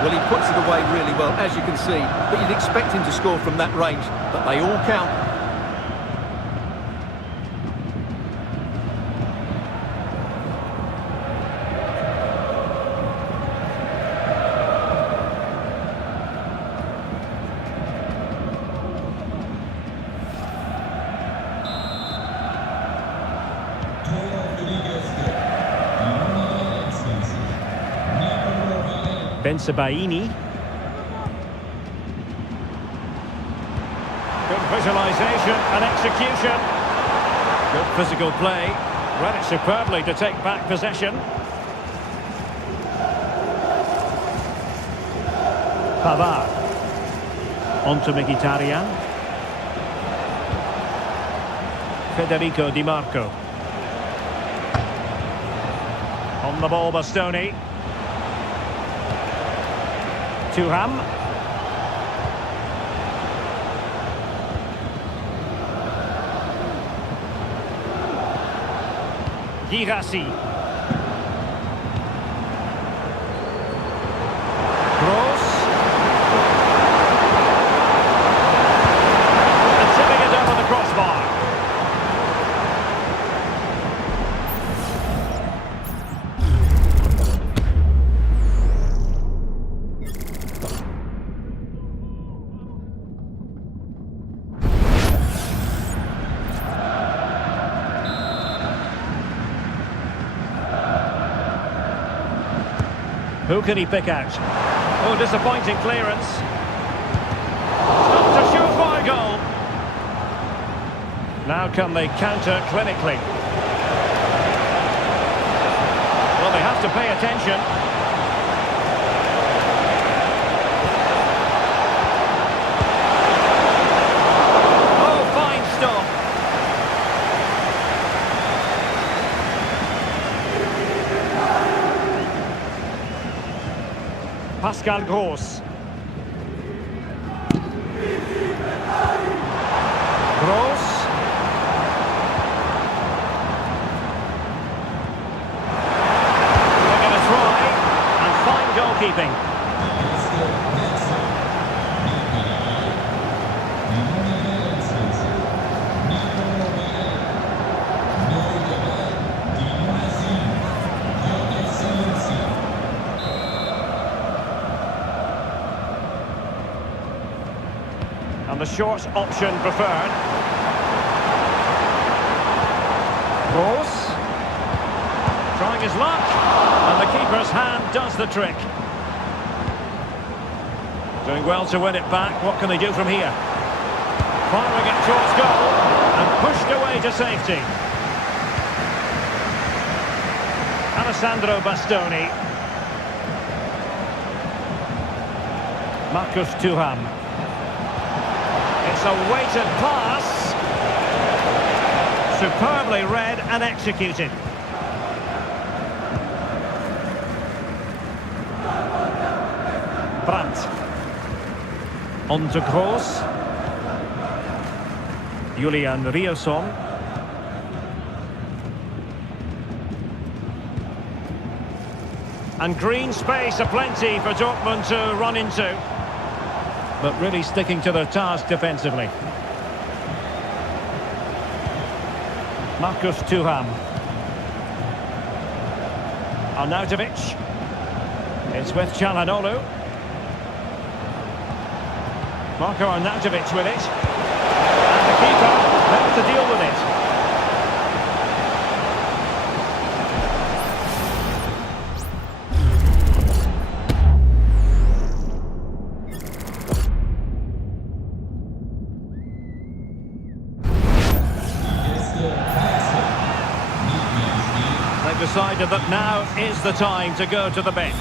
Well, he puts it away really well, as you can see, but you'd expect him to score from that range, but they all count. Bensebaini. Good visualisation and execution. Good physical play. Read it superbly to take back possession. Pavard. On to Mkhitaryan. Federico Di Marco. On the ball, Bastoni. Thuram. Girassi. Kroos. And tipping it over the crossbar. Who can he pick out? Oh, disappointing clearance. Stopped a surefire goal. Now can they counter clinically? Well, they have to pay attention. Oh, fine stop. Pascal Gross. Gross. They're going to try, and fine goalkeeping. And the short option preferred. Gross. Trying his luck. And the keeper's hand does the trick. Doing well to win it back. What can they do from here? Firing it towards goal. And pushed away to safety. Alessandro Bastoni. Marcus Thuram. It's a weighted pass. Superbly read and executed. Brandt. On to Kroos. Julian Riosson. And green space aplenty for Dortmund to run into. But really sticking to their task defensively. Marcus Thuram. Arnautovic. It's with Çalhanoğlu. Marco Arnautovic with it. And the keeper has to deal with it. They've decided that now is the time to go to the bench.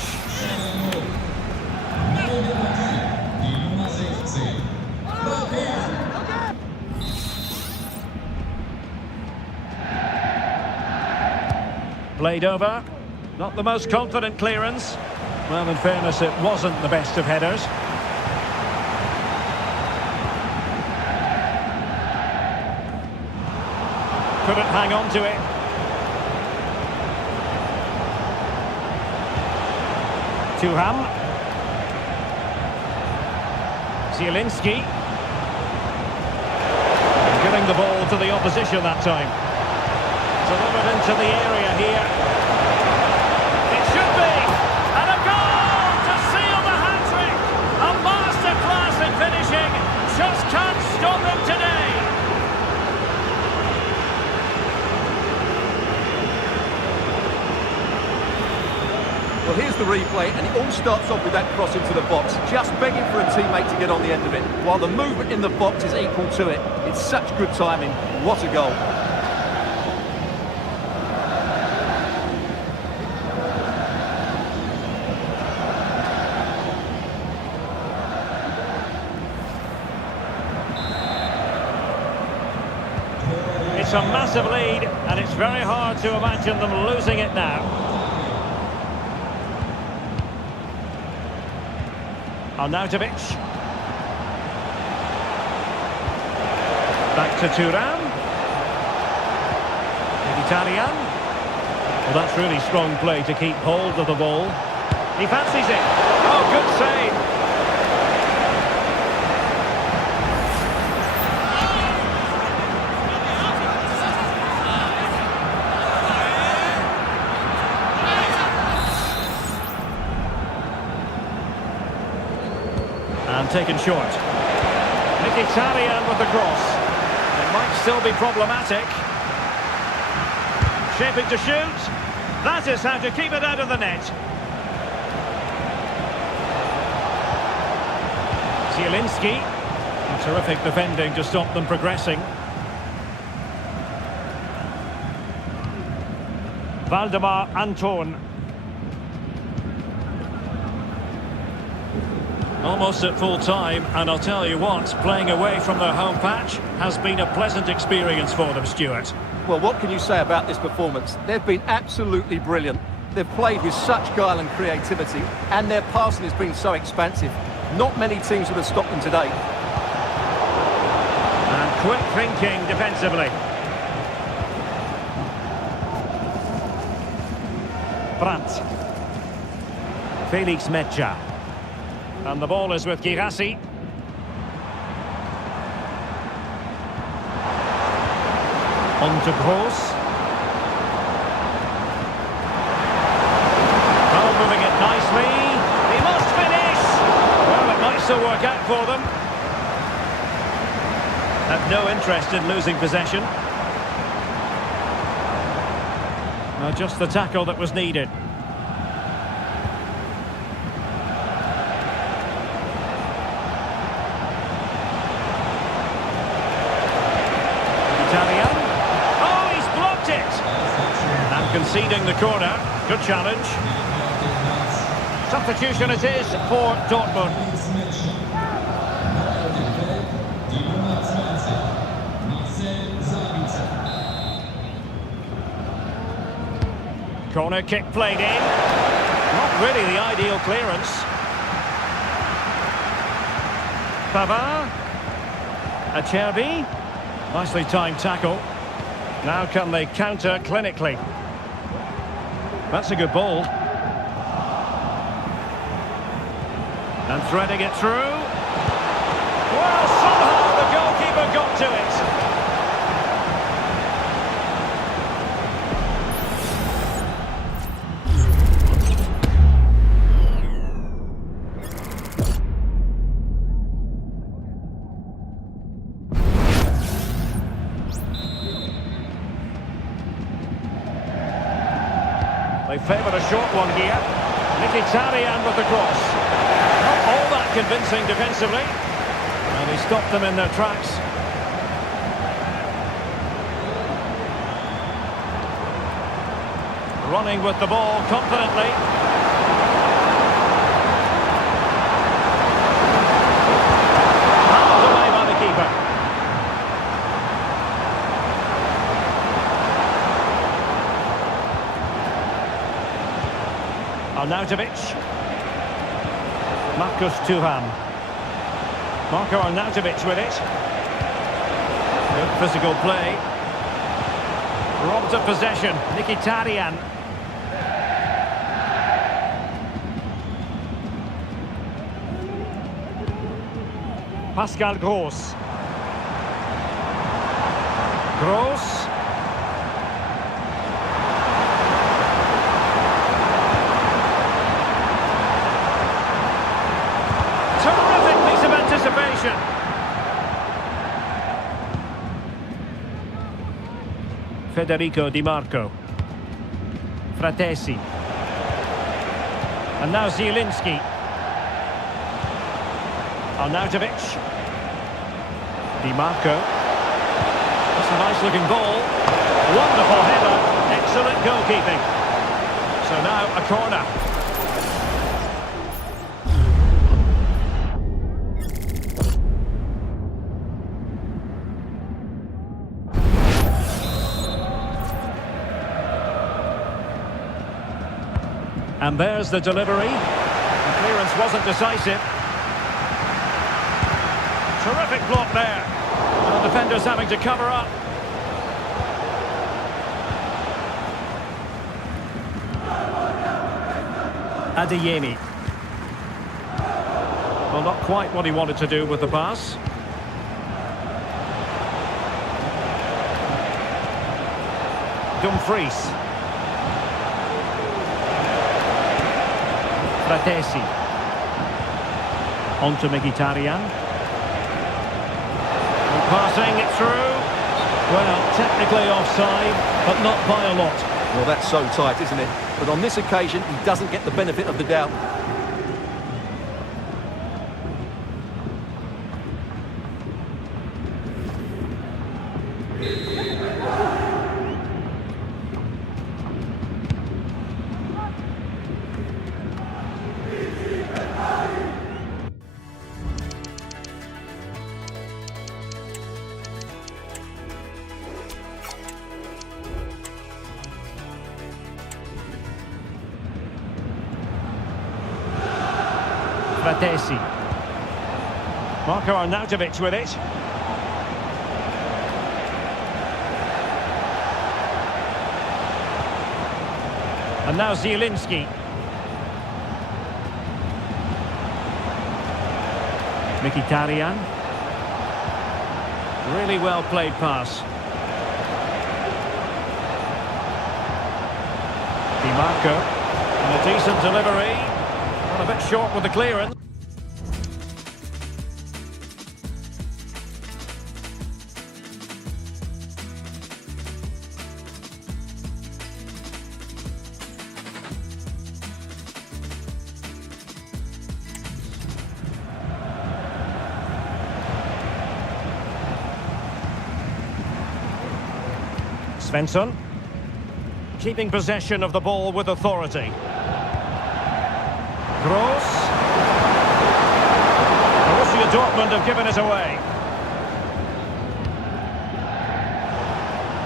Played over. Not the most confident clearance. Well, in fairness, it wasn't the best of headers. Couldn't hang on to it. Thuram. Zielinski. Giving the ball to the opposition that time. Delivered into the area here. It should be! And a goal to seal the hat-trick! A masterclass in finishing. Just can't stop him today. Well, here's the replay, and it all starts off with that cross into the box, just begging for a teammate to get on the end of it, while the movement in the box is equal to it. It's such good timing. What a goal. It's a massive lead, and it's very hard to imagine them losing it now. Arnautovic. Back to Thuram. Mkhitaryan. Well, that's really strong play to keep hold of the ball. He fancies it. Oh, good save. And taken short. Mkhitaryan with the cross. It might still be problematic. Shaping to shoot. That is how to keep it out of the net. Zielinski. Terrific defending to stop them progressing. Valdemar Anton. Almost at full time, and I'll tell you what, playing away from their home patch has been a pleasant experience for them, Stuart. Well, what can you say about this performance? They've been absolutely brilliant. They've played with such guile and creativity, and their passing has been so expansive. Not many teams would have stopped them today. And quick thinking defensively. Brandt. Felix Mejia. And the ball is with Girassi. On to Gross. Well, moving it nicely. He must finish! Well, it might still work out for them. Have no interest in losing possession. Just the tackle that was needed. Oh, he's blocked it! And conceding the corner. Good challenge. Substitution it is for Dortmund. Corner kick played in. Not really the ideal clearance. Pavard. Acerbi. Nicely timed tackle. Now can they counter clinically? That's a good ball. And threading it through. Well, somehow the goalkeeper got to it. They favour a short one here. Mkhitaryan with the cross. Not all that convincing defensively. And he stopped them in their tracks. Running with the ball confidently. Handled away by the keeper. Arnautovic. Marcus Thuram. Marco Arnautovic with it. Good physical play. Robbed of possession. Mkhitaryan. Pascal Gross. Gross. Terrific piece of anticipation. Federico Di Marco. Fratesi. And now Zielinski. Arnautovic. Di Marco. That's a nice looking ball. Wonderful header. Excellent goalkeeping. So now a corner. And there's the delivery. The clearance wasn't decisive. Terrific block there. And the defender's having to cover up. Adeyemi. Well, not quite what he wanted to do with the pass. Dumfries. Fratesi. On to Mkhitaryan. And passing it through. Well, technically offside, but not by a lot. Well, that's so tight, isn't it? But on this occasion, he doesn't get the benefit of the doubt. Fratesi. Marco Arnautovic with it. And now Zielinski. Mkhitaryan. Really well played pass. Di Marco. And a decent delivery. Well, a bit short with the clearance. Svensson. Keeping possession of the ball with authority. Gross. Borussia Dortmund have given it away.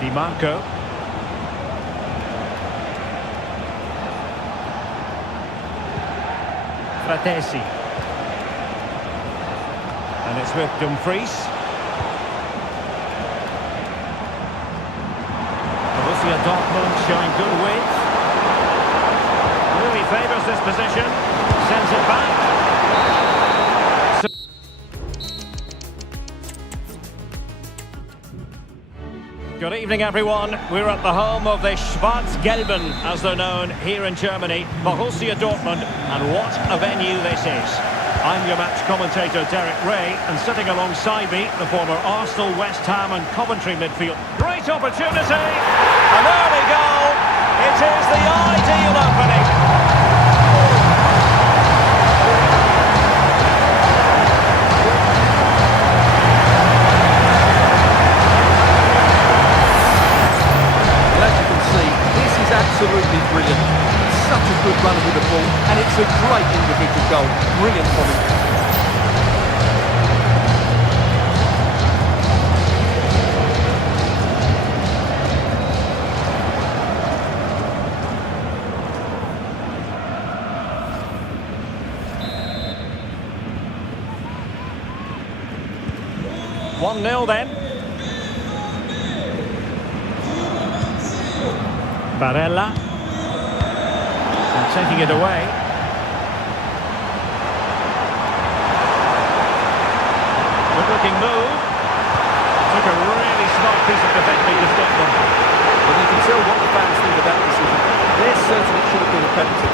Di Marco. Fratesi. And it's with Dumfries. Borussia Dortmund showing good width. Really favours this position. Sends it back. Good evening, everyone. We're at the home of the Schwarz-Gelben, as they're known here in Germany, Borussia Dortmund, and what a venue this is. I'm your match commentator, Derek Ray, and sitting alongside me, the former Arsenal, West Ham and Coventry midfield. Great opportunity, an early goal. It is the ideal opening. Absolutely brilliant. Such a good run with the ball, and it's a great individual goal. Brilliant from him. One 0 then. Barella. And taking it away. Good looking move. Took a really smart piece of defending to stop them. But you can tell what the fans think of that decision. They're certain it should have been a penalty.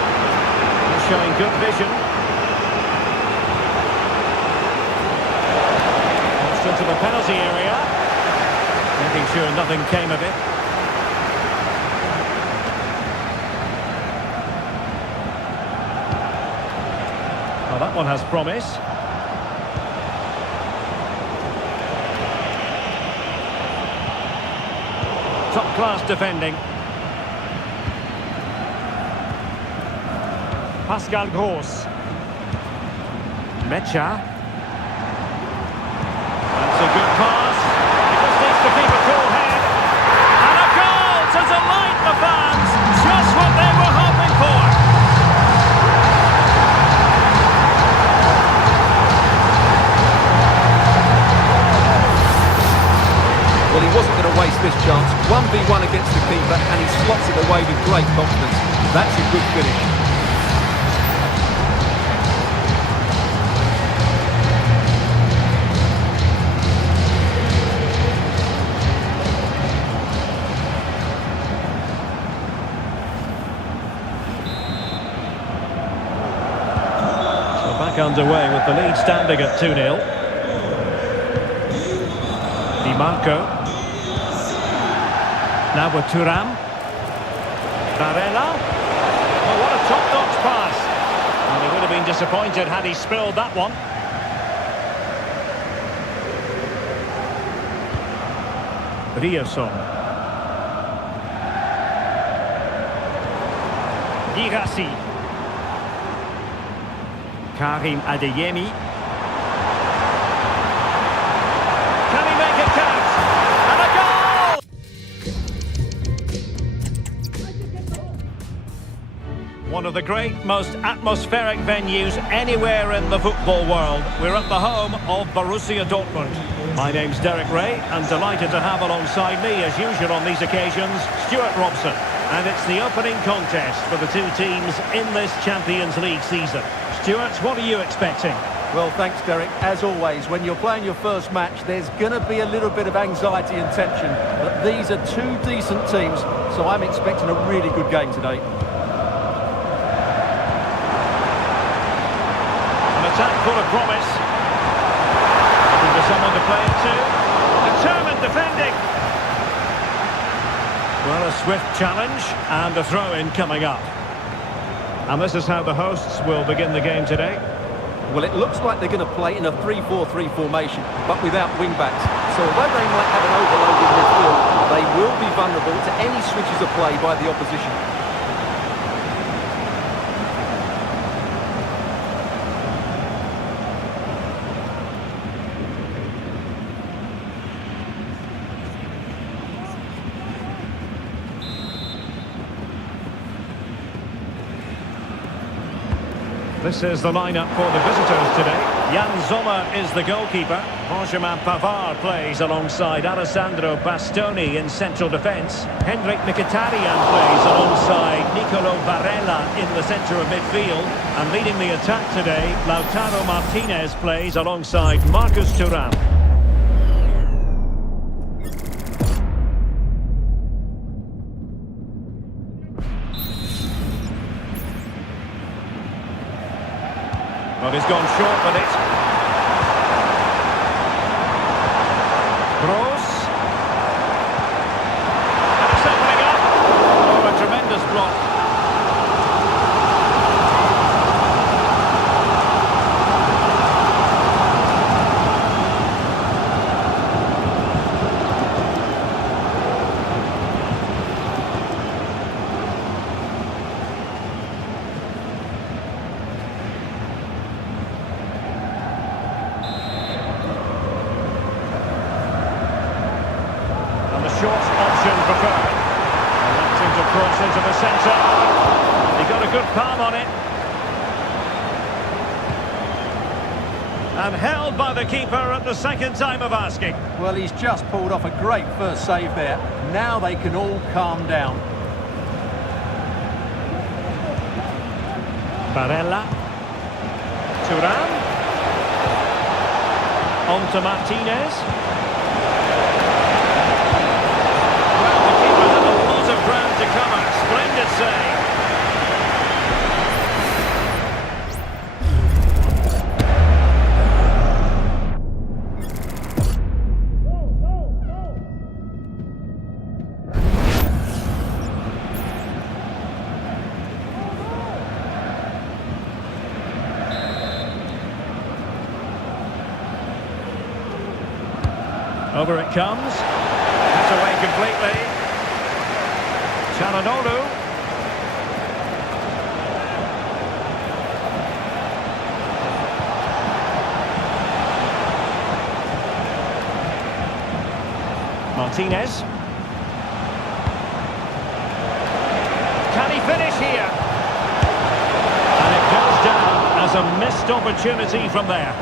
He's showing good vision. Crossed into the penalty area. Making sure nothing came of it. Well, that one has promise. Top-class defending. Pascal Gross. Mecha. That's a good pass. He just needs to keep a cool head. And a goal to delight the fans. Just what they were hoping for. Well, he wasn't going to waste this chance. 1v1 against the keeper, and he slots it away with great confidence. That's a good finish. Back underway with the lead standing at 2-0. Di Marco. Now with Thuram. Barella. Oh, what a top-notch pass. And he would have been disappointed had he spilled that one. Rioson. Girassi. Karim Adeyemi. Can he make it count? And a goal! One of the great, most atmospheric venues anywhere in the football world. We're at the home of Borussia Dortmund. My name's Derek Ray, and delighted to have alongside me, as usual on these occasions, Stuart Robson. And it's the opening contest for the two teams in this Champions League season. Stuart, what are you expecting? Well, thanks, Derek. As always, when you're playing your first match, there's going to be a little bit of anxiety and tension. But these are two decent teams, so I'm expecting a really good game today. An attack full of promise. Looking for someone to play it to. Determined defending. Well, a swift challenge and a throw-in coming up. And this is how the hosts will begin the game today. Well, it looks like they're going to play in a 3-4-3 formation, but without wing-backs. So although they might have an overload in midfield, they will be vulnerable to any switches of play by the opposition. This is the lineup for the visitors today. Jan Sommer is the goalkeeper. Benjamin Pavard plays alongside Alessandro Bastoni in central defence. Hendrik Mkhitaryan plays alongside Nicolo Barella in the centre of midfield. And leading the attack today, Lautaro Martinez plays alongside Marcus Thuram. Well, he's gone short with it. Gross. And it's opening up. Oh, a tremendous block. Short option preferred. Electing to cross into the centre. He got a good palm on it. And held by the keeper at the second time of asking. Well, he's just pulled off a great first save there. Now they can all calm down. Barella. Thuram. On to Martinez. Ground to cover, splendid save. Over it comes. That's away completely. Çalhanoğlu. Martinez. Can he finish here? And it goes down as a missed opportunity from there.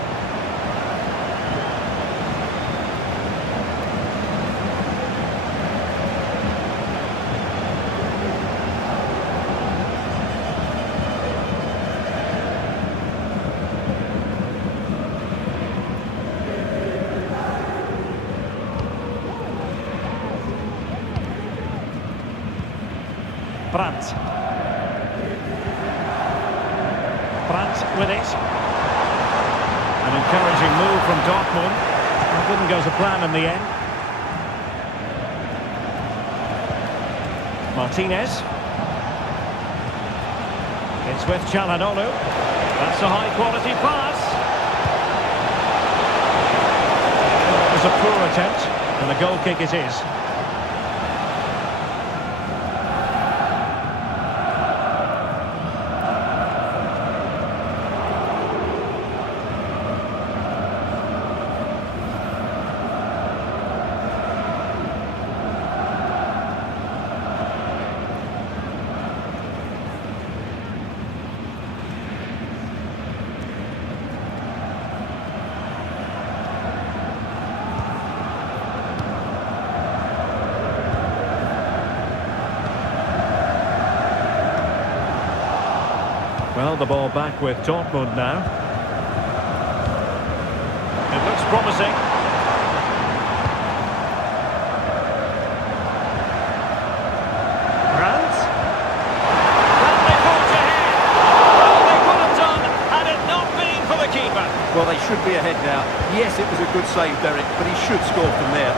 Brandt. Brandt with it. An encouraging move from Dortmund. It didn't go to plan in the end. Martinez. It's with Çalhanoğlu. That's a high-quality pass. It was a poor attempt, and a goal kick it is. Well, the ball back with Dortmund now. It looks promising. Brandt. And they forge ahead. Well, they could have done had it not been for the keeper. Well, they should be ahead now. Yes, it was a good save, Derek, but he should score from there.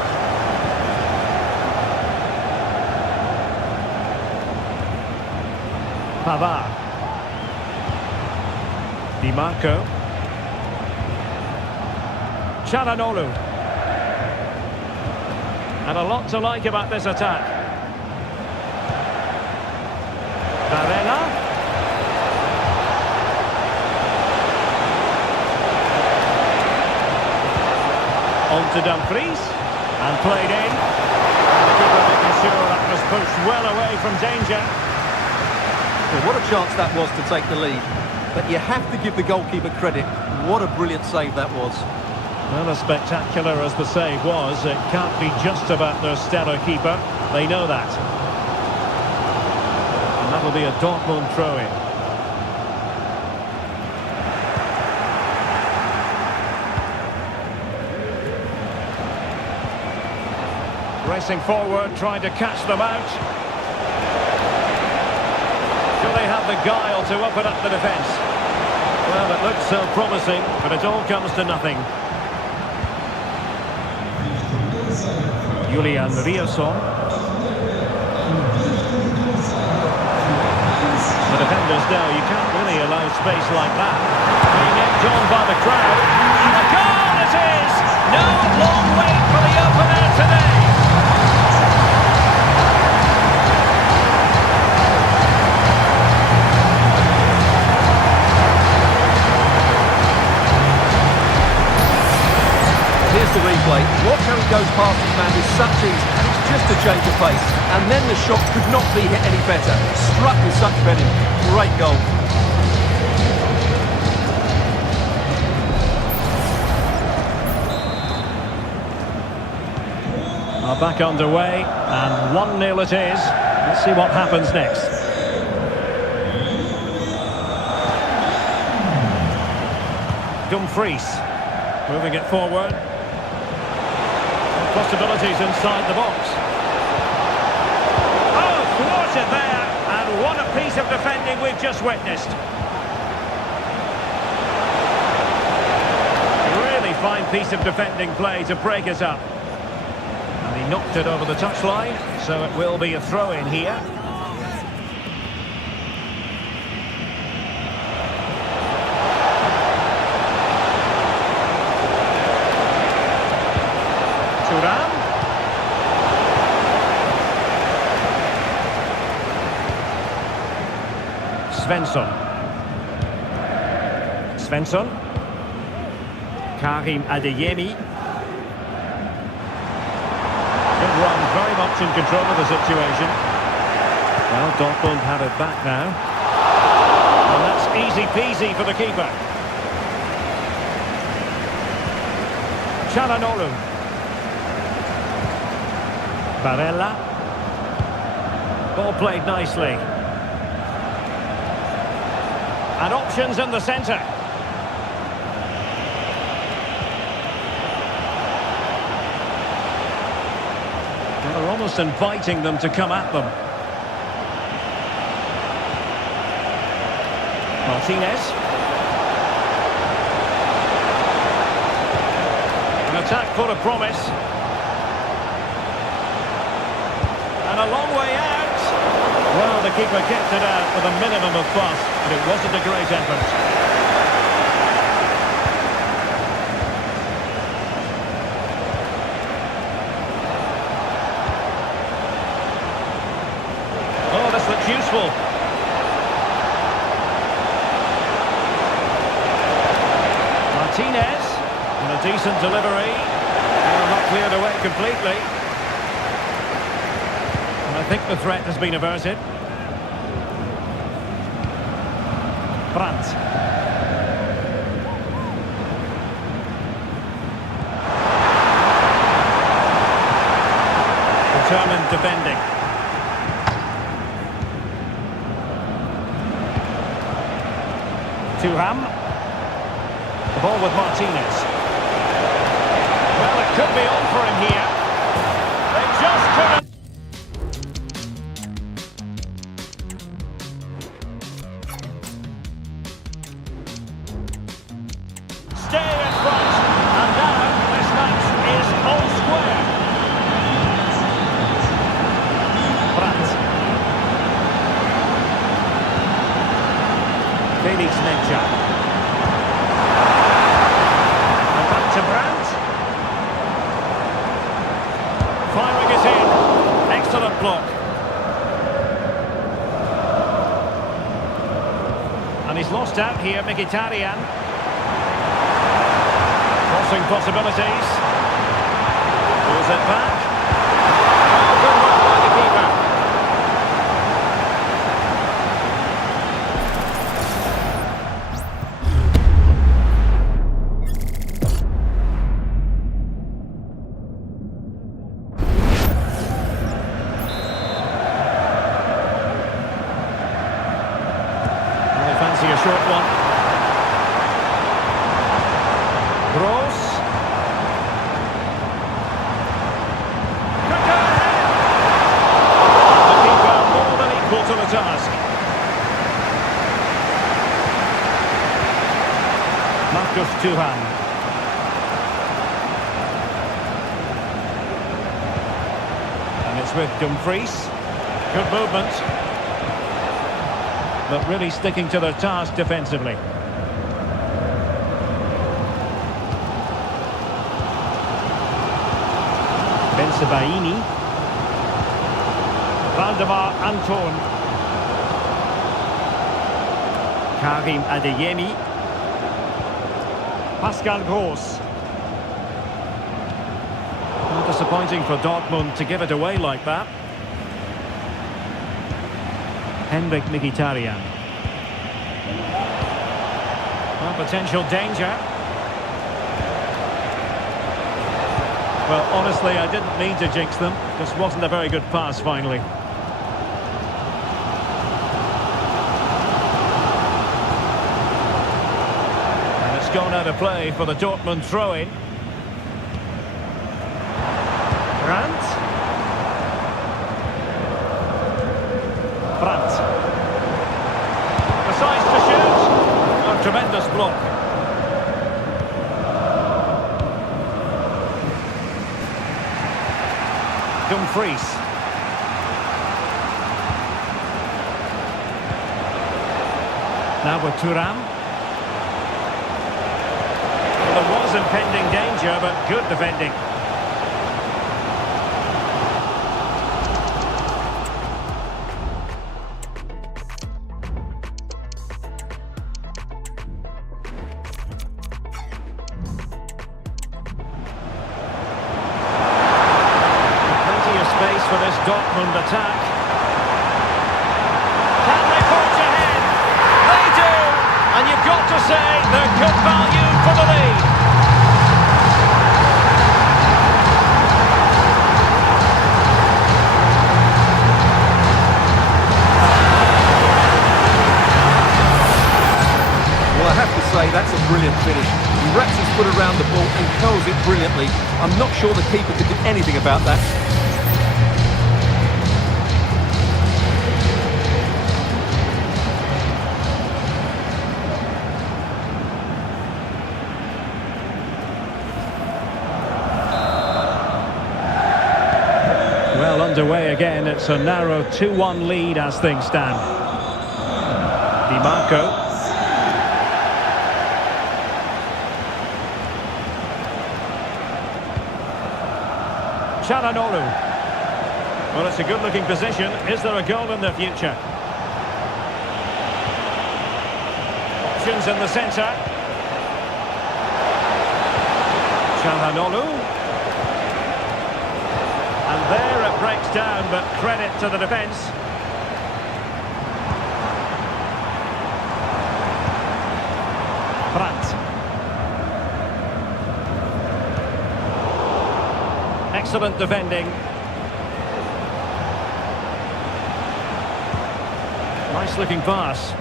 Pavard. Di Marco. Çalhanoğlu. And a lot to like about this attack. Varela. On to Dumfries. And played in. And the keeper making sure that was pushed well away from danger. Well, what a chance that was to take the lead. But you have to give the goalkeeper credit. What a brilliant save that was. Well, as spectacular as the save was, it can't be just about their stellar keeper. They know that. And that'll be a Dortmund throw-in. Racing forward, trying to catch them out. Do they have the guile to open up the defence? Well, it looks so promising, but it all comes to nothing. Julian Riasson. The defenders know you can't really allow space like that. Being egged on by the crowd. And a goal it is! No long wait for the opener today. Here's the replay. Watch how he goes past his man with such ease, and it's just a change of pace. And then the shot could not be hit any better. Struck with such venom. Great goal. Are back underway, and 1-0 it is. Let's see what happens next. Dumfries moving it forward. Possibilities inside the box. Oh, thwarted there, and what a piece of defending we've just witnessed. Really fine piece of defending play to break us up. And he knocked it over the touchline, so it will be a throw-in here. Thuram. Svensson. Svensson. Karim Adeyemi. Good run, very much in control of the situation. Well, Dortmund have it back now. And that's easy peasy for the keeper. Çalhanoğlu. Barella. Ball played nicely. And options in the centre. They're almost inviting them to come at them. Martinez. An attack full of promise. And a long way out. Well, the keeper kept it out with a minimum of fuss, but it wasn't a great effort. Oh, this looks useful. Martinez, and a decent delivery. Well, not cleared away completely. And I think the threat has been averted. Brandt. Determined defending. Thuram. The ball with Martinez. Well, it could be on for him here. They just couldn't. Stay in front. And now this match is all square. Brandt. Felix Mencha. And back to Brandt. Firing it in. Excellent block. And he's lost out here, Mkhitaryan. Crossing possibilities. Pulls it back. Oh, good work by the keeper. They fancy a short one. Gross. The keeper more than equal to the task. Marcus Thuram. And it's with Dumfries. Good movement. But really sticking to their task defensively. Bensebaini. Valdemar Anton. Karim Adeyemi. Pascal Gross. Not disappointing for Dortmund to give it away like that. Henrik Mkhitaryan. Well, potential danger. Well, honestly, I didn't mean to jinx them. Just wasn't a very good pass, finally. And it's gone out of play for the Dortmund throw-in. Brandt. Brandt. Decides to shoot. A tremendous block. Dumfries. Now with Thuram. Well, there was impending danger, but good defending. Dortmund attack. Can they forge ahead? They do! And you've got to say they're good value for the lead. Well, I have to say, that's a brilliant finish. He wraps his foot around the ball and curls it brilliantly. I'm not sure the keeper could do anything about that. Well, underway again. It's a narrow 2-1 lead as things stand. Di Marco. Çalhanoğlu. Well, it's a good-looking position. Is there a goal in the future? Options in the centre. Çalhanoğlu. And there it breaks down, but credit to the defence. Brandt. Excellent defending. Nice looking pass.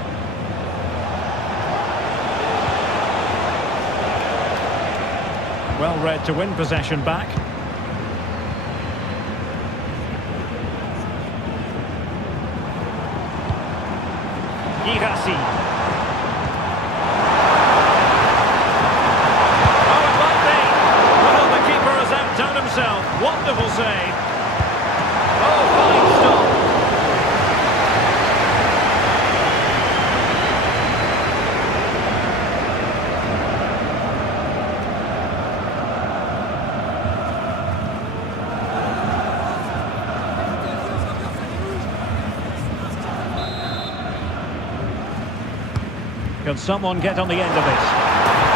Well read to win possession back. Girassi. Oh, it might be. Well, the keeper has outdone himself. Wonderful save. Oh, fine stop. Can someone get on the end of this?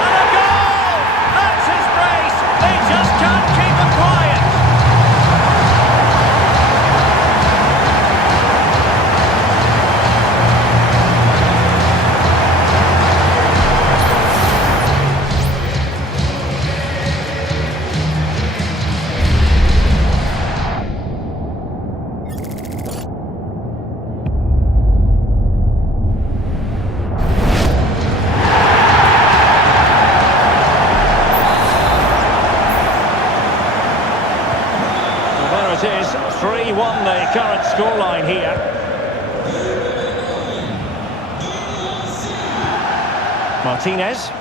And a goal! That's his brace! They just can't keep him quiet! It is 3-1 the current scoreline here. Martinez.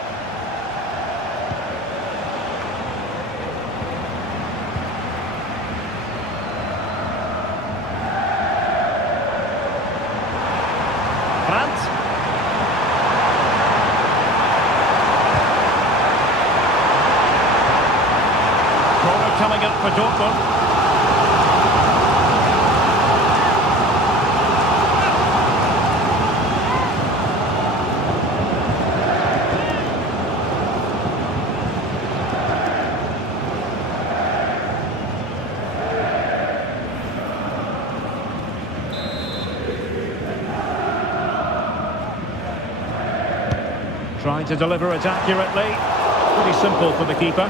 Brandt. Corner coming up for Dortmund. Trying to deliver it accurately. Pretty simple for the keeper.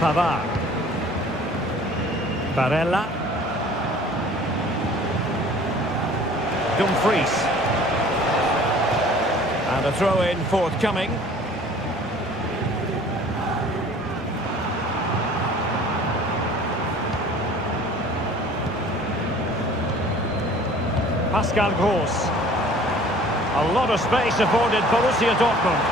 Pavard. Barella. Dumfries. And a throw-in forthcoming. Pascal Gross. A lot of space afforded Borussia Dortmund.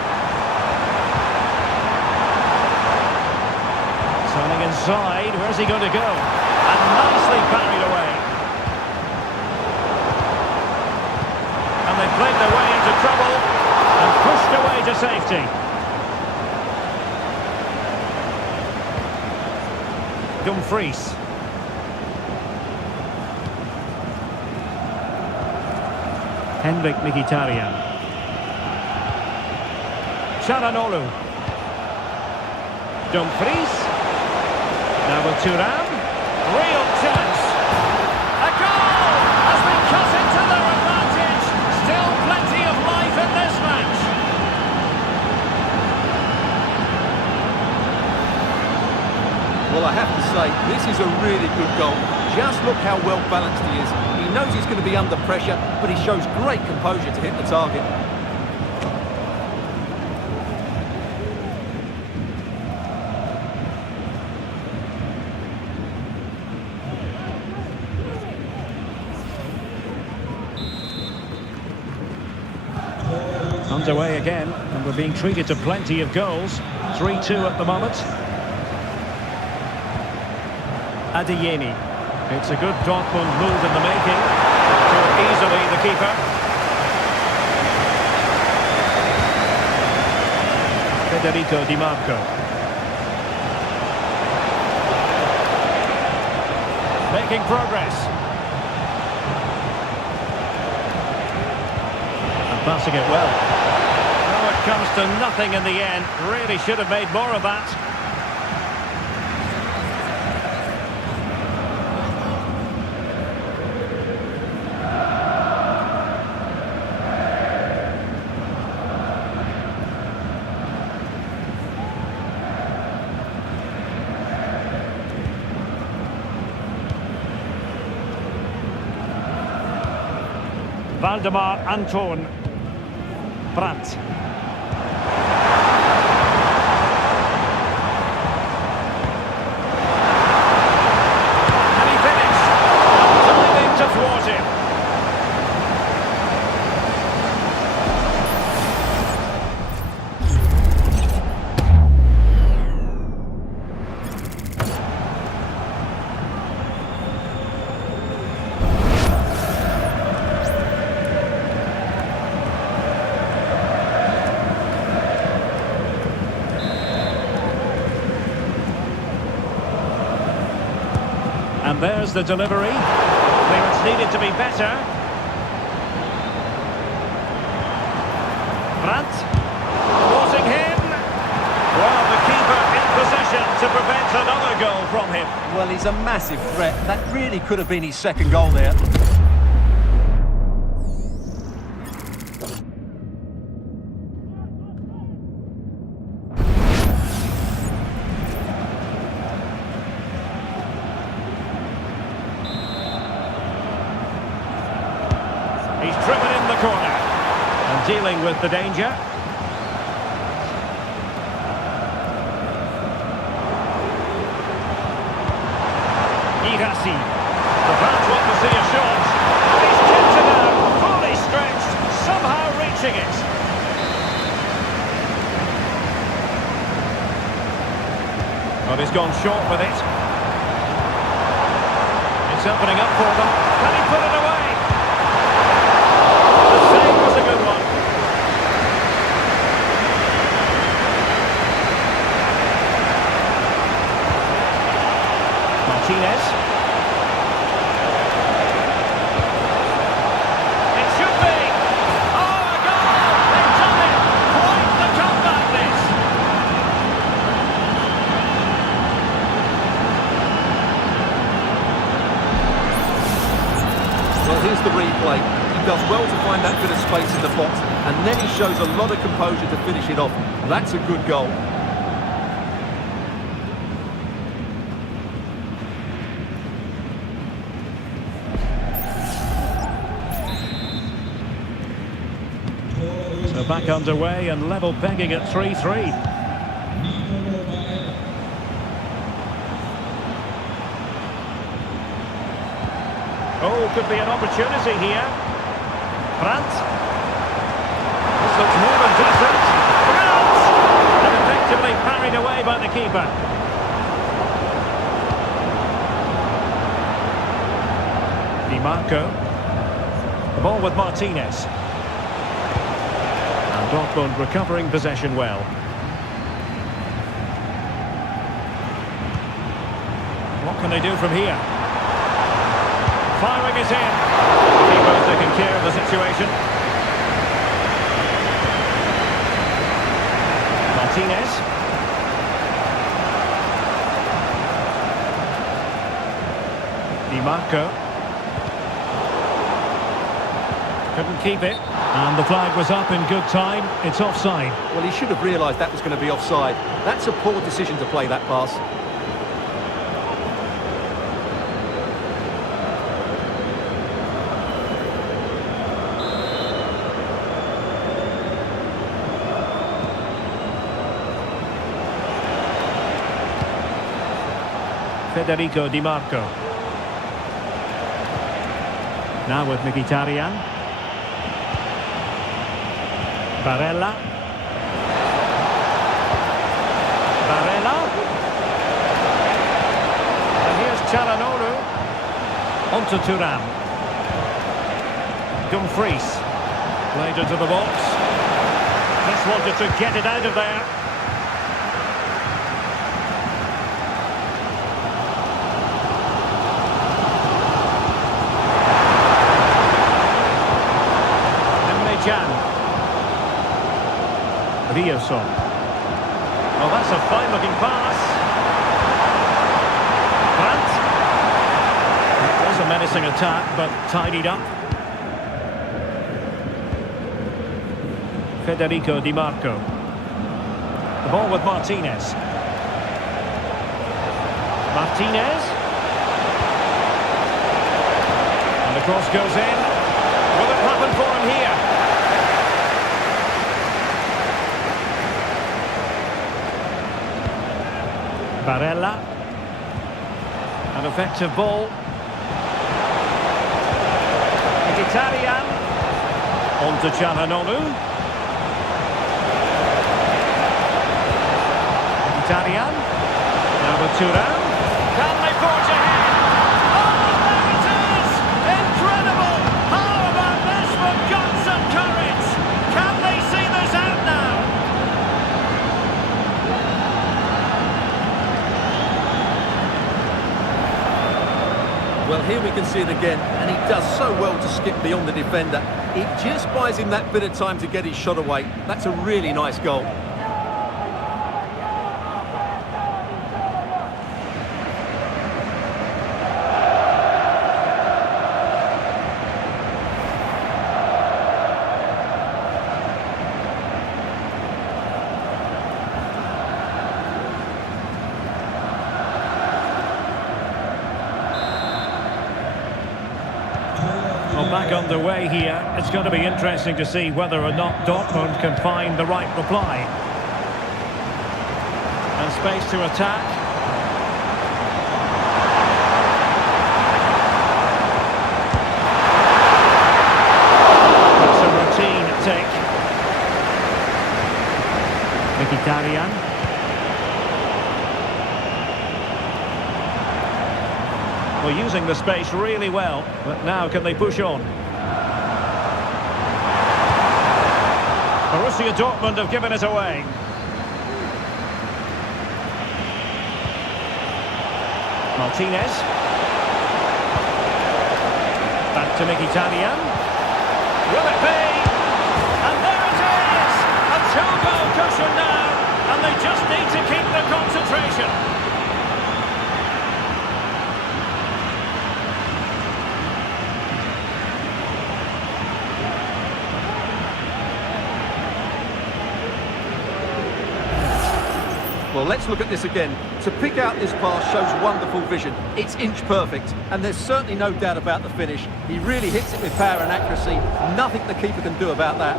Turning inside, where's he going to go? And nicely parried away. And they played their way into trouble and pushed away to safety. Dumfries. Henrik Mkhitaryan. Çalhanoğlu. Dumfries. Now with Thuram, real chance. A goal has been cut into their advantage. Still plenty of life in this match. Well, I have to say, this is a really good goal. Just look how well balanced he is. He knows he's going to be under pressure, but he shows great composure to hit the target. Underway again, and we're being treated to plenty of goals. 3-2 at the moment. Adeyemi. It's a good Dortmund move in the making. Too easily, the keeper. Federico Di Marco. Making progress. And passing it well. Oh, it comes to nothing in the end. Really should have made more of that. Valdemar Anton. Brandt. And he finished. Diving to thwart him. And there's the delivery. Clearance needed to be better. Brandt. Thwarting him. Well, the keeper in possession to prevent another goal from him. Well, he's a massive threat. That really could have been his second goal there. He's driven in the corner and dealing with the danger. Irasi. The fans want to see a shot. He's tipped it out, fully stretched, somehow reaching it. Well, he's gone short with it. It's opening up for them. Can he put it away? The save was a good one. Martinez. It should be. Oh, a goal! They've done it! Quite the comeback, this. Well, here's the replay. He does well to find that bit of space in the box, and then he shows a lot of composure to finish it off. That's a good goal. So back underway and level pegging at 3-3. Oh, could be an opportunity here. Brandt. This looks more than decent. Brandt! And effectively parried away by the keeper. Di Marco. The ball with Martinez. And Dortmund recovering possession well. What can they do from here? Firing it in. Keeper's taking care of the situation. Martinez. Di Marco. Couldn't keep it. And the flag was up in good time. It's offside. Well, he should have realised that was going to be offside. That's a poor decision to play that pass. Federico Di Marco. Now with Mkhitaryan. Barella. And here's Çalhanoğlu. Onto Thuram. Dumfries. Played into the box. Just wanted to get it out of there. Rioson. Well, that's a fine-looking pass. Brandt. It was a menacing attack, but tidied up. Federico Di Marco. The ball with Martinez. Martinez. And the cross goes in. Will it happen for him here? Barella. An effective ball. Mkhitaryan. On to Çalhanoğlu. Mkhitaryan. Now with Thuram. Can they forge ahead? Oh, there it is! Incredible! How about this for guts and courage? Can they see this out now? Well, here we can see it again, and he does so well to skip beyond the defender. It just buys him that bit of time to get his shot away. That's a really nice goal. Well, back underway here. It's going to be interesting to see whether or not Dortmund can find the right reply. And space to attack. It's a routine take. Mkhitaryan. Well, using the space really well, but now can they push on? Borussia Dortmund have given it away. Martinez. Back to Mkhitaryan. Will it be? And there it is! A two-goal cushion now, and they just need to keep the concentration. Well, let's look at this again. To pick out this pass shows wonderful vision. It's inch perfect, and there's certainly no doubt about the finish. He really hits it with power and accuracy. Nothing the keeper can do about that.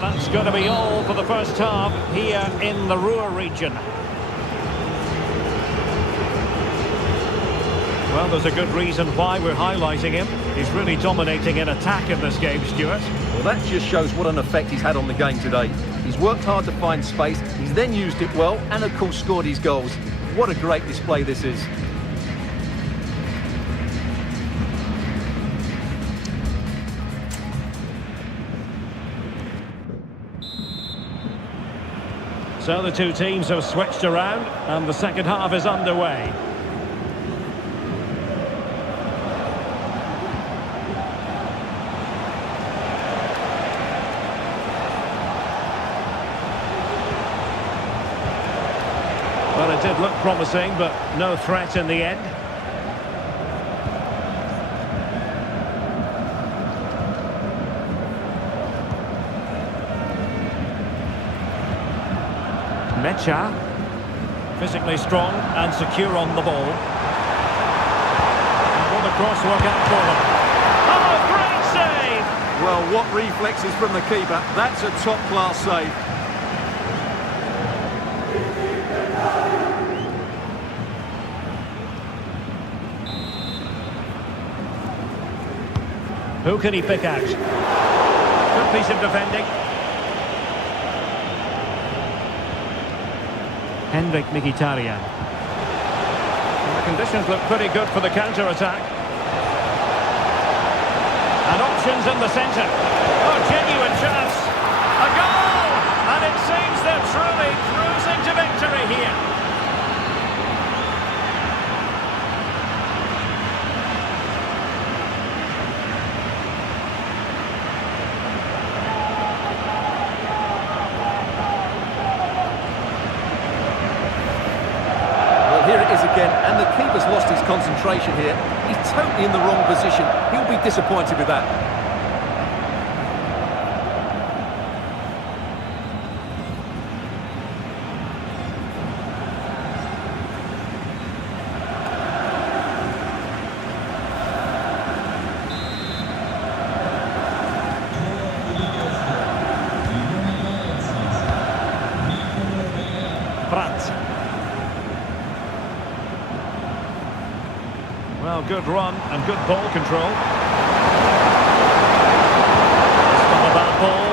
That's going to be all for the first half here in the Ruhr region. Well, there's a good reason why we're highlighting him. He's really dominating in attack in this game, Stuart. Well, that just shows what an effect he's had on the game today. He's worked hard to find space, he's then used it well, and of course scored his goals. What a great display this is. So the two teams have switched around, and the second half is underway. did look promising, but no threat in the end. Mecha, physically strong and secure on the ball. Will the cross work out for them? Oh, great save! Well, what reflexes from the keeper. That's a top-class save. Who can he pick out? Good piece of defending. Henrik Mkhitaryan. The conditions look pretty good for the counter-attack. And options in the centre. Oh, genuine chance. A goal! And it seems they're truly cruising to victory here. Here it is again, and the keeper's lost his concentration here. He's totally in the wrong position. He'll be disappointed with that. Brandt. Well, good run and good ball control. It's not a bad ball.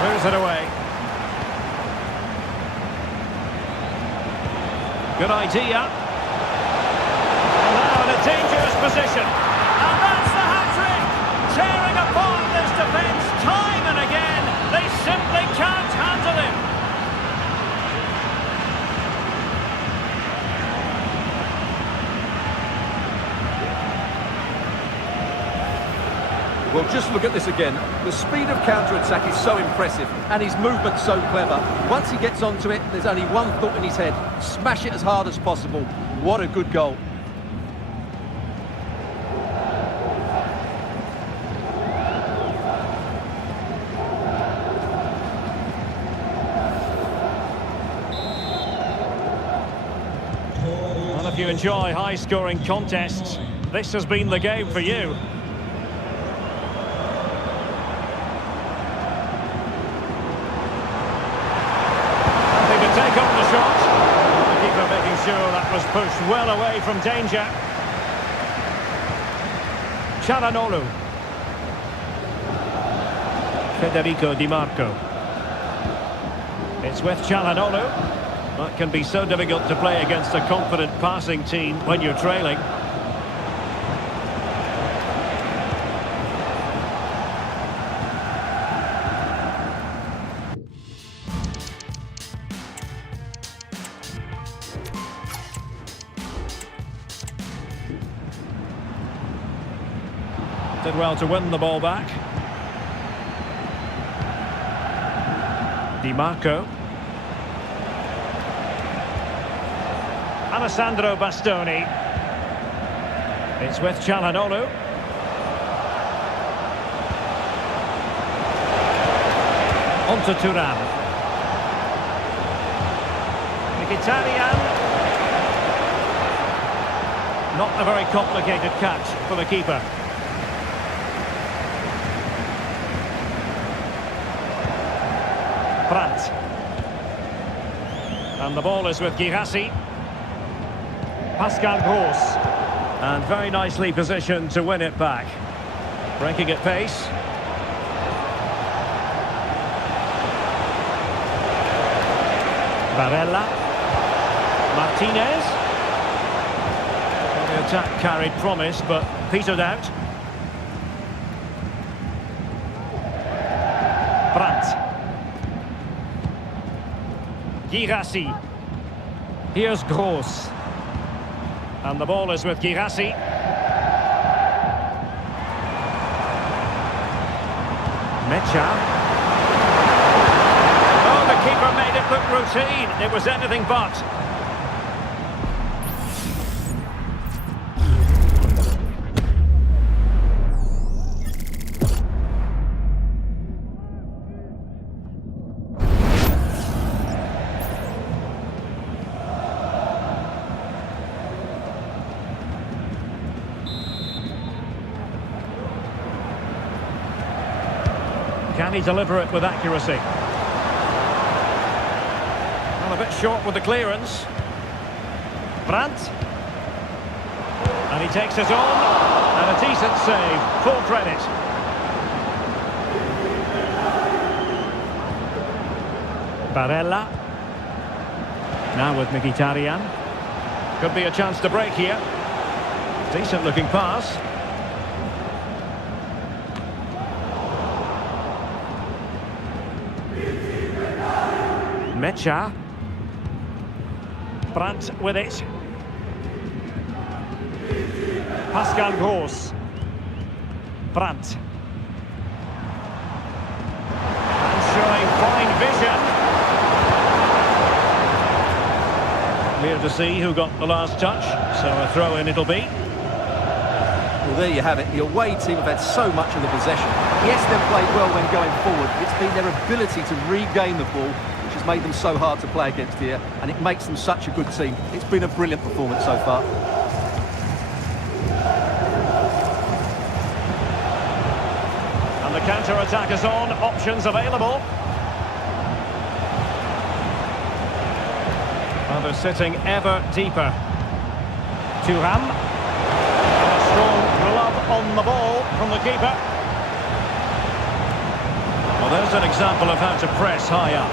Clears it away. Good idea. And now in a dangerous position. And that's the hat-trick! Tearing apart this defence time and again. They simply can't handle him. Well, just look at this again. The speed of counter-attack is so impressive, and his movement's so clever. Once he gets onto it, there's only one thought in his head. Smash it as hard as possible. What a good goal. Well, if you enjoy high-scoring contests, this has been the game for you. Take on the shot. The keeper making sure that was pushed well away from danger. Çalhanoğlu. Federico Di Marco. It's with Çalhanoğlu. That can be so difficult to play against a confident passing team when you're trailing. Did well to win the ball back. Di Marco. Alessandro Bastoni. It's with Çalhanoğlu. On to Thuram. Mkhitaryan. Not a very complicated catch for the keeper. Brandt. And the ball is with Girassi. Pascal Gross. And very nicely positioned to win it back. Breaking at pace. Barella. Martinez. Well, the attack carried promise, but petered out. Brandt. Girassi. Here's Gross. And the ball is with Girassi. Mecha. Oh, the keeper made it look routine. It was anything but. Can he deliver it with accuracy? Well, a bit short with the clearance. Brandt. And he takes it on. And a decent save. Full credit. Barella. Now with Mkhitaryan. Could be a chance to break here. Decent looking pass. Mecha. Brandt with it. Pascal Gross. Brandt. And showing fine vision. Clear to see who got the last touch, so a throw-in it'll be. Well, there you have it. The away team have had so much of the possession. Yes, they've played well when going forward. It's been their ability to regain the ball which has made them so hard to play against here, and it makes them such a good team. It's been a brilliant performance so far. And the counter-attack is on, options available. Well, they're sitting ever deeper. Thuram. A strong glove on the ball from the keeper. Well, there's an example of how to press high up.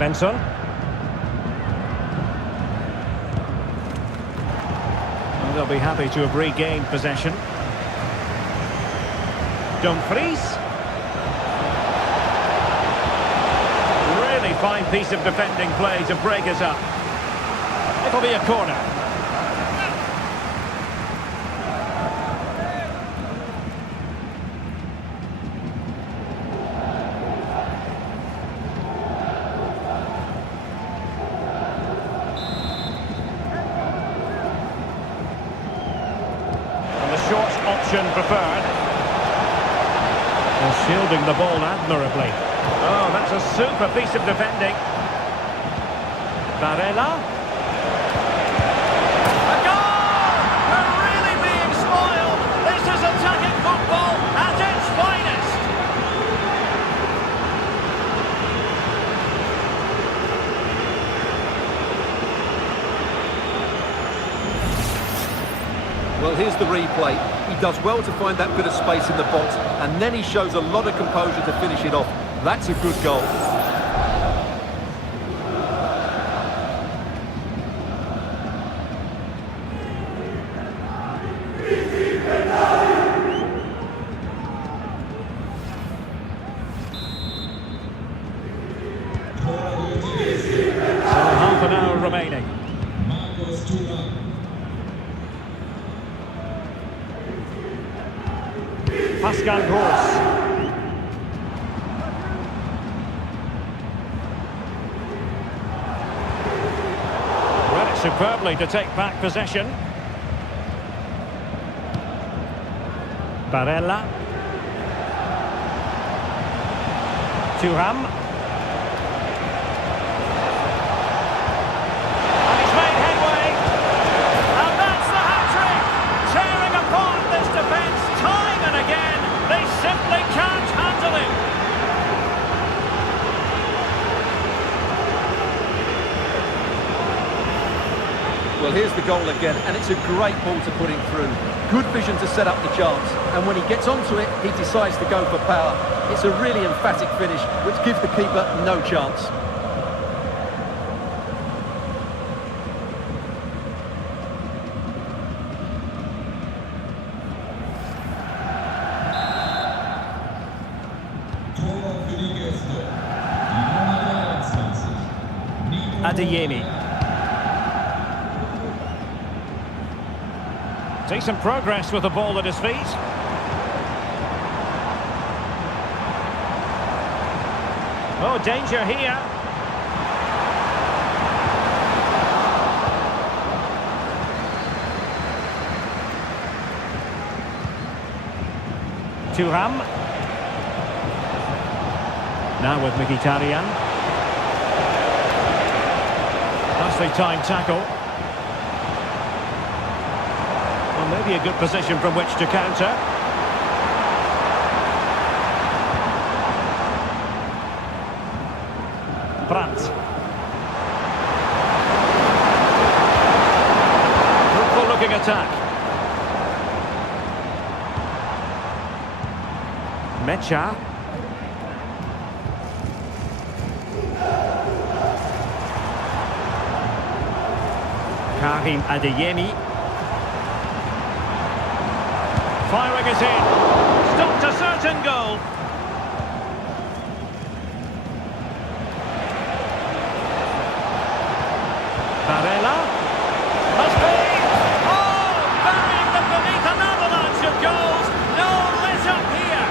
Svensson. Well, they'll be happy to have regained possession. Dumfries. Really fine piece of defending play to break it up. It'll be a corner. Short option preferred. And shielding the ball admirably. Oh, that's a super piece of defending. Barella. A goal! We're really being spoiled. This is attacking football at its finest. Well, here's the replay. He does well to find that bit of space in the box, and then he shows a lot of composure to finish it off. That's a good goal. So half an hour remaining. Pascal Gross. Read it superbly to take back possession. Barella. Thuram. And he's made headway. And that's the hat-trick. Tearing apart this defence time and again. They simply can't handle him. Well, here's the goal again, and it's a great ball to put him through. Good vision to set up the chance, and when he gets onto it, he decides to go for power. It's a really emphatic finish, which gives the keeper no chance. Adeyemi. Decent progress with the ball at his feet. Oh, danger here. Thuram. Now with Mkhitaryan. Nicely timed tackle. Well, maybe a good position from which to counter. Brandt. Fruitful looking attack. Mecha. Karim Adeyemi. Firing it in. Stopped a certain goal. Barella. Must be. Oh! Burying them beneath an avalanche of goals. No let up here.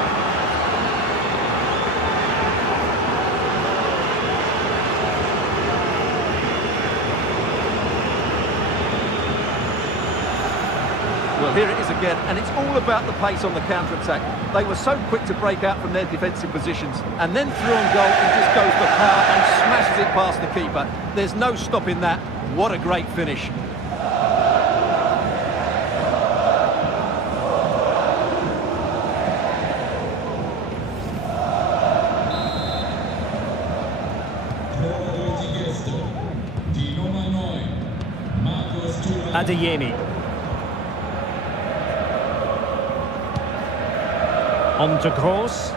Well, here it is again, and it's all about the pace on the counter-attack. They were so quick to break out from their defensive positions, and then through on goal, he just goes for power and smashes it past the keeper. There's no stopping that. What a great finish. Adeyemi. On to Kroos.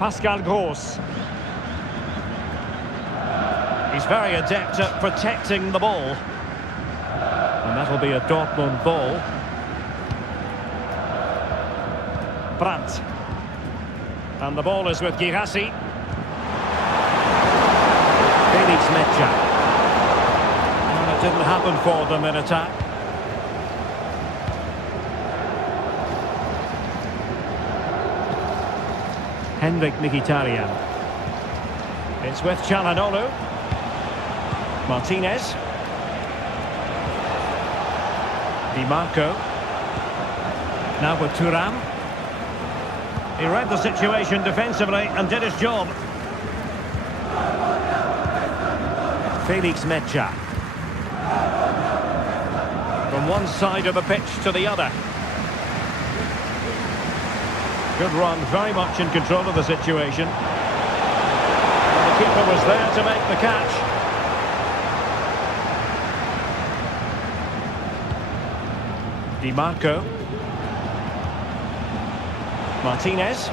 Pascal Gross. He's very adept at protecting the ball. And that'll be a Dortmund ball. Brandt. And the ball is with Girassi. Felix Mecha. And it didn't happen for them in attack. Henrik Mkhitaryan. It's with Çalhanoğlu. Martinez. Di Marco. Now with Thuram. He read the situation defensively and did his job. Felix Mecha. From one side of the pitch to the other. Good run, very much in control of the situation. And the keeper was there to make the catch. Di Marco. Martinez.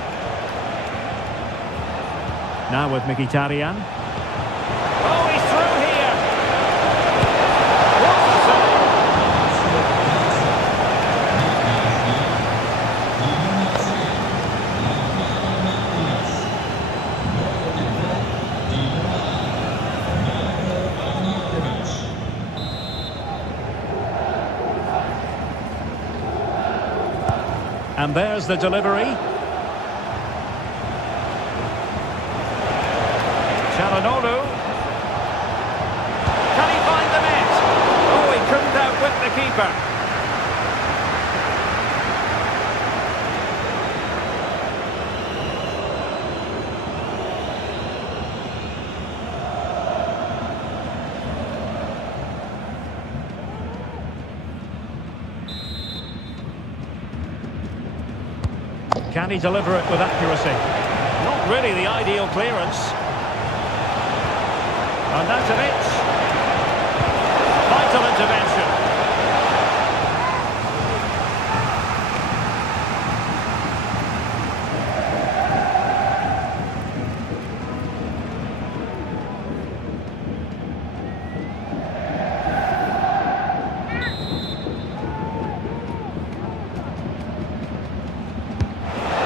Now with Mkhitaryan. Oh, he's through here! What a save! And there's the delivery. Çalhanoğlu. Can he find the net? Oh, he couldn't outwit the keeper. Can he deliver it with accuracy? Not really the ideal clearance. And that's it. Vital intervention.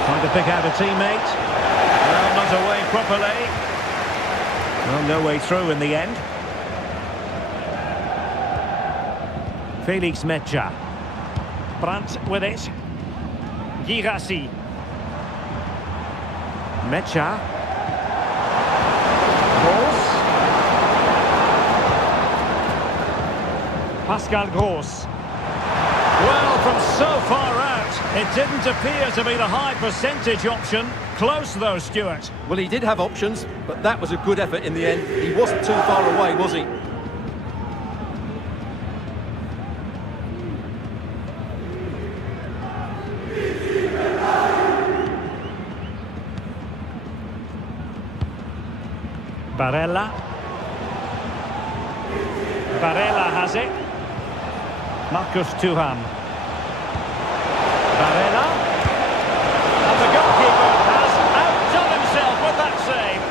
Trying to pick out a teammate. Well, not away properly. Well, no way through in the end. Felix Mecha. Brandt with it. Girassi. Mecha. Gross. Pascal Gross. Well, from so far out, it didn't appear to be the high percentage option. Close though, Stuart. Well, he did have options, but that was a good effort in the end. He wasn't too far away, was he? Barella. Barella has it. Marcus Thuram. Barella. And the goalkeeper has outdone himself with that save.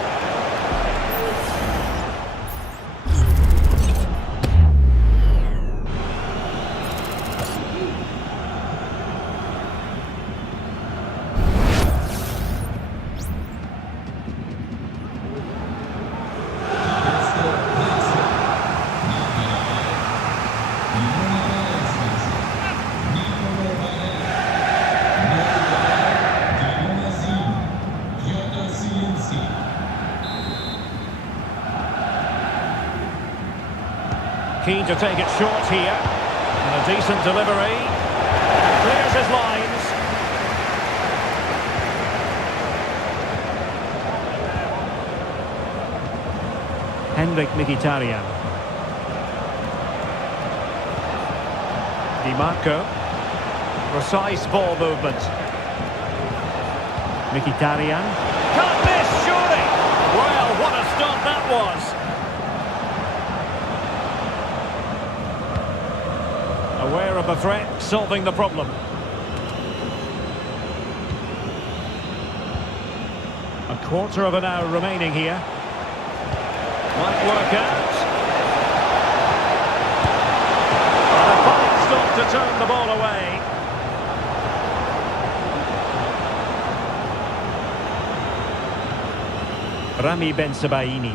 Keen to take it short here. And a decent delivery. Clears his lines. Henrik Mkhitaryan. Di Marco. Precise ball movement. Mkhitaryan. Can't miss, surely! Well, what a stop that was! Aware of the threat, solving the problem. A quarter of an hour remaining here. Might work out. And a fine stop to turn the ball away. Rami Bensebaini.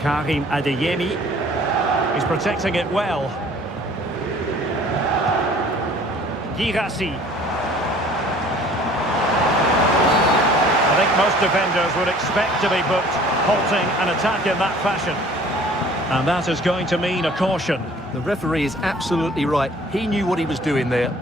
Karim Adeyemi. He's protecting it well. Girassi. I think most defenders would expect to be booked, halting an attack in that fashion. And that is going to mean a caution. The referee is absolutely right. He knew what he was doing there.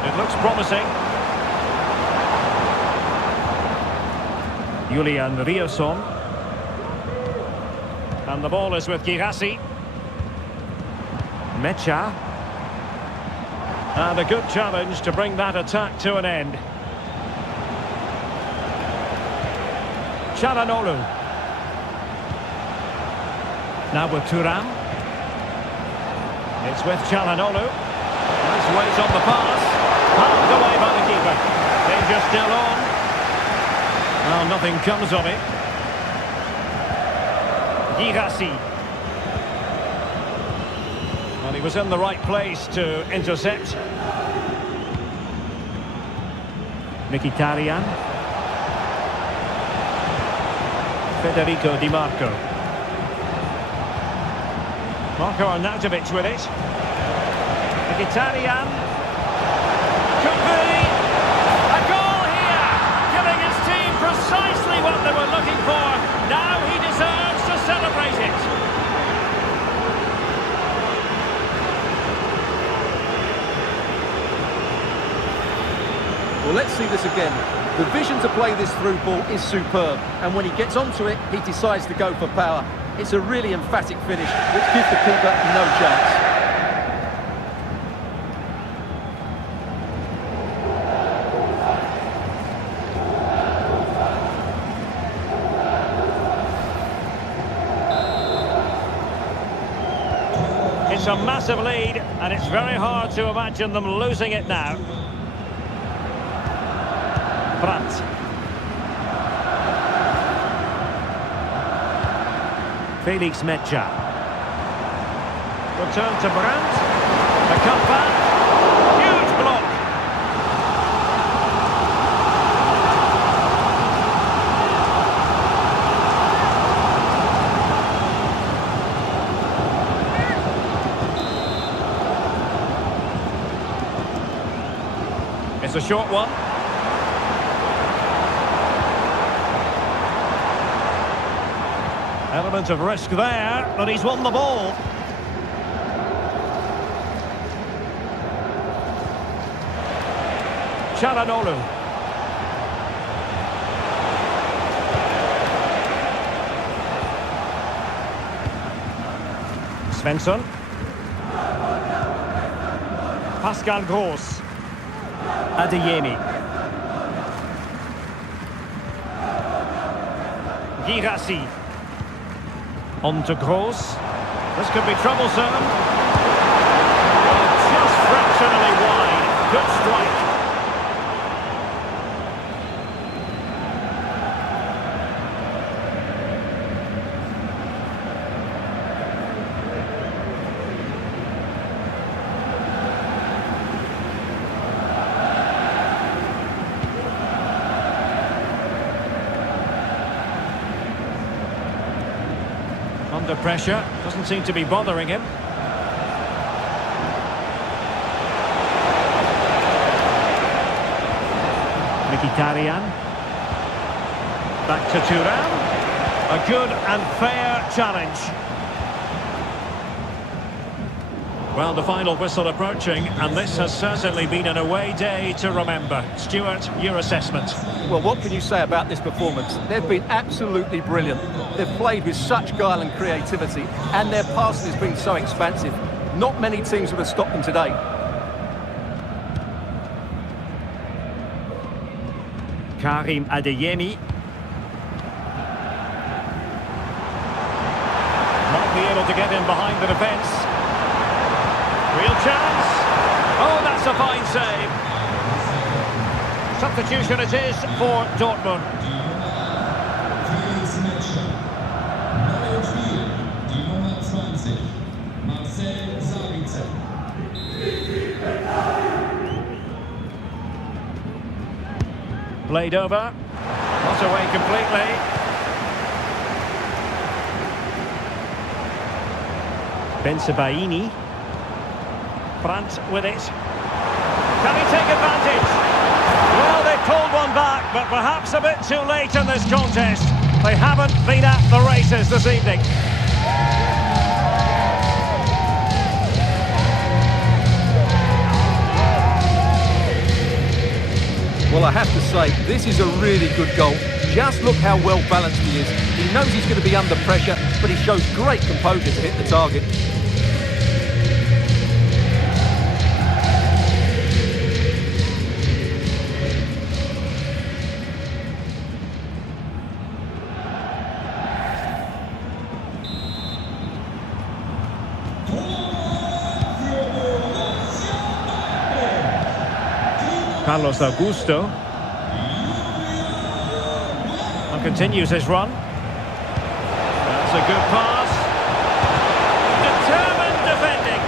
It looks promising. Julian Rierson. And the ball is with Girassi. Mecha. And a good challenge to bring that attack to an end. Çalhanoğlu. Now with Thuram. It's with Çalhanoğlu. Nice weight on the pass. Halved away by the keeper. Danger still on. Well, nothing comes of it. Girassi. Well, he was in the right place to intercept. Mkhitaryan. Federico Di Marco. Marco Arnautovic with it. Mkhitaryan. Could be a goal here, giving his team precisely what they were looking for. Now he deserves to celebrate it. Well, let's see this again. The vision to play this through ball is superb, and when he gets onto it, he decides to go for power. It's a really emphatic finish, which gives the keeper no chance. a massive lead, and it's very hard to imagine them losing it now. Brandt. Felix Medja. Return to Brandt. The cutback. Huge block. It's a short one. Element of risk there, but he's won the ball. Çalhanoğlu. Svensson. Pascal Gross. Adeyemi. Girassi. On to Gross. This could be troublesome. Just fractionally wide. Good strike. Under pressure, doesn't seem to be bothering him. Mkhitaryan. Back to Thuram. A good and fair challenge. Well, the final whistle approaching, and this has certainly been an away day to remember. Stuart, your assessment? Well, what can you say about this performance? They've been absolutely brilliant. They've played with such guile and creativity, and their passing has been so expansive. Not many teams would have stopped them today. Karim Adeyemi. Might be able to get in behind the defence. Real chance. Oh, that's a fine save. Substitution it is for Dortmund. Played over. Not away completely. Bensebaini. Brandt with it. Can he take advantage? Well, they pulled one back, but perhaps a bit too late in this contest. They haven't been at the races this evening. Well, I have to say, this is a really good goal. Just look how well balanced he is. He knows he's going to be under pressure, but he shows great composure to hit the target. Carlos Augusto. And continues his run. That's a good pass. Determined defending.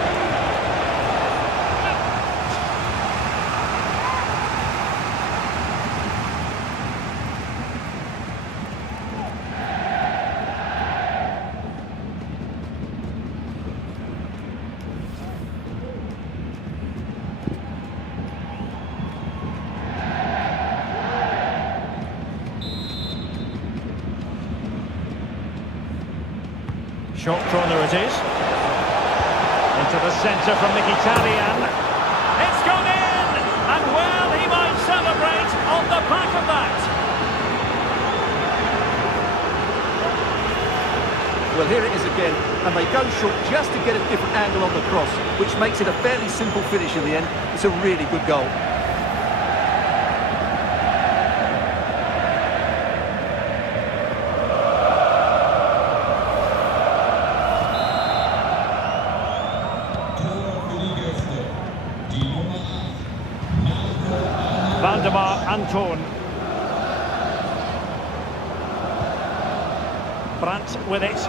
Short corner it is. Into the centre from Mkhitaryan. It's gone in! And well, he might celebrate on the back of that. Well, here it is again, and they go short just to get a different angle on the cross, which makes it a fairly simple finish in the end. It's a really good goal. Valdemar Anton. Brandt with it.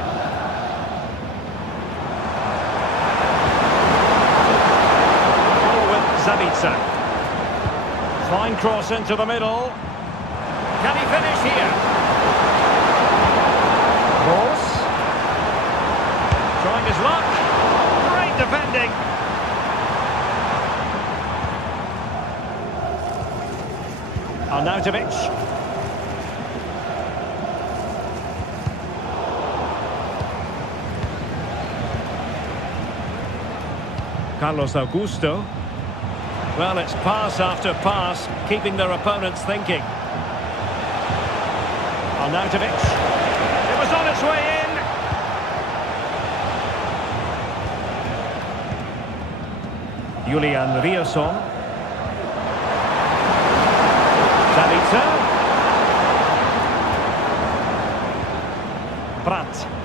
Ball with Zabitzer. Fine cross into the middle. Can he finish here? Cross. Trying his luck. Great defending. Arnautovic. Carlos Augusto. Well, it's pass after pass, keeping their opponents thinking. Arnautovic. It was on its way in. Julian Riasson. Zabitzer. Brandt.